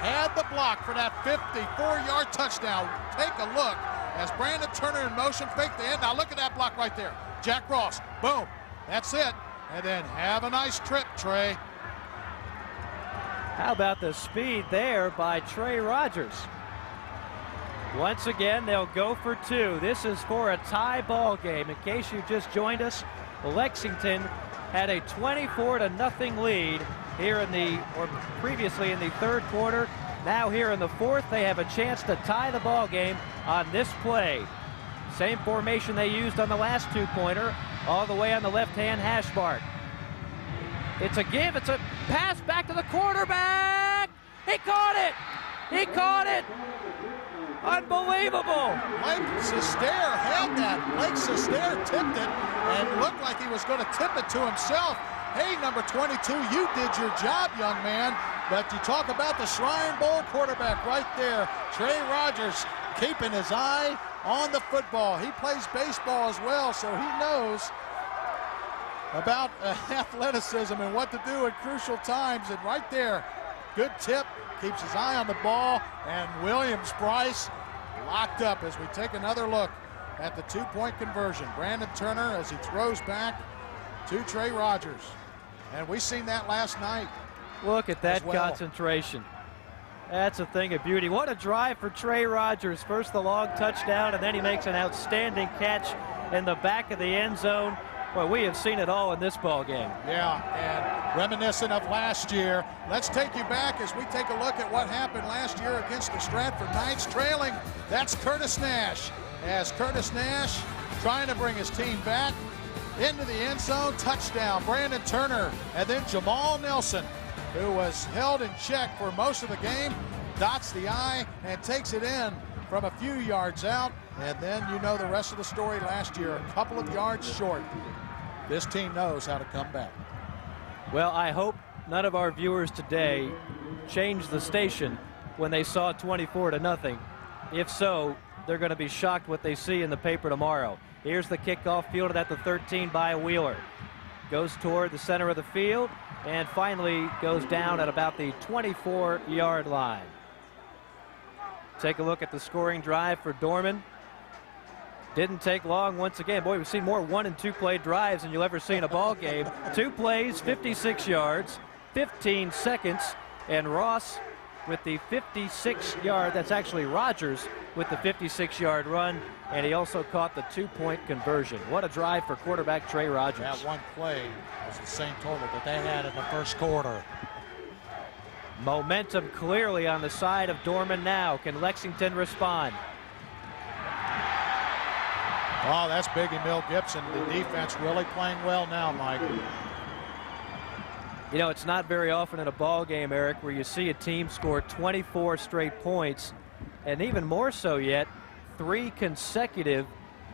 had the block for that 54-yard touchdown. Take a look as Brandon Turner in motion, fake the end. Now look at that block right there. Jack Ross, boom, that's it. And then have a nice trip, Trey. How about the speed there by Trey Rogers? Once again, they'll go for 2. This is for a tie ball game. In case you just joined us, Lexington had a 24-0 lead here previously in the third quarter. Now here in the fourth, they have a chance to tie the ball game on this play. Same formation they used on the last two-pointer, all the way on the left-hand hash mark. It's a give, it's a pass back to the quarterback. He caught it. He caught it. Unbelievable. Blake Sestaire had that. Blake Sestaire tipped it and looked like he was going to tip it to himself. Hey, number 22, you did your job, young man. But you talk about the Shrine Bowl quarterback right there. Trey Rogers keeping his eye on the football. He plays baseball as well, so he knows about athleticism and what to do at crucial times. And right there, good tip, keeps his eye on the ball. And Williams-Brice locked up as we take another look at the two-point conversion. Brandon Turner as he throws back to Trey Rogers. And we seen that last night. Look at that well. concentration. That's a thing of beauty. What a drive for Trey Rogers. First the long touchdown, and then he makes an outstanding catch in the back of the end zone. Well, we have seen it all in this ball game. Yeah, and reminiscent of last year, let's take you back as we take a look at what happened last year against the Stratford Knights. Trailing, that's Curtis Nash. As Curtis Nash trying to bring his team back into the end zone, touchdown, Brandon Turner, and then Jamal Nelson, who was held in check for most of the game, dots the I and takes it in from a few yards out. And then you know the rest of the story last year, a couple of yards short. This team knows how to come back. Well, I hope none of our viewers today changed the station when they saw 24-0. If so, they're going to be shocked what they see in the paper tomorrow. Here's the kickoff, fielded at the 13 by Wheeler. Goes toward the center of the field and finally goes down at about the 24-yard line. Take a look at the scoring drive for Dorman. Didn't take long once again. Boy, we've seen more 1- and 2-play drives than you'll ever see in a ball game. 2 plays, 56 yards, 15 seconds, and Ross with the 56-yard, that's actually Rogers with the 56-yard run, and he also caught the 2-point conversion. What a drive for quarterback Trey Rogers. That one play was the same total that they had in the first quarter. Momentum clearly on the side of Dorman now. Can Lexington respond? Oh, that's Big Emil Gibson. The defense really playing well now, Mike. You know, it's not very often in a ball game, Eric, where you see a team score 24 straight points, and even more so yet, 3 consecutive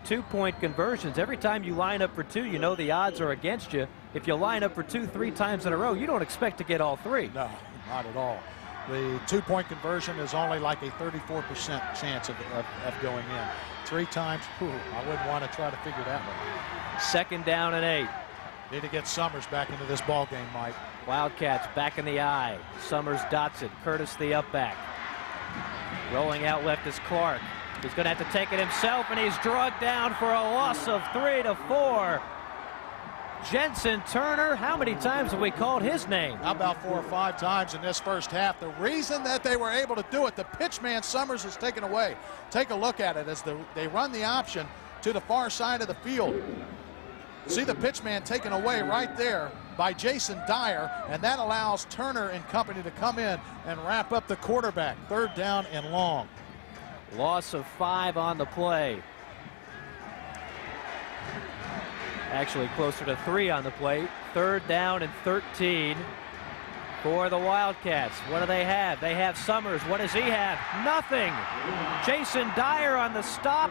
2-point conversions. Every time you line up for 2, you know the odds are against you. If you line up for 2 3 times in a row, you don't expect to get all 3. No, not at all. The 2-point conversion is only like a 34% chance of going in. 3 times, I wouldn't want to try to figure that one. Second down and 8. Need to get Summers back into this ball game, Mike. Wildcats back in the eye. Summers dots it. Curtis the up back. Rolling out left is Clark. He's going to have to take it himself, and he's drugged down for a loss of 3 to 4. Jensen Turner, how many times have we called his name? About 4 or 5 times in this first half. The reason that they were able to do it, the pitch man Summers is taken away. Take a look at it as they run the option to the far side of the field. See the pitch man taken away right there by Jason Dyer, and that allows Turner and company to come in and wrap up the quarterback. 3rd down and long. Loss of 5 on the play. Actually closer to 3 on the play. 3rd down and 13 for the Wildcats. What do they have? They have Summers. What does he have? Nothing. Jason Dyer on the stop.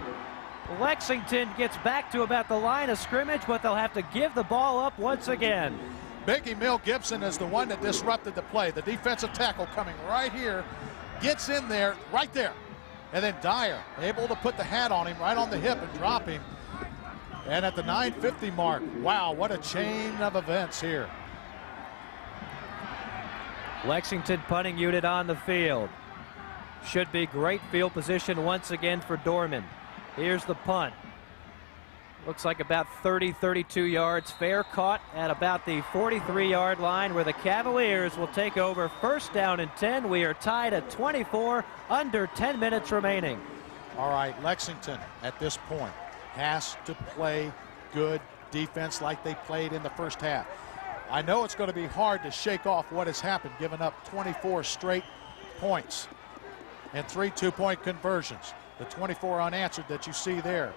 Lexington gets back to about the line of scrimmage, but they'll have to give the ball up once again. Big Emil Gibson is the one that disrupted the play. The defensive tackle coming right here, gets in there, right there. And then Dyer able to put the hat on him, right on the hip, and drop him. And at the 9:50 mark, wow, what a chain of events here. Lexington punting unit on the field. Should be great field position once again for Dorman. Here's the punt. Looks like about 32 yards. Fair caught at about the 43-yard line, where the Cavaliers will take over. 1st down and 10. We are tied at 24, under 10 minutes remaining. All right, Lexington at this point has to play good defense like they played in the first half. I know it's going to be hard to shake off what has happened, giving up 24 straight points and 3 two-point conversions. The 24 unanswered that you see there.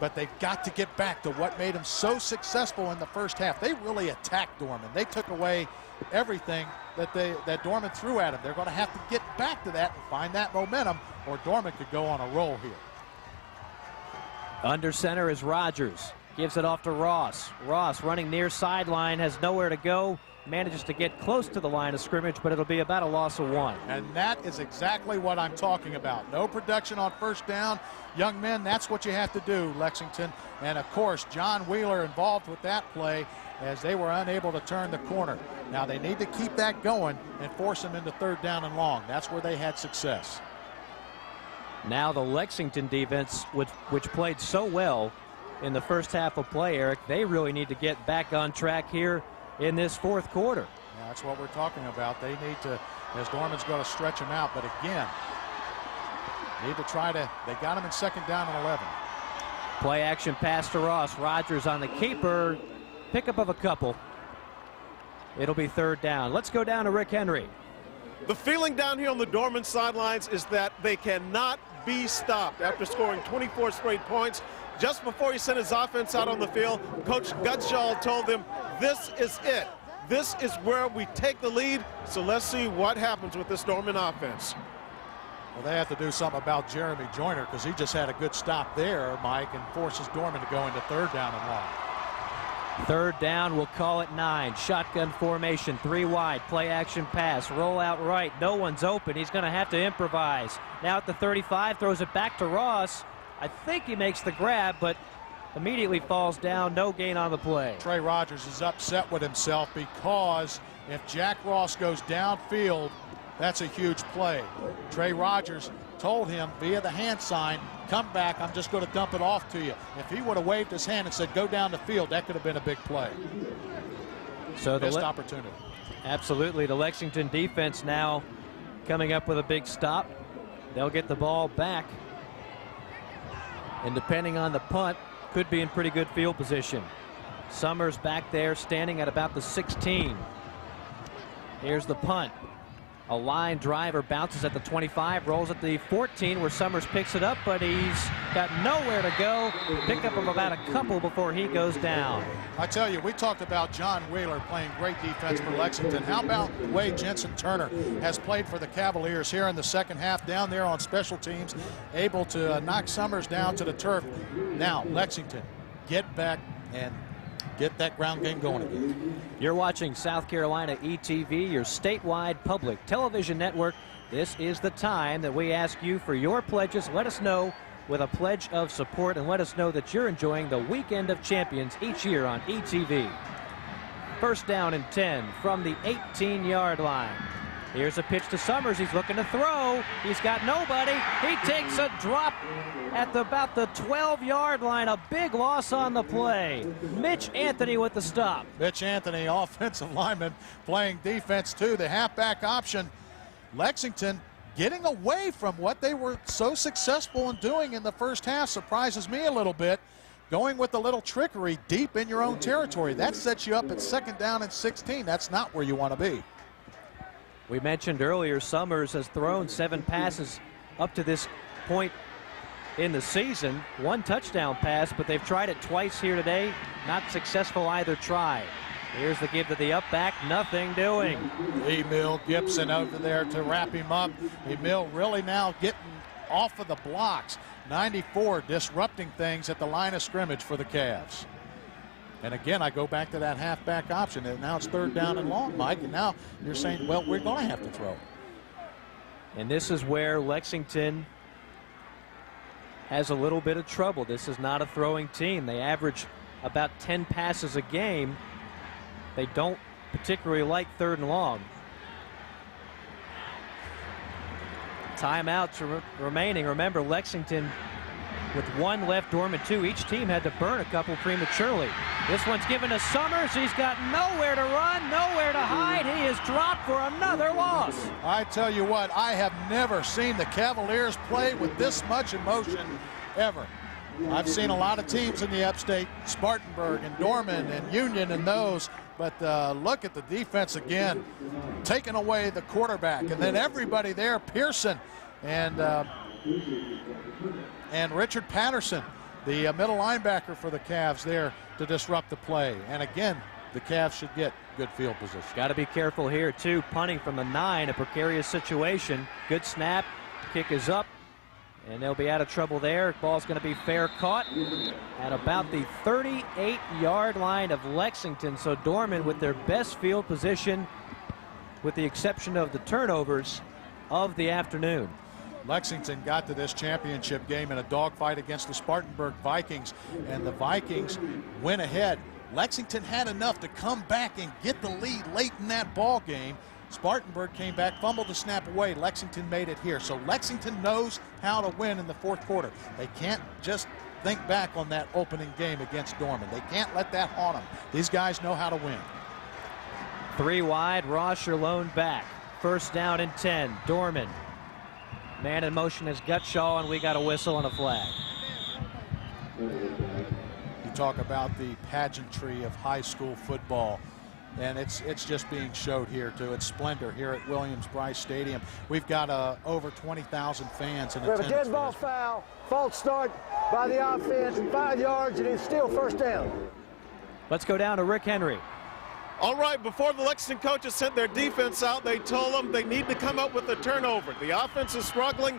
But they've got to get back to what made them so successful in the first half. They really attacked Dorman. They took away everything that Dorman threw at them. They're going to have to get back to that and find that momentum, or Dorman could go on a roll here. Under center is Rogers. Gives it off to Ross. Ross running near sideline, has nowhere to go. Manages to get close to the line of scrimmage, but it'll be about a loss of 1. And that is exactly what I'm talking about. No production on first down. Young men, that's what you have to do, Lexington. And, of course, John Wheeler involved with that play as they were unable to turn the corner. Now they need to keep that going and force them into 3rd down and long. That's where they had success. Now the Lexington defense, which played so well in the first half of play, Eric, they really need to get back on track here in this 4th quarter. Yeah, that's what we're talking about. They need to, as Dorman's going to stretch them out, but again, need to try to, they got him in 2nd down and 11. Play action pass to Ross. Rogers on the keeper. Pickup of a couple. It'll be 3rd down. Let's go down to Rick Henry. The feeling down here on the Dorman sidelines is that they cannot be stopped after scoring 24 straight points. Just before he sent his offense out on the field, Coach Gutschall told them, this is it. This is where we take the lead, so let's see what happens with this Dorman offense. Well, they have to do something about Jeremy Joyner because he just had a good stop there, Mike, and forces Dorman to go into 3rd down and long. 3rd down, we'll call it 9. Shotgun formation, 3 wide, play action pass, roll out right. No one's open. He's going to have to improvise. Now at the 35, throws it back to Ross. I think he makes the grab, but immediately falls down. No gain on the play. Trey Rogers is upset with himself because if Jack Ross goes downfield, that's a huge play. Trey Rogers told him via the hand sign, come back, I'm just going to dump it off to you. If he would have waved his hand and said, go down the field, that could have been a big play. So the missed opportunity. Absolutely. The Lexington defense now coming up with a big stop. They'll get the ball back. And depending on the punt, could be in pretty good field position. Summers back there standing at about the 16. Here's the punt. A line driver bounces at the 25, rolls at the 14 where Summers picks it up, but he's got nowhere to go. Pick up of about a couple before he goes down. I tell you, we talked about John Wheeler playing great defense for Lexington. How about the way Jensen Turner has played for the Cavaliers here in the 2nd half down there on special teams, able to knock Summers down to the turf. Now, Lexington, get back and get that ground game going again. You're watching South Carolina ETV, your statewide public television network. This is the time that we ask you for your pledges. Let us know with a pledge of support and let us know that you're enjoying the Weekend of Champions each year on ETV. 1st down and 10 from the 18-yard line. Here's a pitch to Summers. He's looking to throw. He's got nobody. He takes a drop at about the 12-yard line. A big loss on the play. Mitch Anthony with the stop. Mitch Anthony, offensive lineman, playing defense too. The halfback option. Lexington getting away from what they were so successful in doing in the first half surprises me a little bit. Going with a little trickery deep in your own territory. That sets you up at 2nd down and 16. That's not where you want to be. We mentioned earlier Summers has thrown 7 passes up to this point in the season. 1 touchdown pass, but they've tried it twice here today. Not successful either try. Here's the give to the up back. Nothing doing. Emil Gibson over there to wrap him up. Emil really now getting off of the blocks. 94 disrupting things at the line of scrimmage for the Cavs. And again, I go back to that halfback option. And now it's 3rd down and long, Mike. And now you're saying, well, we're going to have to throw. And this is where Lexington has a little bit of trouble. This is not a throwing team. They average about 10 passes a game. They don't particularly like 3rd and long. Timeouts remaining. Remember, Lexington with 1 left, Dorman 2. Each team had to burn a couple prematurely. This one's given to Summers. He's got nowhere to run, nowhere to hide. He is dropped for another loss. I tell you what, I have never seen the Cavaliers play with this much emotion ever. I've seen a lot of teams in the upstate, Spartanburg and Dorman and Union and those. but look at the defense again, taking away the quarterback, and then everybody there, Pearson and Richard Patterson, the middle linebacker for the Cavs there to disrupt the play. And again, the Cavs should get good field position. Got to be careful here too. Punting from the 9, a precarious situation. Good snap, kick is up, and they'll be out of trouble there. Ball's going to be fair caught at about the 38-yard line of Lexington. So Dorman with their best field position, with the exception of the turnovers of the afternoon. Lexington got to this championship game in a dogfight against the Spartanburg Vikings, and the Vikings went ahead. Lexington had enough to come back and get the lead late in that ball game. Spartanburg came back, fumbled the snap away. Lexington made it here. So Lexington knows how to win in the fourth quarter. They can't just think back on that opening game against Dorman. They can't let that haunt them. These guys know how to win. 3 wide, Rosher lone back. First down and 10, Dorman. Man in motion is Gutshaw, and we got a whistle and a flag. You talk about the pageantry of high school football, and it's just being showed here too. It's splendor here at Williams-Brice Stadium. We've got over 20,000 fans in attendance. We have a dead ball foul, false start by the offense, 5 yards, and it's still first down. Let's go down to Rick Henry. All right, before the Lexington coaches sent their defense out, they told them they need to come up with a turnover. The offense is struggling.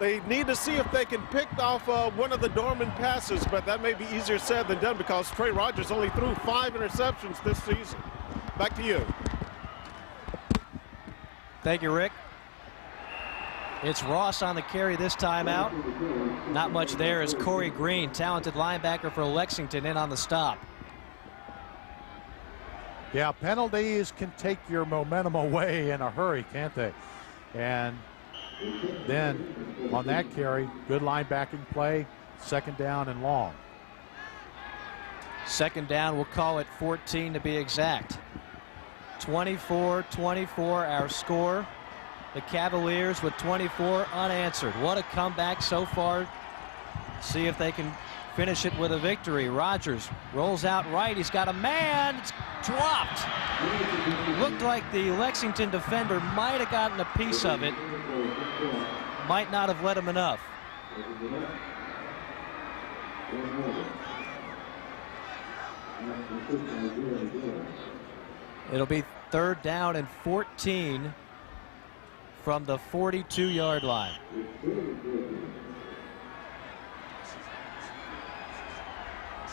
They need to see if they can pick off one of the Dorman passes, but that may be easier said than done because Trey Rogers only threw 5 interceptions this season. Back to you. Thank you, Rick. It's Ross on the carry this time out. Not much there is Corey Green, talented linebacker for Lexington, in on the stop. Yeah, penalties can take your momentum away in a hurry, can't they? And then on that carry, good linebacking play, second down and long. Second down, we'll call it 14 to be exact. 24-24 our score. The Cavaliers with 24 unanswered. What a comeback so far. See if they can finish it with a victory. Rogers rolls out right. He's got a man. It's dropped. Looked like the Lexington defender might have gotten a piece of it. Might not have let him enough. It'll be third down and 14 from the 42-yard line.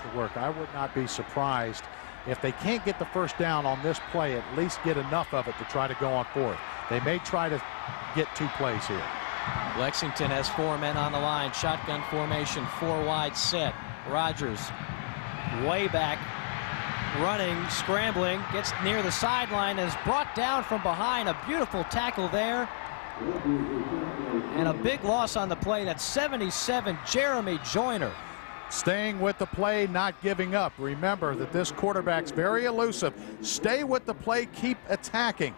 To work. I would not be surprised if they can't get the first down on this play, at least get enough of it to try to go on fourth. They may try to get 2 plays here. Lexington has 4 men on the line. Shotgun formation, 4 wide set. Rogers way back, running, scrambling, gets near the sideline, is brought down from behind. A beautiful tackle there. And a big loss on the play. That's 77, Jeremy Joyner. Staying with the play, not giving up. Remember that this quarterback's very elusive. Stay with the play, keep attacking.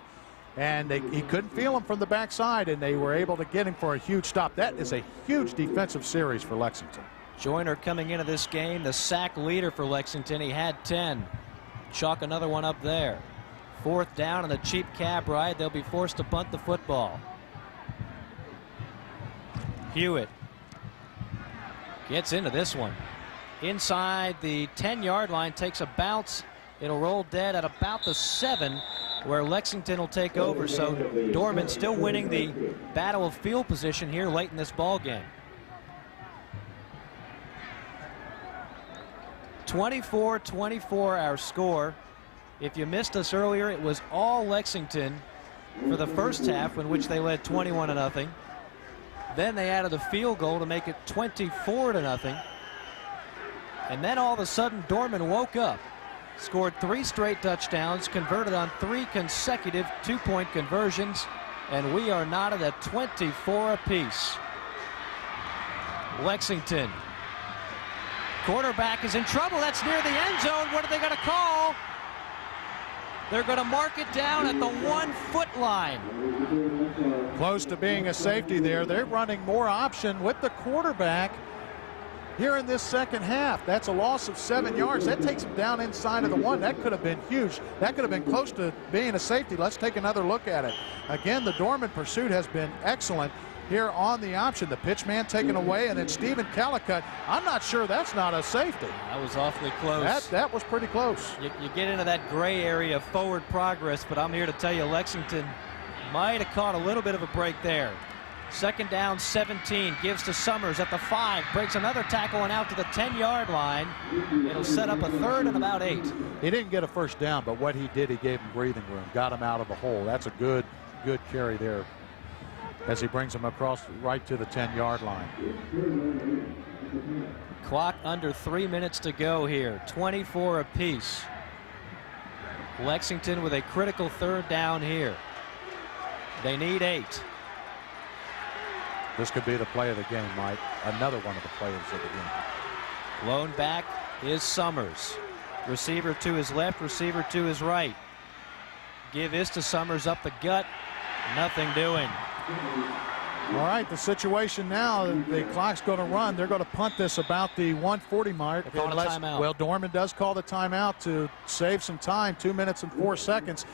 And he couldn't feel him from the backside, and they were able to get him for a huge stop. That is a huge defensive series for Lexington. Joyner coming into this game, the sack leader for Lexington. He had 10. Chalk another one up there. Fourth down and a cheap cab ride. They'll be forced to punt the football. Hewitt gets into this one. Inside the 10-yard line, takes a bounce. It'll roll dead at about the 7, where Lexington will take over. So Dorman still winning the battle of field position here late in this ball game. 24-24 our score. If you missed us earlier, it was all Lexington for the first half, in which they led 21-0. Then they added a field goal to make it 24-0. And then all of a sudden Dorman woke up, scored 3 straight touchdowns, converted on 3 consecutive 2-point conversions, and we are knotted at 24 apiece. Lexington. Quarterback is in trouble. That's near the end zone. What are they going to call? They're going to mark it down at the 1-foot line. Close to being a safety there. They're running more option with the quarterback. here in this second half. That's a loss of 7 yards. That takes them down inside of the 1. That could have been huge. That could have been close to being a safety. Let's take another look at it. Again, the Dorman pursuit has been excellent here on the option. The pitch man taken away, and then Stephen Calicut. I'm not sure that's not a safety. That was awfully close. That was pretty close. You get into that gray area of forward progress, but I'm here to tell you Lexington might have caught a little bit of a break there. Second down, 17, gives to Summers at the 5, breaks another tackle and out to the 10-yard line. It'll set up a third and about 8. He didn't get a first down, but what he did, he gave him breathing room, got him out of the hole. That's a good carry there as he brings him across right to the 10-yard line. Clock under 3 minutes to go here, 24 apiece. Lexington with a critical third down here. They need 8. This could be the play of the game, Mike. Another one of the players of the game. Lone back is Summers. Receiver to his left, receiver to his right. Give this to Summers up the gut. Nothing doing. All right, the situation now, the clock's going to run. They're going to punt this about the 140 mark. They're calling a timeout. Well, Dorman does call the timeout to save some time, 2 minutes and 4 seconds.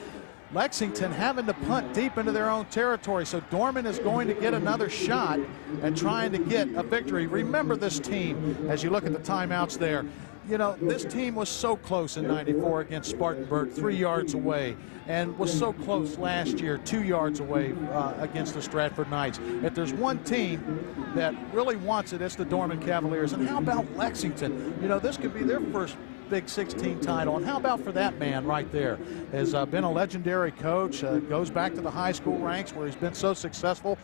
Lexington having to punt deep into their own territory, so Dorman is going to get another shot at trying to get a victory. Remember this team as you look at the timeouts there. You know, this team was so close in '94 against Spartanburg, 3 yards away, and was so close last year, 2 yards away against the Stratford Knights. If there's one team that really wants it, it's the Dorman Cavaliers. And how about Lexington? You know, this could be their first Big 16 title, and how about for that man right there? Has been a legendary coach, goes back to the high school ranks where he's been so successful.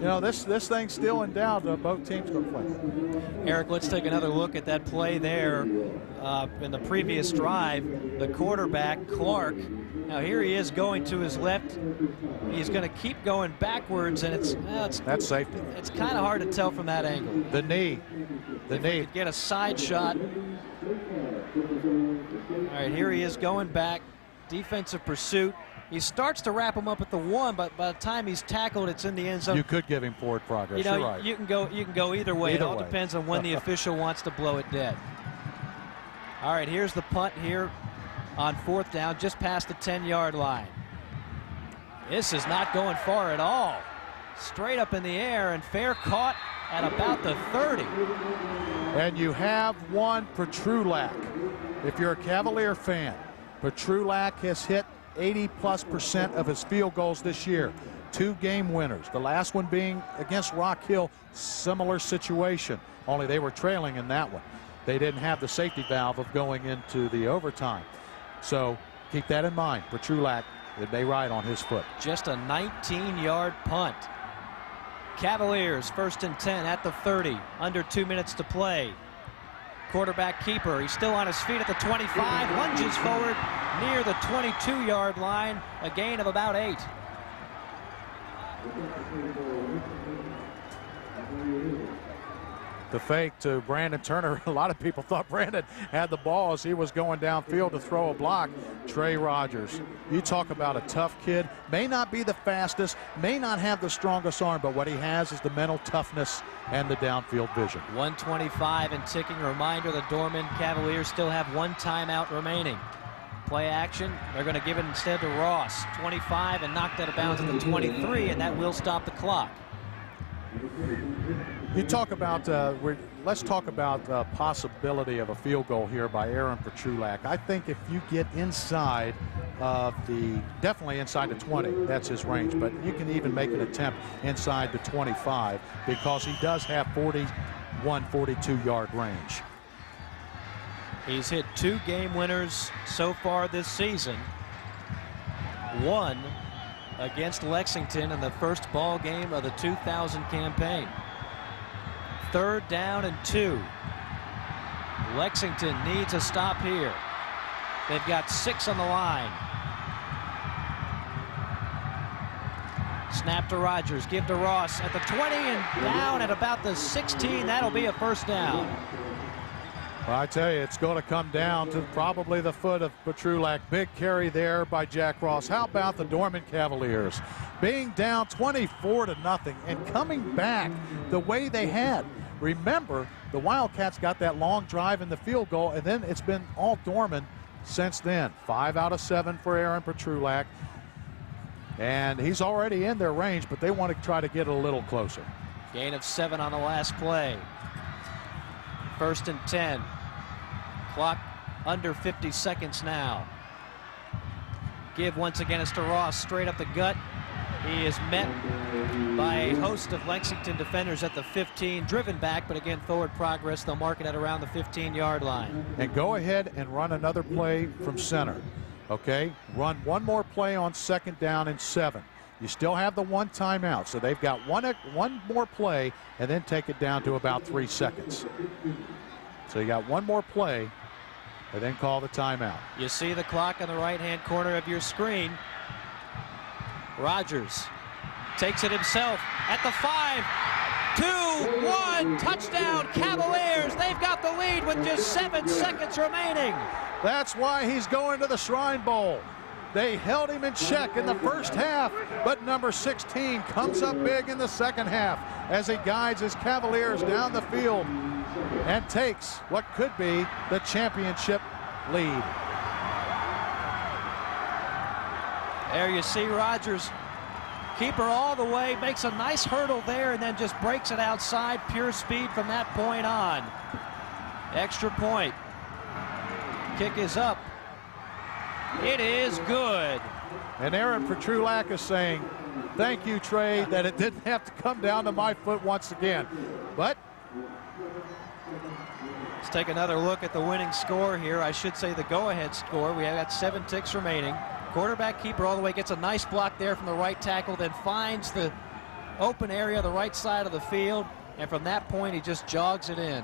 You know, this thing's still in doubt. Both teams going to play. Eric, let's take another look at that play there in the previous drive. The quarterback, Clark. Now here he is going to his left. He's going to keep going backwards, and that's safety. It's kind of hard to tell from that angle. The knee. If he could get a side shot. All right, here he is going back. Defensive pursuit. He starts to wrap him up at the 1, but by the time he's tackled, it's in the end zone. You could give him forward progress. You know, You're right. you can go either way. It all depends on when the official wants to blow it dead. All right, here's the punt here on 4th down, just past the 10-yard line. This is not going far at all. Straight up in the air, and fair caught at about the 30. And you have one Petrulak. If you're a Cavalier fan, Petrulak has hit 80+% of his field goals this year. 2 game winners. The last one being against Rock Hill, similar situation, only they were trailing in that one. They didn't have the safety valve of going into the overtime. So keep that in mind. Petrulak, it may ride on his foot. Just a 19-yard punt. Cavaliers 1st and 10 at the 30. Under 2 minutes to play. Quarterback keeper. He's still on his feet at the 25. Lunges forward near the 22-yard line. A gain of about 8. The fake to Brandon Turner. A lot of people thought Brandon had the ball as he was going downfield to throw a block. Trey Rogers. You talk about a tough kid. May not be the fastest, may not have the strongest arm, but what he has is the mental toughness and the downfield vision. 1:25 and ticking. Reminder, the Dorman Cavaliers still have 1 timeout remaining. Play action. They're going to give it instead to Ross. 25 and knocked out of bounds at the 23, and that will stop the clock. You talk about, let's talk about the possibility of a field goal here by Aaron Petrulak. I think if you get inside of definitely inside the 20, that's his range, but you can even make an attempt inside the 25 because he does have 41, 42-yard range. He's hit 2 game winners so far this season. 1 against Lexington in the first ball game of the 2000 campaign. 3rd down and 2. Lexington needs a stop here. They've got 6 on the line. Snap to Rogers, give to Ross at the 20 and down at about the 16. That'll be a first down. Well, I tell you, it's going to come down to probably the foot of Petrulak. Big carry there by Jack Ross. How about the Dorman Cavaliers being down 24-0 and coming back the way they had? Remember, the Wildcats got that long drive in the field goal, and then it's been all Dorman since then. 5 out of 7 for Aaron Petrulak. And he's already in their range, but they want to try to get a little closer. Gain of 7 on the last play. 1st and 10. Clock under 50 seconds now. Give once again is to Ross, straight up the gut. He is met by a host of Lexington defenders at the 15, driven back, but again, forward progress. They'll mark it at around the 15-yard line. And go ahead and run another play from center, okay? Run one more play on 2nd down and 7. You still have the 1 timeout, so they've got one more play and then take it down to about 3 seconds. So you got one more play and then call the timeout. You see the clock on the right-hand corner of your screen. Rogers takes it himself at the 5, 2, 1, touchdown Cavaliers. They've got the lead with just 7 seconds remaining. That's why he's going to the Shrine Bowl. They held him in check in the first half, but number 16 comes up big in the second half as he guides his Cavaliers down the field and takes what could be the championship lead. There you see Rogers, keeper all the way, makes a nice hurdle there and then just breaks it outside. Pure speed from that point on. Extra point. Kick is up. It is good. And Aaron Petrulak is saying, thank you, Trey, that it didn't have to come down to my foot once again. But let's take another look at the winning score here. I should say the go-ahead score. We have got 7 ticks remaining. Quarterback keeper all the way, gets a nice block there from the right tackle, then finds the open area, the right side of the field, and from that point he just jogs it in.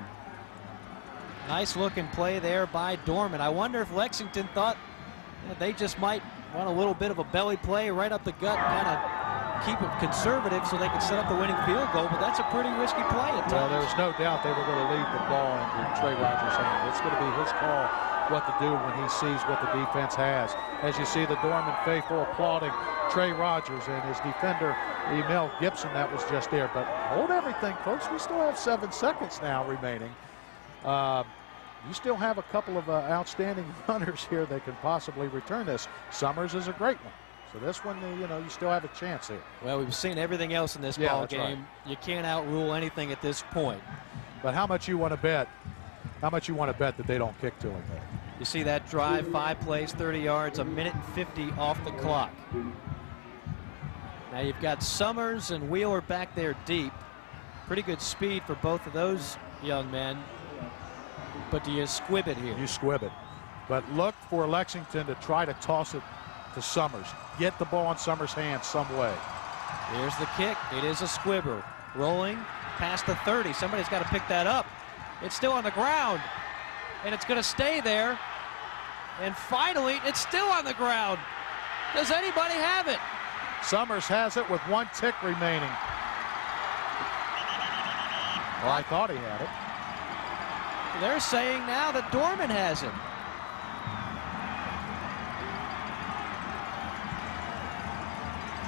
Nice looking play there by Dorman. I wonder if Lexington thought they just might want a little bit of a belly play right up the gut, kind of keep it conservative so they can set up the winning field goal, but that's a pretty risky play at times. Well, there's no doubt they were going to leave the ball into Trey Rogers' hand. It's going to be his call what to do when he sees what the defense has. As you see the Dorman faithful applauding Trey Rogers and his defender, Emil Gibson, that was just there. But hold everything, folks. We still have 7 seconds now remaining. You still have a couple of outstanding runners here that can possibly return this. Summers is a great one. So this one, you know, you still have a chance here. Well, we've seen everything else in this ball game. Right. You can't outrule anything at this point. But how much you want to bet? How much you want to bet that they don't kick to him? You see that drive, 5 plays, 30 yards, 1:50 off the clock. Now you've got Summers and Wheeler back there deep. Pretty good speed for both of those young men. But do you squib it here? You squib it. But look for Lexington to try to toss it to Summers. Get the ball in Summers' hands some way. Here's the kick. It is a squibber. Rolling past the 30. Somebody's got to pick that up. It's still on the ground. And it's going to stay there. And finally, it's still on the ground. Does anybody have it? Summers has it with 1 tick remaining. Well, I thought he had it. They're saying now that Dorman has it.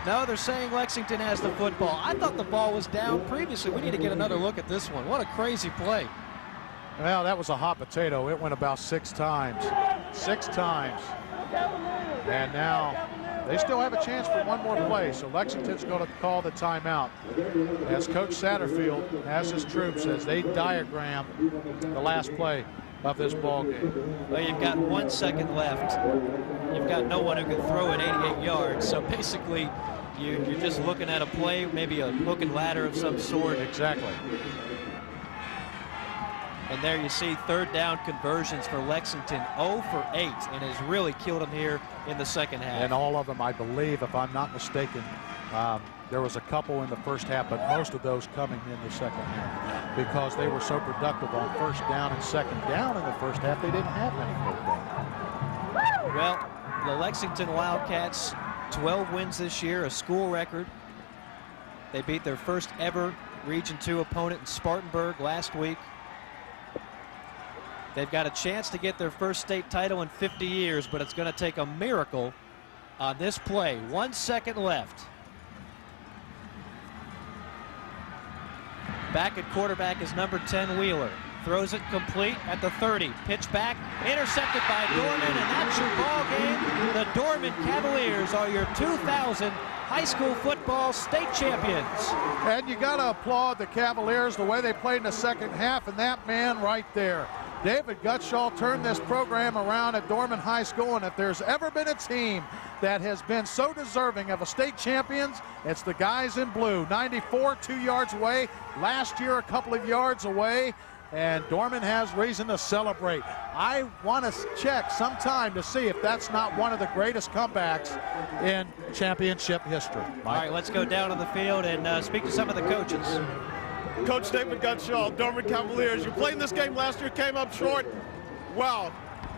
No, they're saying Lexington has the football. I thought the ball was down previously. We need to get another look at this one. What a crazy play. Well, that was a hot potato. It went about 6 times. 6 times. And now they still have a chance for one more play. So Lexington's going to call the timeout as Coach Satterfield has his troops as they diagram the last play of this ball game. Well, you've got 1 second left. You've got no one who can throw it 88 yards. So basically, you're just looking at a play, maybe a hook and ladder of some sort. Exactly. And there you see 3rd down conversions for Lexington, 0 for 8, and has really killed them here in the second half. And all of them, I believe, if I'm not mistaken, there was a couple in the first half, but most of those coming in the second half because they were so productive on 1st down and 2nd down in the first half, they didn't have many 3rd down. Well, the Lexington Wildcats, 12 wins this year, a school record. They beat their first ever Region 2 opponent in Spartanburg last week. They've got a chance to get their first state title in 50 years, but it's going to take a miracle on this play. 1 second left. Back at quarterback is number 10, Wheeler. throws it complete at the 30. Pitch back, intercepted by Dorman, and that's your ball game. The Dorman Cavaliers are your 2000 high school football state champions. And you got to applaud the Cavaliers, the way they played in the second half, and that man right there. David Gutschall turned this program around at Dorman High School, and if there's ever been a team that has been so deserving of a state champions, it's the guys in blue. 94, 2 yards away. Last year, a couple of yards away, and Dorman has reason to celebrate. I want to check sometime to see if that's not one of the greatest comebacks in championship history. All right, let's go down on the field and speak to some of the coaches. Coach David Gutschall, Dorman Cavaliers. You played in this game last year, came up short. Wow,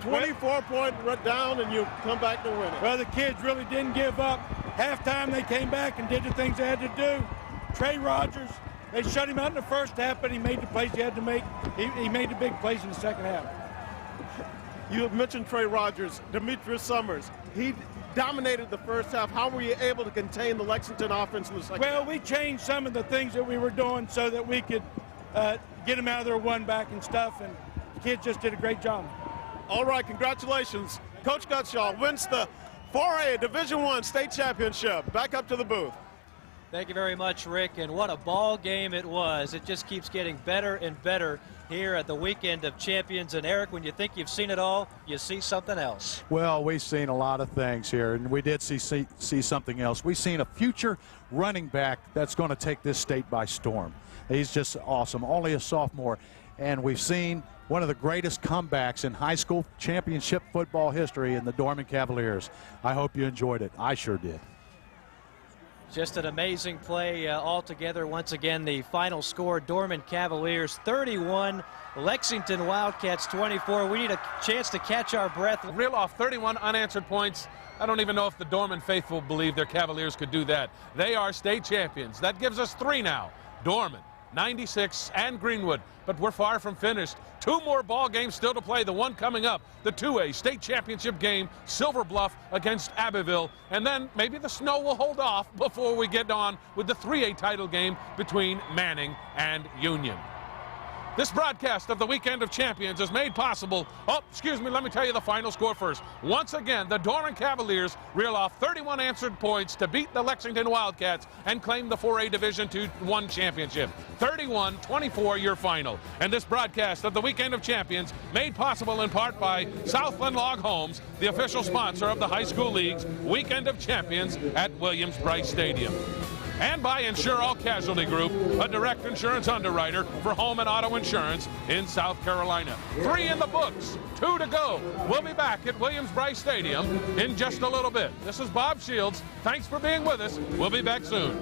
24-point down, and you come back to win it. Well, the kids really didn't give up. Halftime, they came back and did the things they had to do. Trey Rogers, they shut him out in the first half, but he made the plays he had to make. He made the big plays in the second half. You have mentioned Trey Rogers, Demetris Summers. He dominated the first half. How were you able to contain the Lexington offense in the second half? Well, we changed some of the things that we were doing so that we could get them out of their one back and stuff, and the kids just did a great job. All right, congratulations. Coach Gutschall wins the 4A Division I state championship. Back up to the booth. Thank you very much, Rick, and what a ball game it was. It just keeps getting better and better here at the Weekend of Champions. And Eric, when you think you've seen it all, you see something else. Well, we've seen a lot of things here, and we did see something else. We've seen a future running back that's going to take this state by storm. He's just awesome, only a sophomore. And we've seen one of the greatest comebacks in high school championship football history in the Dorman Cavaliers. I hope you enjoyed it. I sure did. Just an amazing play altogether. Once again, the final score, Dorman Cavaliers 31, Lexington Wildcats 24. We need a chance to catch our breath. Reel off 31 unanswered points. I don't even know if the Dorman faithful believe their Cavaliers could do that. They are state champions. That gives us 3 now. Dorman, 96, and Greenwood. But we're far from finished. 2 more ball games still to play. The one coming up, the 2A state championship game, Silver Bluff against Abbeville. And then maybe the snow will hold off before we get on with the 3A title game between Manning and Union. This broadcast of the Weekend of Champions is made possible. Oh, excuse me, let me tell you the final score first. Once again, the Dorman Cavaliers reel off 31 answered points to beat the Lexington Wildcats and claim the 4A Division I championship. 31-24 your final. And this broadcast of the Weekend of Champions made possible in part by Southland Log Homes, the official sponsor of the High School League's Weekend of Champions at Williams-Brice Stadium. And by Insure All Casualty Group, a direct insurance underwriter for home and auto insurance in South Carolina. 3 in the books, 2 to go. We'll be back at Williams-Brice Stadium in just a little bit. This is Bob Shields. Thanks for being with us. We'll be back soon.